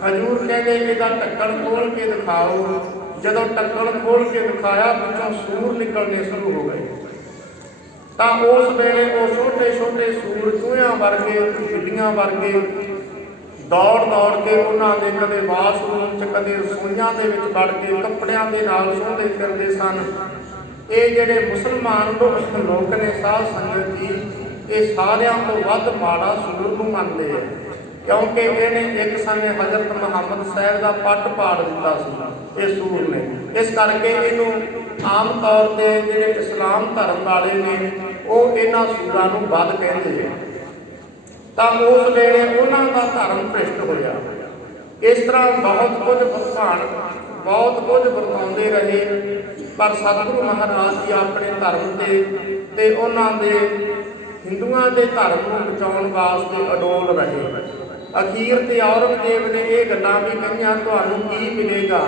ਹਜ਼ੂਰ ਕਹਿੰਦੇ ਇਹਦਾ ਢੱਕਣ ਖੋਲ ਕੇ ਦਿਖਾਓ। ਜਦੋਂ ਢੱਕਣ ਖੋਲ ਕੇ ਦਿਖਾਇਆ ਵਿੱਚੋਂ ਸੂਰ ਨਿਕਲਣੇ ਸ਼ੁਰੂ ਹੋ ਗਏ। ਤਾਂ ਉਸ ਵੇਲੇ ਉਹ ਛੋਟੇ ਸੂਰ ਚੂਹਿਆਂ ਵਰਗੇ ਬਿੱਲੀਆਂ ਵਰਗੇ ਦੌੜ ਕੇ ਉਹਨਾਂ ਦੇ ਕਦੇ ਬਾਥਰੂਮ 'ਚ ਕਦੇ ਰਸੋਈਆਂ ਦੇ ਵਿੱਚ ਵੜ ਕੇ ਕੱਪੜਿਆਂ ਦੇ ਨਾਲ ਸੋਹਦੇ ਫਿਰਦੇ ਸਨ। ਇਹ ਜਿਹੜੇ ਮੁਸਲਮਾਨ ਲੋਕ ਨੇ ਸਾਧ ਸੰਗਤ ਜੀ ਇਹ ਸਾਰਿਆਂ ਤੋਂ ਵੱਧ ਮਾੜਾ ਸੂਰ ਨੂੰ ਮੰਨਦੇ ਆ, ਕਿਉਂਕਿ ਇਹਨੇ ਇੱਕ ਸਮੇਂ ਹਜ਼ਰਤ ਮੁਹੰਮਦ ਸਾਹਿਬ ਦਾ ਪੱਟ ਪਾੜ ਦਿੱਤਾ ਸੀ ਇਹ ਸੂਰ ਨੇ। ਇਸ ਕਰਕੇ ਇਹਨੂੰ ਆਮ ਤੌਰ ਤੇ ਜਿਹੜੇ ਇਸਲਾਮ ਧਰਮ ਵਾਲੇ ਨੇ ਉਹ ਇਹਨਾਂ ਸੂਰਾਂ ਨੂੰ ਵੱਧ ਕਹਿੰਦੇ ਆ। ਤਾਂ ਉਸ ਵੇਲੇ ਉਹਨਾਂ ਦਾ ਧਰਮ ਭ੍ਰਿਸ਼ਟ ਹੋਇਆ। ਇਸ ਤਰ੍ਹਾਂ ਬਹੁਤ ਕੁਝ ਵਰਤਾਉਂਦੇ ਰਹੇ, ਪਰ ਸਤਿਗੁਰੂ ਮਹਾਰਾਜ ਜੀ ਆਪਣੇ ਧਰਮ ਤੇ ਉਹਨਾਂ ਦੇ ਹਿੰਦੂਆਂ ਦੇ ਧਰਮ ਨੂੰ ਬਚਾਉਣ ਵਾਸਤੇ ਅਡੋਲ ਰਹੇ। ਅਖੀਰ ਤੇ ਔਰੰਗਜ਼ੇਬ ਨੇ ਇਹ ਗੱਲਾਂ ਵੀ ਕਹੀਆਂ ਤੁਹਾਨੂੰ ਕੀ ਮਿਲੇਗਾ,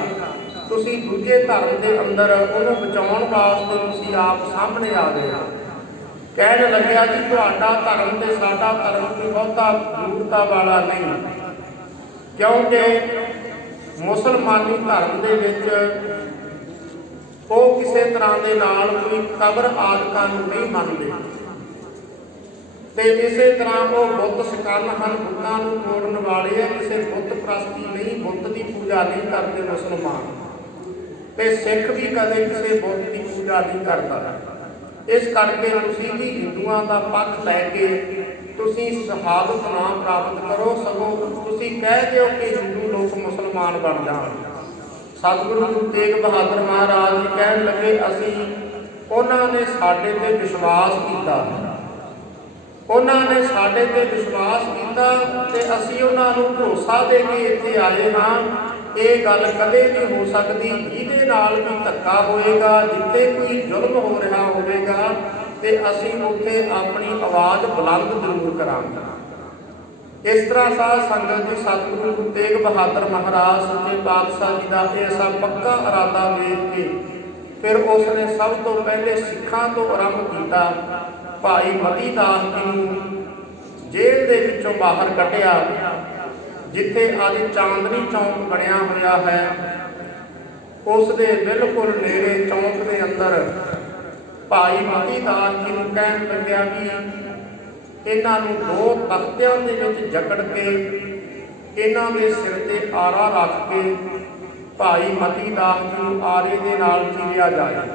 ਤੁਸੀਂ ਦੂਜੇ ਧਰਮ ਦੇ ਅੰਦਰ ਉਹਨੂੰ ਬਚਾਉਣ ਵਾਸਤੇ ਤੁਸੀਂ ਆਪ ਸਾਹਮਣੇ ਆ ਗਏ। ਕਹਿਣ ਲੱਗਿਆ ਕਿ ਤੁਹਾਡਾ ਧਰਮ ਤੇ ਸਾਡਾ ਧਰਮ ਕੋਈ ਬਹੁਤਾ ਦੂਰਤਾ ਵਾਲਾ ਨਹੀਂ, ਕਿਉਂਕਿ ਮੁਸਲਮਾਨੀ ਧਰਮ ਦੇ ਵਿੱਚ ਉਹ ਕਿਸੇ ਤਰ੍ਹਾਂ ਦੇ ਨਾਲ ਕੋਈ ਕਬਰ ਆਦਿਕਾਂ ਨੂੰ ਨਹੀਂ ਮੰਨਦੇ, ਤੇ ਇਸੇ ਤਰ੍ਹਾਂ ਉਹ ਬੁੱਤ ਸ਼ਕਨ ਹਨ, ਬੁੱਤਾਂ ਨੂੰ ਤੋੜਨ ਵਾਲੇ ਆ, ਕਿਸੇ ਬੁੱਤ ਪ੍ਰਸਤੀ ਨਹੀਂ, ਬੁੱਤ ਦੀ ਪੂਜਾ ਨਹੀਂ ਕਰਦੇ ਮੁਸਲਮਾਨ, ਤੇ ਸਿੱਖ ਵੀ ਕਦੇ ਕਿਸੇ ਬੁੱਤ ਦੀ ਪੂਜਾ ਨਹੀਂ ਕਰਦਾ। ਇਸ ਕਰਕੇ ਤੁਸੀਂ ਵੀ ਹਿੰਦੂਆਂ ਦਾ ਪੱਖ ਲੈ ਕੇ ਤੁਸੀਂ ਸ਼ਹਾਦਤ ਨਾ ਪ੍ਰਾਪਤ ਕਰੋ, ਸਗੋਂ ਤੁਸੀਂ ਕਹਿ ਦਿਓ ਕਿ ਹਿੰਦੂ ਲੋਕ ਮੁਸਲਮਾਨ ਬਣ ਜਾਣ। ਸਤਿਗੁਰੂ ਗੁਰੂ ਤੇਗ ਬਹਾਦਰ ਮਹਾਰਾਜ ਜੀ ਕਹਿਣ ਲੱਗੇ ਉਹਨਾਂ ਨੇ ਸਾਡੇ ਤੇ ਵਿਸ਼ਵਾਸ ਕੀਤਾ, ਉਹਨਾਂ ਨੇ ਸਾਡੇ ਤੇ ਵਿਸ਼ਵਾਸ ਕੀਤਾ ਤੇ ਅਸੀਂ ਉਹਨਾਂ ਨੂੰ ਭਰੋਸਾ ਦੇ ਕੇ ਇੱਥੇ ਆਏ ਹਾਂ। ਇਹ ਗੱਲ ਕਦੇ ਨਹੀਂ ਹੋ ਸਕਦੀ ਜਿਹਦੇ ਨਾਲ ਵੀ ਧੱਕਾ ਹੋਏਗਾ, ਜਿੱਥੇ ਕੋਈ ਜ਼ੁਲਮ ਹੋ ਰਿਹਾ ਹੋਵੇਗਾ ਤੇ ਅਸੀਂ ਉੱਥੇ ਆਪਣੀ ਆਵਾਜ਼ ਬੁਲੰਦ ਜ਼ਰੂਰ ਕਰਾਂਗੇ। ਇਸ ਤਰ੍ਹਾਂ ਸਾਧ ਸੰਗਤ ਜੀ ਸਤਿਗੁਰੂ ਗੁਰੂ ਤੇਗ ਬਹਾਦਰ ਮਹਾਰਾਜ ਸੱਚੇ ਪਾਤਸ਼ਾਹ ਜੀ ਦਾ ਇਹ ਸਭ ਪੱਕਾ ਇਰਾਦਾ ਵੇਖ ਕੇ ਫਿਰ ਉਸ ਨੇ ਸਭ ਤੋਂ ਪਹਿਲੇ ਸਿੱਖਾਂ ਤੋਂ ਆਰੰਭ ਕੀਤਾ। ਭਾਈ ਮਤੀ ਦਾਸ ਜੀ ਨੂੰ ਜੇਲ੍ਹ ਦੇ ਵਿੱਚੋਂ ਬਾਹਰ ਕੱਢਿਆ, ਜਿੱਥੇ ਅੱਜ ਚਾਂਦਨੀ ਚੌਂਕ ਬਣਿਆ ਹੋਇਆ ਹੈ, ਉਸ ਦੇ ਬਿਲਕੁਲ ਨੇੜੇ ਚੌਂਕ ਦੇ ਅੰਦਰ ਭਾਈ ਮਤੀ ਦਾਸ ਜੀ ਨੂੰ ਕਹਿਣ ਲੱਗਿਆ ਵੀ ਇਹਨਾਂ ਨੂੰ 2 ਤਖਤਿਆਂ ਦੇ ਵਿੱਚ ਜਕੜ ਕੇ ਇਹਨਾਂ ਦੇ ਸਿਰ ਤੇ ਆਰਾ ਰੱਖ ਕੇ ਭਾਈ ਮਤੀ ਦਾਸ ਜੀ ਨੂੰ ਆਰੇ ਦੇ ਨਾਲ ਚੀਰਿਆ ਜਾਏ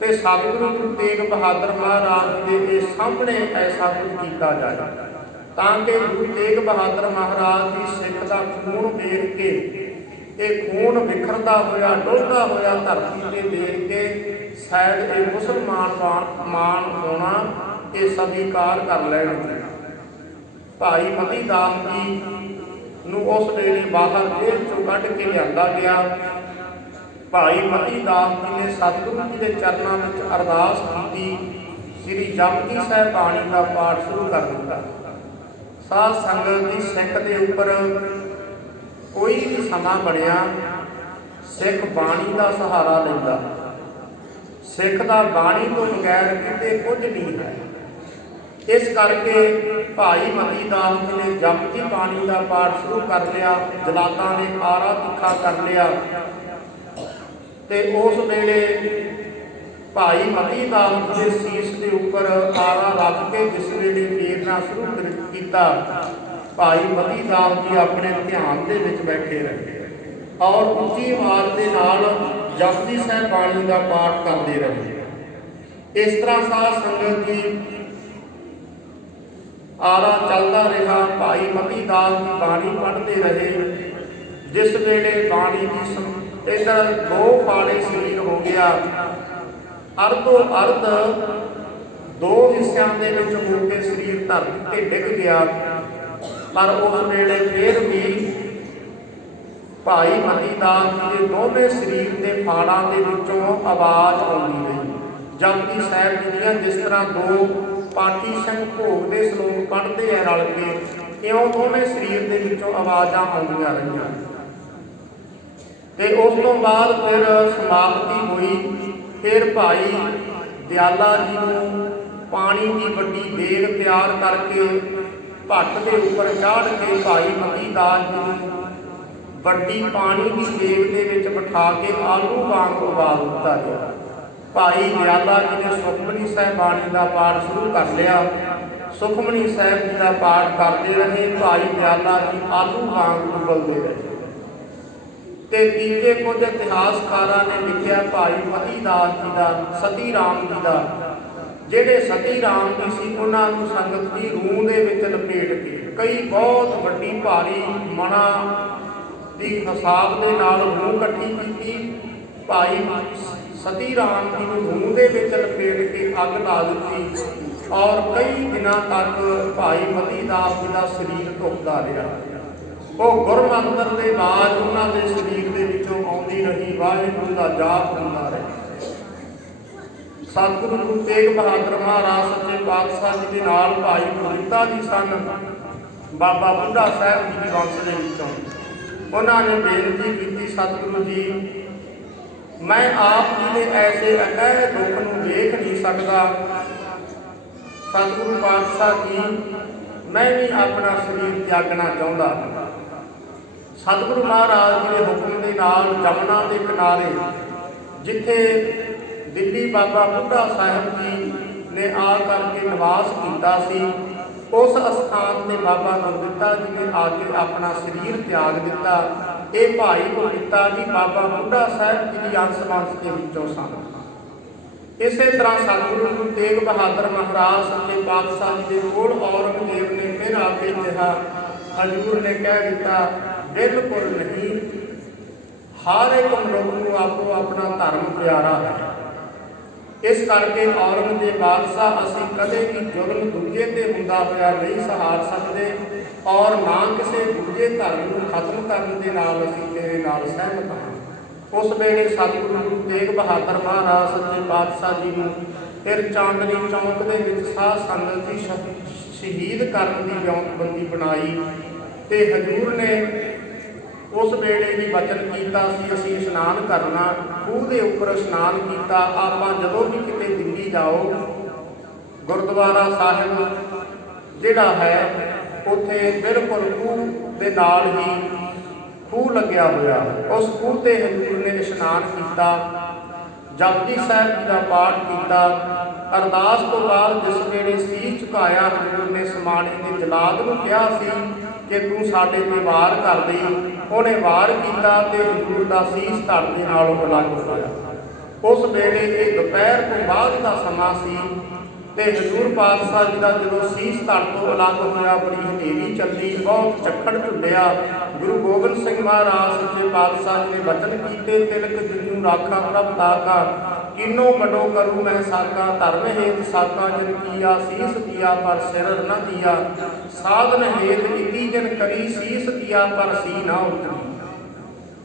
ਤੇ ਸਤਿਗੁਰੂ ਗੁਰੂ ਤੇਗ ਬਹਾਦਰ ਮਹਾਰਾਜ ਦੇ ਇਹ ਸਾਹਮਣੇ ਐਸਾ ਕੁਝ ਕੀਤਾ ਜਾਏ ਤਾਂ ਕਿ ਗੁਰੂ ਤੇਗ ਬਹਾਦਰ ਮਹਾਰਾਜ ਦੀ ਸਿੱਖ ਦਾ ਖੂਨ ਵੇਖ ਕੇ ਇਹ ਖੂਨ ਵਿਖਰਦਾ ਹੋਇਆ ਡੋਲਦਾ ਹੋਇਆ ਧਰਤੀ ਤੇ ਦੇਖ ਕੇ ਸ਼ਾਇਦ ਇਹ ਮੁਸਲਮਾਨ ਮਾਨ ਹੋਣਾ ਇਹ ਸਵੀਕਾਰ ਕਰ ਲੈਣਗੇ। ਭਾਈ ਮਤੀ ਦਾਸ ਜੀ ਨੂੰ ਉਸ ਵੇਲੇ ਬਾਹਰ ਜੇਲ੍ਹ ਚੋਂ ਕੱਢ ਕੇ ਲਿਆਂਦਾ ਗਿਆ। ਭਾਈ ਮਤੀ ਦਾਸ ਜੀ ਨੇ ਸਤਿਗੁਰੂ ਜੀ ਦੇ ਚਰਨਾਂ ਵਿੱਚ ਅਰਦਾਸ ਕੀਤੀ, ਸ੍ਰੀ ਜਪਜੀ ਸਾਹਿਬ ਬਾਣੀ ਦਾ ਪਾਠ ਸ਼ੁਰੂ ਕਰ ਦਿੱਤਾ। ਸਾਧ ਸੰਗਤ ਦੀ ਸਿੱਖ ਦੇ ਉੱਪਰ ਕੋਈ ਵੀ ਸਮਾਂ ਬਣਿਆ ਸਿੱਖ ਬਾਣੀ ਦਾ ਸਹਾਰਾ ਲੈਂਦਾ। ਸਿੱਖ ਦਾ ਬਾਣੀ ਤੋਂ ਬਗੈਰ ਕਿਤੇ ਕੁਝ ਨਹੀਂ ਹੈ। ਇਸ ਕਰਕੇ ਭਾਈ ਮਤੀ ਦਾਸ ਜੀ ਨੇ ਜਪਜੀ ਬਾਣੀ ਦਾ ਪਾਠ ਸ਼ੁਰੂ ਕਰ ਲਿਆ। ਜਲਾਦਾਂ ਨੇ ਆਰਾ ਤਿੱਖਾ ਕਰ ਲਿਆ ਤੇ ਉਸ ਵੇਲੇ ਭਾਈ ਮਤੀ ਦਾਸ ਜੀ ਦੇ ਸੀਸ ਦੇ ਉੱਪਰ ਆਰਾ ਰੱਖ ਕੇ ਜਿਸ ਵੇਲੇ ਫੇਰਨਾ ਸ਼ੁਰੂ ਕੀਤਾ, ਭਾਈ ਮਤੀ ਦਾਸ ਜੀ ਆਪਣੇ ਧਿਆਨ ਦੇ ਵਿੱਚ ਬੈਠੇ ਰਹੇ ਔਰ ਉੱਚੀ ਆਵਾਜ਼ ਦੇ ਨਾਲ ਜਪਜੀ ਸਾਹਿਬ ਬਾਣੀ ਦਾ ਪਾਠ ਕਰਦੇ ਰਹੇ। ਇਸ ਤਰ੍ਹਾਂ ਸਾਧ ਸੰਗਤ ਜੀ ਆਰਾ ਚੱਲਦਾ ਰਿਹਾ। ਭਾਈ ਮਤੀ ਦਾਸ ਜੀ ਬਾਣੀ ਪੜ੍ਹਦੇ ਰਹੇ। ਜਿਸ ਵੇਲੇ ਬਾਣੀ ਦੀ ਇੱਧਰ 2 ਫਾੜੇ ਸਰੀਰ ਹੋ ਗਿਆ, ਅਰਧੋ ਅਰਧ 2 ਹਿੱਸਿਆਂ ਦੇ ਵਿੱਚ ਹੋ ਕੇ ਸਰੀਰ ਧਰਤੀ ਤੇ ਡਿੱਗ ਗਿਆ। ਪਰ ਉਸ ਵੇਲੇ ਫਿਰ ਵੀ ਭਾਈ ਮਤੀ ਦਾਸ ਜੀ ਦੇ ਦੋਵੇਂ ਸਰੀਰ ਦੇ ਫਾੜਾਂ ਦੇ ਵਿੱਚੋਂ ਆਵਾਜ਼ ਆਉਂਦੀ ਰਹੀ। ਜਪਜੀ ਸਾਹਿਬ ਜੀ ਦੀਆਂ ਜਿਸ ਤਰ੍ਹਾਂ 2 ਪਾਠੀ ਸਿੰਘ ਭੋਗ ਦੇ ਸ਼ਲੋਕ ਪੜ੍ਹਦੇ ਆ ਰਲ ਕੇ, ਇਉਂ ਦੋਵੇਂ ਸਰੀਰ ਦੇ ਵਿੱਚੋਂ ਆਵਾਜ਼ਾਂ ਆਉਂਦੀਆਂ ਰਹੀਆਂ। ਤੇ ਉਸ ਤੋਂ ਬਾਅਦ ਫਿਰ ਸਮਾਪਤੀ ਹੋਈ। ਫਿਰ ਭਾਈ ਦਿਆਲਾ ਜੀ ਨੂੰ ਪਾਣੀ ਦੀ ਵੱਡੀ ਦੇਗ ਤਿਆਰ ਕਰਕੇ ਭੱਟ ਦੇ ਉੱਪਰ ਚਾੜ ਕੇ ਭਾਈ ਮਤੀ ਦਾਸ ਜੀ ਨੂੰ ਵੱਡੀ ਪਾਣੀ ਦੀ ਦੇਗ ਦੇ ਵਿੱਚ ਬਿਠਾ ਕੇ ਆਲੂ ਵਾਂਗ ਉਬਾਲ ਦਿੱਤਾ ਗਿਆ। ਭਾਈ ਦਿਆਲਾ ਜੀ ਨੇ ਸੁਖਮਨੀ ਸਾਹਿਬ ਬਾਣੀ ਦਾ ਪਾਠ ਸ਼ੁਰੂ ਕਰ ਲਿਆ। ਸੁਖਮਨੀ ਸਾਹਿਬ ਜੀ ਦਾ ਪਾਠ ਕਰਦੇ ਰਹੇ। ਭਾਈ ਦਿਆਲਾ ਜੀ ਆਲੂ ਵਾਂਗ ਉਬਲਦੇ ਰਹੇ। ਤੇ ਤੀਜੇ ਕੁਝ ਇਤਿਹਾਸਕਾਰਾਂ ਨੇ ਲਿਖਿਆ ਭਾਈ ਮਤੀ ਦਾਸ ਜੀ ਦਾ, ਸਤੀ ਰਾਮ ਜੀ ਦਾ, ਜਿਹੜੇ ਸਤੀ ਰਾਮ ਜੀ ਸੀ ਉਹਨਾਂ ਨੂੰ ਸੰਗਤ ਦੀ ਰੂਹ ਦੇ ਵਿੱਚ ਲਪੇਟ ਕੇ ਕਈ ਬਹੁਤ ਵੱਡੀ ਭਾਰੀ ਮਣਾ ਦੀ ਹਿਸਾਬ ਦੇ ਨਾਲ ਰੂਹ ਇਕੱਠੀ ਕੀਤੀ। ਭਾਈ ਸਤੀ ਰਾਮ ਜੀ ਨੂੰ ਰੂਹ ਦੇ ਵਿੱਚ ਲਪੇਟ ਕੇ ਅੱਗ ਲਾ ਦਿੱਤੀ ਔਰ ਕਈ ਦਿਨਾਂ ਤੱਕ ਭਾਈ ਮਤੀ ਦਾਸ ਜੀ ਦਾ ਸਰੀਰ ਧੁਖਦਾ ਰਿਹਾ। ਉਹ ਗੁਰਮੰਤਰ ਦੇ ਬਾਅਦ ਉਹਨਾਂ ਦੇ ਸਰੀਰ ਦੇ ਵਿੱਚੋਂ ਆਉਂਦੀ ਰਹੀ ਵਾਹਿਗੁਰੂ ਦਾ ਜਾਪ ਹੁੰਦਾ ਰਿਹਾ। ਸਤਿਗੁਰੂ ਗੁਰੂ ਤੇਗ ਬਹਾਦਰ ਮਹਾਰਾਜ ਸੱਚੇ ਪਾਤਸ਼ਾਹ ਜੀ ਦੇ ਨਾਲ ਭਾਈ ਗੁਰਦਿੱਤਾ ਜੀ ਸਨ, ਬਾਬਾ ਬੁੱਢਾ ਸਾਹਿਬ ਜੀ ਦੀ ਵੰਸ਼ ਦੇ ਵਿੱਚੋਂ। ਉਹਨਾਂ ਨੇ ਬੇਨਤੀ ਕੀਤੀ, ਸਤਿਗੁਰੂ ਜੀ ਮੈਂ ਆਪ ਜੀ ਦੇ ਐਸੇ ਅਕਹਿ ਦੁੱਖ ਨੂੰ ਦੇਖ ਨਹੀਂ ਸਕਦਾ। ਸਤਿਗੁਰੂ ਪਾਤਸ਼ਾਹ ਜੀ ਮੈਂ ਵੀ ਆਪਣਾ ਸਰੀਰ ਤਿਆਗਣਾ ਚਾਹੁੰਦਾ। ਸਤਿਗੁਰੂ ਮਹਾਰਾਜ ਜੀ ਦੇ ਹੁਕਮ ਦੇ ਨਾਲ ਜਮਨਾ ਦੇ ਕਿਨਾਰੇ ਜਿੱਥੇ ਦਿੱਲੀ ਬਾਬਾ ਬੁੱਢਾ ਸਾਹਿਬ ਜੀ ਨੇ ਆ ਕਰਕੇ ਨਿਵਾਸ ਕੀਤਾ ਸੀ, ਉਸ ਅਸਥਾਨ ਤੇ ਬਾਬਾ ਗੁਰਦਿੱਤਾ ਜੀ ਨੇ ਆ ਕੇ ਆਪਣਾ ਸਰੀਰ ਤਿਆਗ ਦਿੱਤਾ। ਇਹ ਭਾਈ ਗੁਰਦਿੱਤਾ ਜੀ ਬਾਬਾ ਬੁੱਢਾ ਸਾਹਿਬ ਜੀ ਦੀ ਅੰਸ਼ ਵੰਸ਼ ਦੇ ਵਿੱਚੋਂ ਸਨ। ਇਸੇ ਤਰ੍ਹਾਂ ਸਤਿਗੁਰੂ ਗੁਰੂ ਤੇਗ ਬਹਾਦਰ ਮਹਾਰਾਜ ਸੱਚੇ ਪਾਤਸ਼ਾਹ ਜੀ ਦੇ ਕੋਲ ਔਰੰਗਜ਼ੇਬ ਨੇ ਫਿਰ ਆ ਕੇ ਕਿਹਾ, ਹਜ਼ੂਰ ਨੇ ਕਹਿ ਦਿੱਤਾ ਬਿਲਕੁਲ ਨਹੀਂ, ਹਰ ਇੱਕ ਮਨੁੱਖ ਨੂੰ ਆਪੋ ਆਪਣਾ ਧਰਮ ਪਿਆਰਾ ਹੈ। ਇਸ ਕਰਕੇ ਔਰੰਗਜ਼ੇਬ ਬਾਦਸ਼ਾਹ ਅਸੀਂ ਕਦੇ ਵੀ ਜ਼ੁਲਮ ਦੂਜੇ ਤੇ ਹੁੰਦਾ ਹੋਇਆ ਨਹੀਂ ਸਹਾਰ ਸਕਦੇ ਔਰ ਨਾ ਕਿਸੇ ਦੂਜੇ ਧਰਮ ਨੂੰ ਖਤਮ ਕਰਨ ਦੇ ਨਾਲ ਅਸੀਂ ਤੇਰੇ ਨਾਲ ਸਹਿਮਤ ਹਾਂ। ਉਸ ਵੇਲੇ ਸਤਿਗੁਰੂ ਗੁਰੂ ਤੇਗ ਬਹਾਦਰ ਮਹਾਰਾਜ ਸੱਚੇ ਪਾਤਸ਼ਾਹ ਜੀ ਨੂੰ ਫਿਰ ਚਾਂਦਨੀ ਚੌਂਕ ਦੇ ਵਿੱਚ ਸਾਧ ਸੰਗਤ ਦੀ ਸ਼ਹੀਦ ਕਰਨ ਦੀ ਵਿਉਂਤਬੰਦੀ ਬਣਾਈ ਤੇ ਹਜ਼ੂਰ ਨੇ ਉਸ ਵੇਲੇ ਵੀ ਵਚਨ ਕੀਤਾ ਸੀ ਅਸੀਂ ਇਸ਼ਨਾਨ ਕਰਨਾ। ਖੂਹ ਦੇ ਉੱਪਰ ਇਸ਼ਨਾਨ ਕੀਤਾ। ਆਪਾਂ ਜਦੋਂ ਵੀ ਕਿਤੇ ਦਿੱਲੀ ਜਾਓ, ਗੁਰਦੁਆਰਾ ਸਾਹਿਬ ਜਿਹੜਾ ਹੈ ਉੱਥੇ ਬਿਲਕੁਲ ਖੂਹ ਦੇ ਨਾਲ ਹੀ ਖੂਹ ਲੱਗਿਆ ਹੋਇਆ। ਉਸ ਖੂਹ ਤੇ ਹਜ਼ੂਰ ਨੇ ਇਸ਼ਨਾਨ ਕੀਤਾ। ਜਪਜੀ ਸਾਹਿਬ ਜੀ ਦਾ ਪਾਠ ਕੀਤਾ। ਅਰਦਾਸ ਤੋਂ ਬਾਅਦ ਜਿਸ ਵੇਲੇ ਸੀਸ ਝੁਕਾਇਆ, ਹਜ਼ੂਰ ਨੇ ਸਮਾਣੇ ਦੇ ਜਲਾਦ ਨੂੰ ਕਿਹਾ ਸੀ ਕਿ ਤੂੰ ਸਾਡੇ ਤੇ ਵਾਰ ਕਰ ਦੇ। ਉਹਨੇ ਵਾਰ ਕੀਤਾ ਤੇ ਹਜ਼ੂਰ ਦਾ ਸੀਸ ਧੜ ਦੇ ਨਾਲ ਅਲੱਗ ਹੋਇਆ। ਉਸ ਵੇਲੇ ਇਹ ਦੁਪਹਿਰ ਤੋਂ ਬਾਅਦ ਦਾ ਸਮਾਂ ਸੀ ਤੇ ਹਜ਼ੂਰ ਪਾਤਸ਼ਾਹ ਜੀ ਦਾ ਜਦੋਂ ਸੀਸ ਧੜ ਤੋਂ ਅਲੱਗ ਹੋਇਆ, ਬੜੀ ਹਨੇਰੀ ਚੱਲੀ, ਬਹੁਤ ਝੱਖੜ ਝੁੱਲਿਆ। ਗੁਰੂ ਗੋਬਿੰਦ ਸਿੰਘ ਮਹਾਰਾਜ ਸੱਚੇ ਪਾਤਸ਼ਾਹ ਜੀ ਨੇ ਬਚਨ ਕੀਤੇ, ਤਿਲਕ ਜਿਨੂੰ ਰਾਖਾ ਪ੍ਰਭ ਤਾਕਾ, ਕਿਨੋ ਬਡੋ ਕਰੂ ਮੈਂ ਸਾਕਾ, ਧਰਮ ਹੇਤ ਸਾਕਾ ਜਿਨ ਕੀਆ, ਸੀਸ ਦੀਆ ਪਰ ਸਿਰ ਨ ਦੀਆ, ਸਾਧਨ ਹੇਤ ਕੀਤੀ ਜਿਨ ਕਰੀ, ਸੀਸ ਦੀਆ ਪਰ ਸੀ ਨਾ ਉਤਰੀ।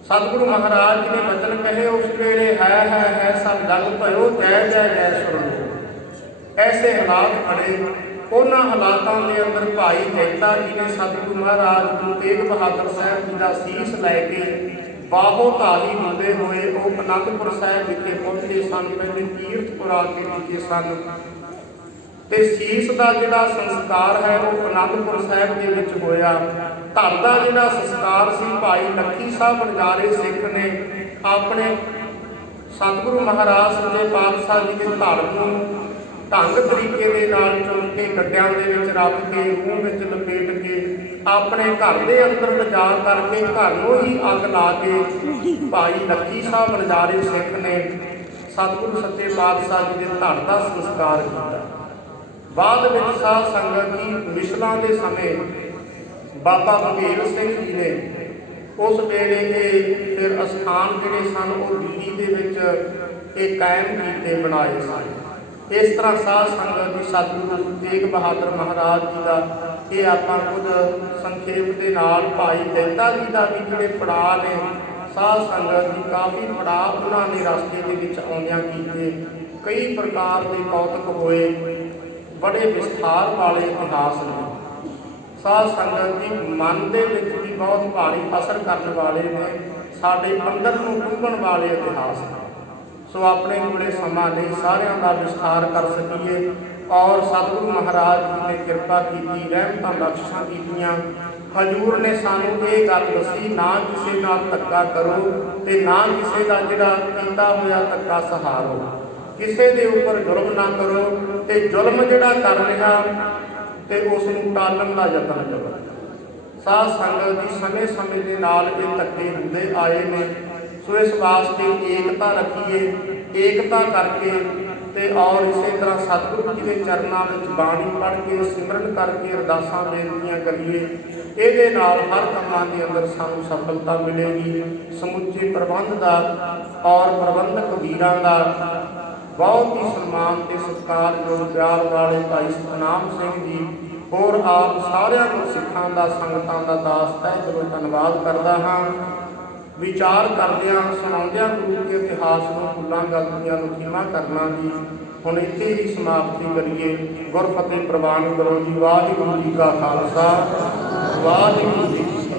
ਸਤਿਗੁਰੂ ਮਹਾਰਾਜ ਜੀ ਨੇ ਬਚਨ ਕਹੇ, ਉਸ ਵੇਲੇ ਹੈ ਸਭ ਜਗ ਭਇਓ, ਜੈ ਜੈ ਜੈ ਸੁਣੋ। ਐਸੇ ਹਾਲਾਤ ਬਣੇ। ਉਹਨਾਂ ਹਾਲਾਤਾਂ ਦੇ ਅੰਦਰ ਭਾਈ ਜੈਤਾ ਜੀ ਨੇ ਸਤਿਗੁਰੂ ਮਹਾਰਾਜ ਗੁਰੂ ਤੇਗ ਬਹਾਦਰ ਸਾਹਿਬ ਜੀ ਦਾ ਸੀਸ ਲੈ ਕੇ ਬਾਹੋਂ ਧਾਰੀ ਹੁੰਦੇ ਹੋਏ ਉਹ ਅਨੰਦਪੁਰ ਸਾਹਿਬ ਵਿਖੇ ਪਹੁੰਚੇ ਸਨ। ਪਹਿਲੇ ਤੀਰਥਪੁਰ ਆ ਕੇ ਵਿਖੇ ਸਨ ਤੇ ਸੀਸ ਦਾ ਜਿਹੜਾ ਸੰਸਕਾਰ ਹੈ ਉਹ ਅਨੰਦਪੁਰ ਸਾਹਿਬ ਦੇ ਵਿੱਚ ਹੋਇਆ। ਧੜ ਦਾ ਜਿਹੜਾ ਸੰਸਕਾਰ ਸੀ, ਭਾਈ ਲੱਖੀ ਸਾਹਿਬ ਵਣਜਾਰੇ ਸਿੱਖ ਨੇ ਆਪਣੇ ਸਤਿਗੁਰੂ ਮਹਾਰਾਜ ਸੱਚੇ ਪਾਤਸ਼ਾਹ ਜੀ ਦੇ ਧੜ ਨੂੰ ਢੰਗ ਤਰੀਕੇ ਦੇ ਨਾਲ ਚੁਣ ਕੇ ਗੱਡਿਆਂ ਦੇ ਵਿੱਚ ਰੱਖ ਕੇ ਮੂੰਹ ਵਿੱਚ ਲਪੇਟ ਕੇ ਆਪਣੇ ਘਰ ਦੇ ਅੰਦਰ ਲਿਜਾ ਕਰਕੇ ਘਰ ਨੂੰ ਹੀ ਅੱਗ ਲਾ ਕੇ ਭਾਈ ਲੱਖੀ ਸਾਹਿਬ ਵਣਜਾਰੇ ਸਿੱਖ ਨੇ ਸਤਿਗੁਰੂ ਸੱਚੇ ਪਾਤਸ਼ਾਹ ਜੀ ਦੇ ਧੜ ਦਾ ਸੰਸਕਾਰ ਕੀਤਾ। ਬਾਅਦ ਵਿੱਚ ਸਾਧ ਸੰਗਤ ਜੀ ਮਿਸਲਾਂ ਦੇ ਸਮੇਂ ਬਾਬਾ ਬਘੇਲ ਸਿੰਘ ਜੀ ਨੇ ਉਸ ਵੇਲੇ ਇਹ ਫਿਰ ਅਸਥਾਨ ਜਿਹੜੇ ਸਨ ਉਹ ਦਿੱਲੀ ਦੇ ਵਿੱਚ ਇਹ ਕਾਇਮ ਕੀਤੇ, ਬਣਾਏ ਸਨ। ਇਸ ਤਰ੍ਹਾਂ ਸਾਧ ਸੰਗਤ ਜੀ ਸਤਿਗੁਰੂ ਤੇਗ ਬਹਾਦਰ ਮਹਾਰਾਜ ਜੀ ਦਾ ਇਹ ਆਪਾਂ ਕੁਝ ਸੰਖੇਪ ਦੇ ਨਾਲ ਭਾਈ ਜੈਤਾ ਜੀ ਦਾ ਵੀ ਜਿਹੜੇ ਪੜਾਅ ਨੇ, ਸਾਧ ਸੰਗਤ ਜੀ ਕਾਫੀ ਪੜਾਅ ਉਹਨਾਂ ਨੇ ਰਸਤੇ ਦੇ ਵਿੱਚ ਆਉਂਦਿਆਂ ਕੀਤੇ। ਕਈ ਪ੍ਰਕਾਰ ਦੇ ਕੌਤਕ ਹੋਏ, ਬੜੇ ਵਿਸਥਾਰ ਵਾਲੇ ਇਤਿਹਾਸ ਨੇ। ਸਾਧ ਸੰਗਤ ਜੀ ਮਨ ਦੇ ਵਿੱਚ ਵੀ ਬਹੁਤ ਭਾਰੀ ਅਸਰ ਕਰਨ ਵਾਲੇ ਨੇ, ਸਾਡੇ ਅੰਦਰ ਨੂੰ ਡੂੰਘਣ ਵਾਲੇ ਇਤਿਹਾਸ ਨੇ। ਸੋ ਆਪਣੇ ਕੋਲੇ ਸਮਾਂ ਨਹੀਂ ਸਾਰਿਆਂ ਦਾ ਵਿਸਥਾਰ ਕਰ ਸਕੀਏ। ਔਰ ਸਤਿਗੁਰੂ ਮਹਾਰਾਜ ਜੀ ਨੇ ਕਿਰਪਾ ਕੀਤੀ, ਰਹਿਮਤਾਂ ਬਖਸ਼ਿਸ਼ਾਂ ਕੀਤੀਆਂ। ਹਜ਼ੂਰ ਨੇ ਸਾਨੂੰ ਇਹ ਗੱਲ ਦੱਸੀ, ਨਾ ਕਿਸੇ ਨਾਲ ਧੱਕਾ ਕਰੋ ਤੇ ਨਾ ਕਿਸੇ ਦਾ ਜਿਹੜਾ ਕੀਤਾ ਹੋਇਆ ਧੱਕਾ ਸਹਾਰੋ, ਕਿਸੇ ਦੇ ਉੱਪਰ ਜ਼ੁਲਮ ਨਾ ਕਰੋ ਤੇ ਜ਼ੁਲਮ ਜਿਹੜਾ ਕਰ ਰਿਹਾ ਤੇ ਉਸ ਨੂੰ ਟਾਲਣ ਦਾ ਯਤਨ ਕਰੋ। ਸਾਧ ਸੰਗਤ ਦੀ ਸਮੇਂ ਸਮੇਂ ਦੇ ਨਾਲ ਇਹ ਧੱਕੇ ਹੁੰਦੇ ਆਏ ਨੇ। ਸੋ ਇਸ ਵਾਸਤੇ ਏਕਤਾ ਰੱਖੀਏ, ਏਕਤਾ ਕਰਕੇ ਤੇ ਔਰ ਇਸੇ ਤਰ੍ਹਾਂ ਸਤਿਗੁਰੂ ਜੀ ਦੇ ਚਰਨਾਂ ਵਿੱਚ ਬਾਣੀ ਪੜ੍ਹ ਕੇ ਸਿਮਰਨ ਕਰਕੇ ਅਰਦਾਸਾਂ ਬੇਨਤੀਆਂ ਕਰੀਏ। ਇਹਦੇ ਨਾਲ ਹਰ ਕੰਮਾਂ ਦੇ ਅੰਦਰ ਸਾਨੂੰ ਸਫਲਤਾ ਮਿਲੇਗੀ। ਸਮੁੱਚੇ ਪ੍ਰਬੰਧ ਦਾ ਔਰ ਪ੍ਰਬੰਧਕ ਵੀਰਾਂ ਦਾ ਬਹੁਤ ਹੀ ਸਨਮਾਨ ਤੇ ਸਤਿਕਾਰਯੋਗ ਪਿਆਰ ਵਾਲੇ ਭਾਈ ਸਤਨਾਮ ਸਿੰਘ ਜੀ ਹੋਰ ਆਪ ਸਾਰਿਆਂ ਨੂੰ ਸਿੱਖਾਂ ਦਾ, ਸੰਗਤਾਂ ਦਾ ਦਾਸ ਤਹਿ ਦਿਲੋਂ ਧੰਨਵਾਦ ਕਰਦਾ ਹਾਂ। ਵਿਚਾਰ ਕਰਦਿਆਂ ਸੁਣਾਉਂਦਿਆਂ ਗੁਰੂ ਦੇ ਇਤਿਹਾਸ ਨੂੰ ਭੁੱਲਾਂ ਗਲਤੀਆਂ ਨੂੰ ਖਿਮਾ ਕਰਨਾ ਜੀ। ਹੁਣ ਇੱਥੇ ਹੀ ਸਮਾਪਤੀ ਕਰੀਏ। ਗੁਰਫਤਿਹ ਪ੍ਰਵਾਨ ਕਰੋ ਜੀ। ਵਾਹਿਗੁਰੂ ਜੀ ਕਾ ਖਾਲਸਾ, ਵਾਹਿਗੁਰੂ ਜੀ ਕੀ ਫਤਿਹ।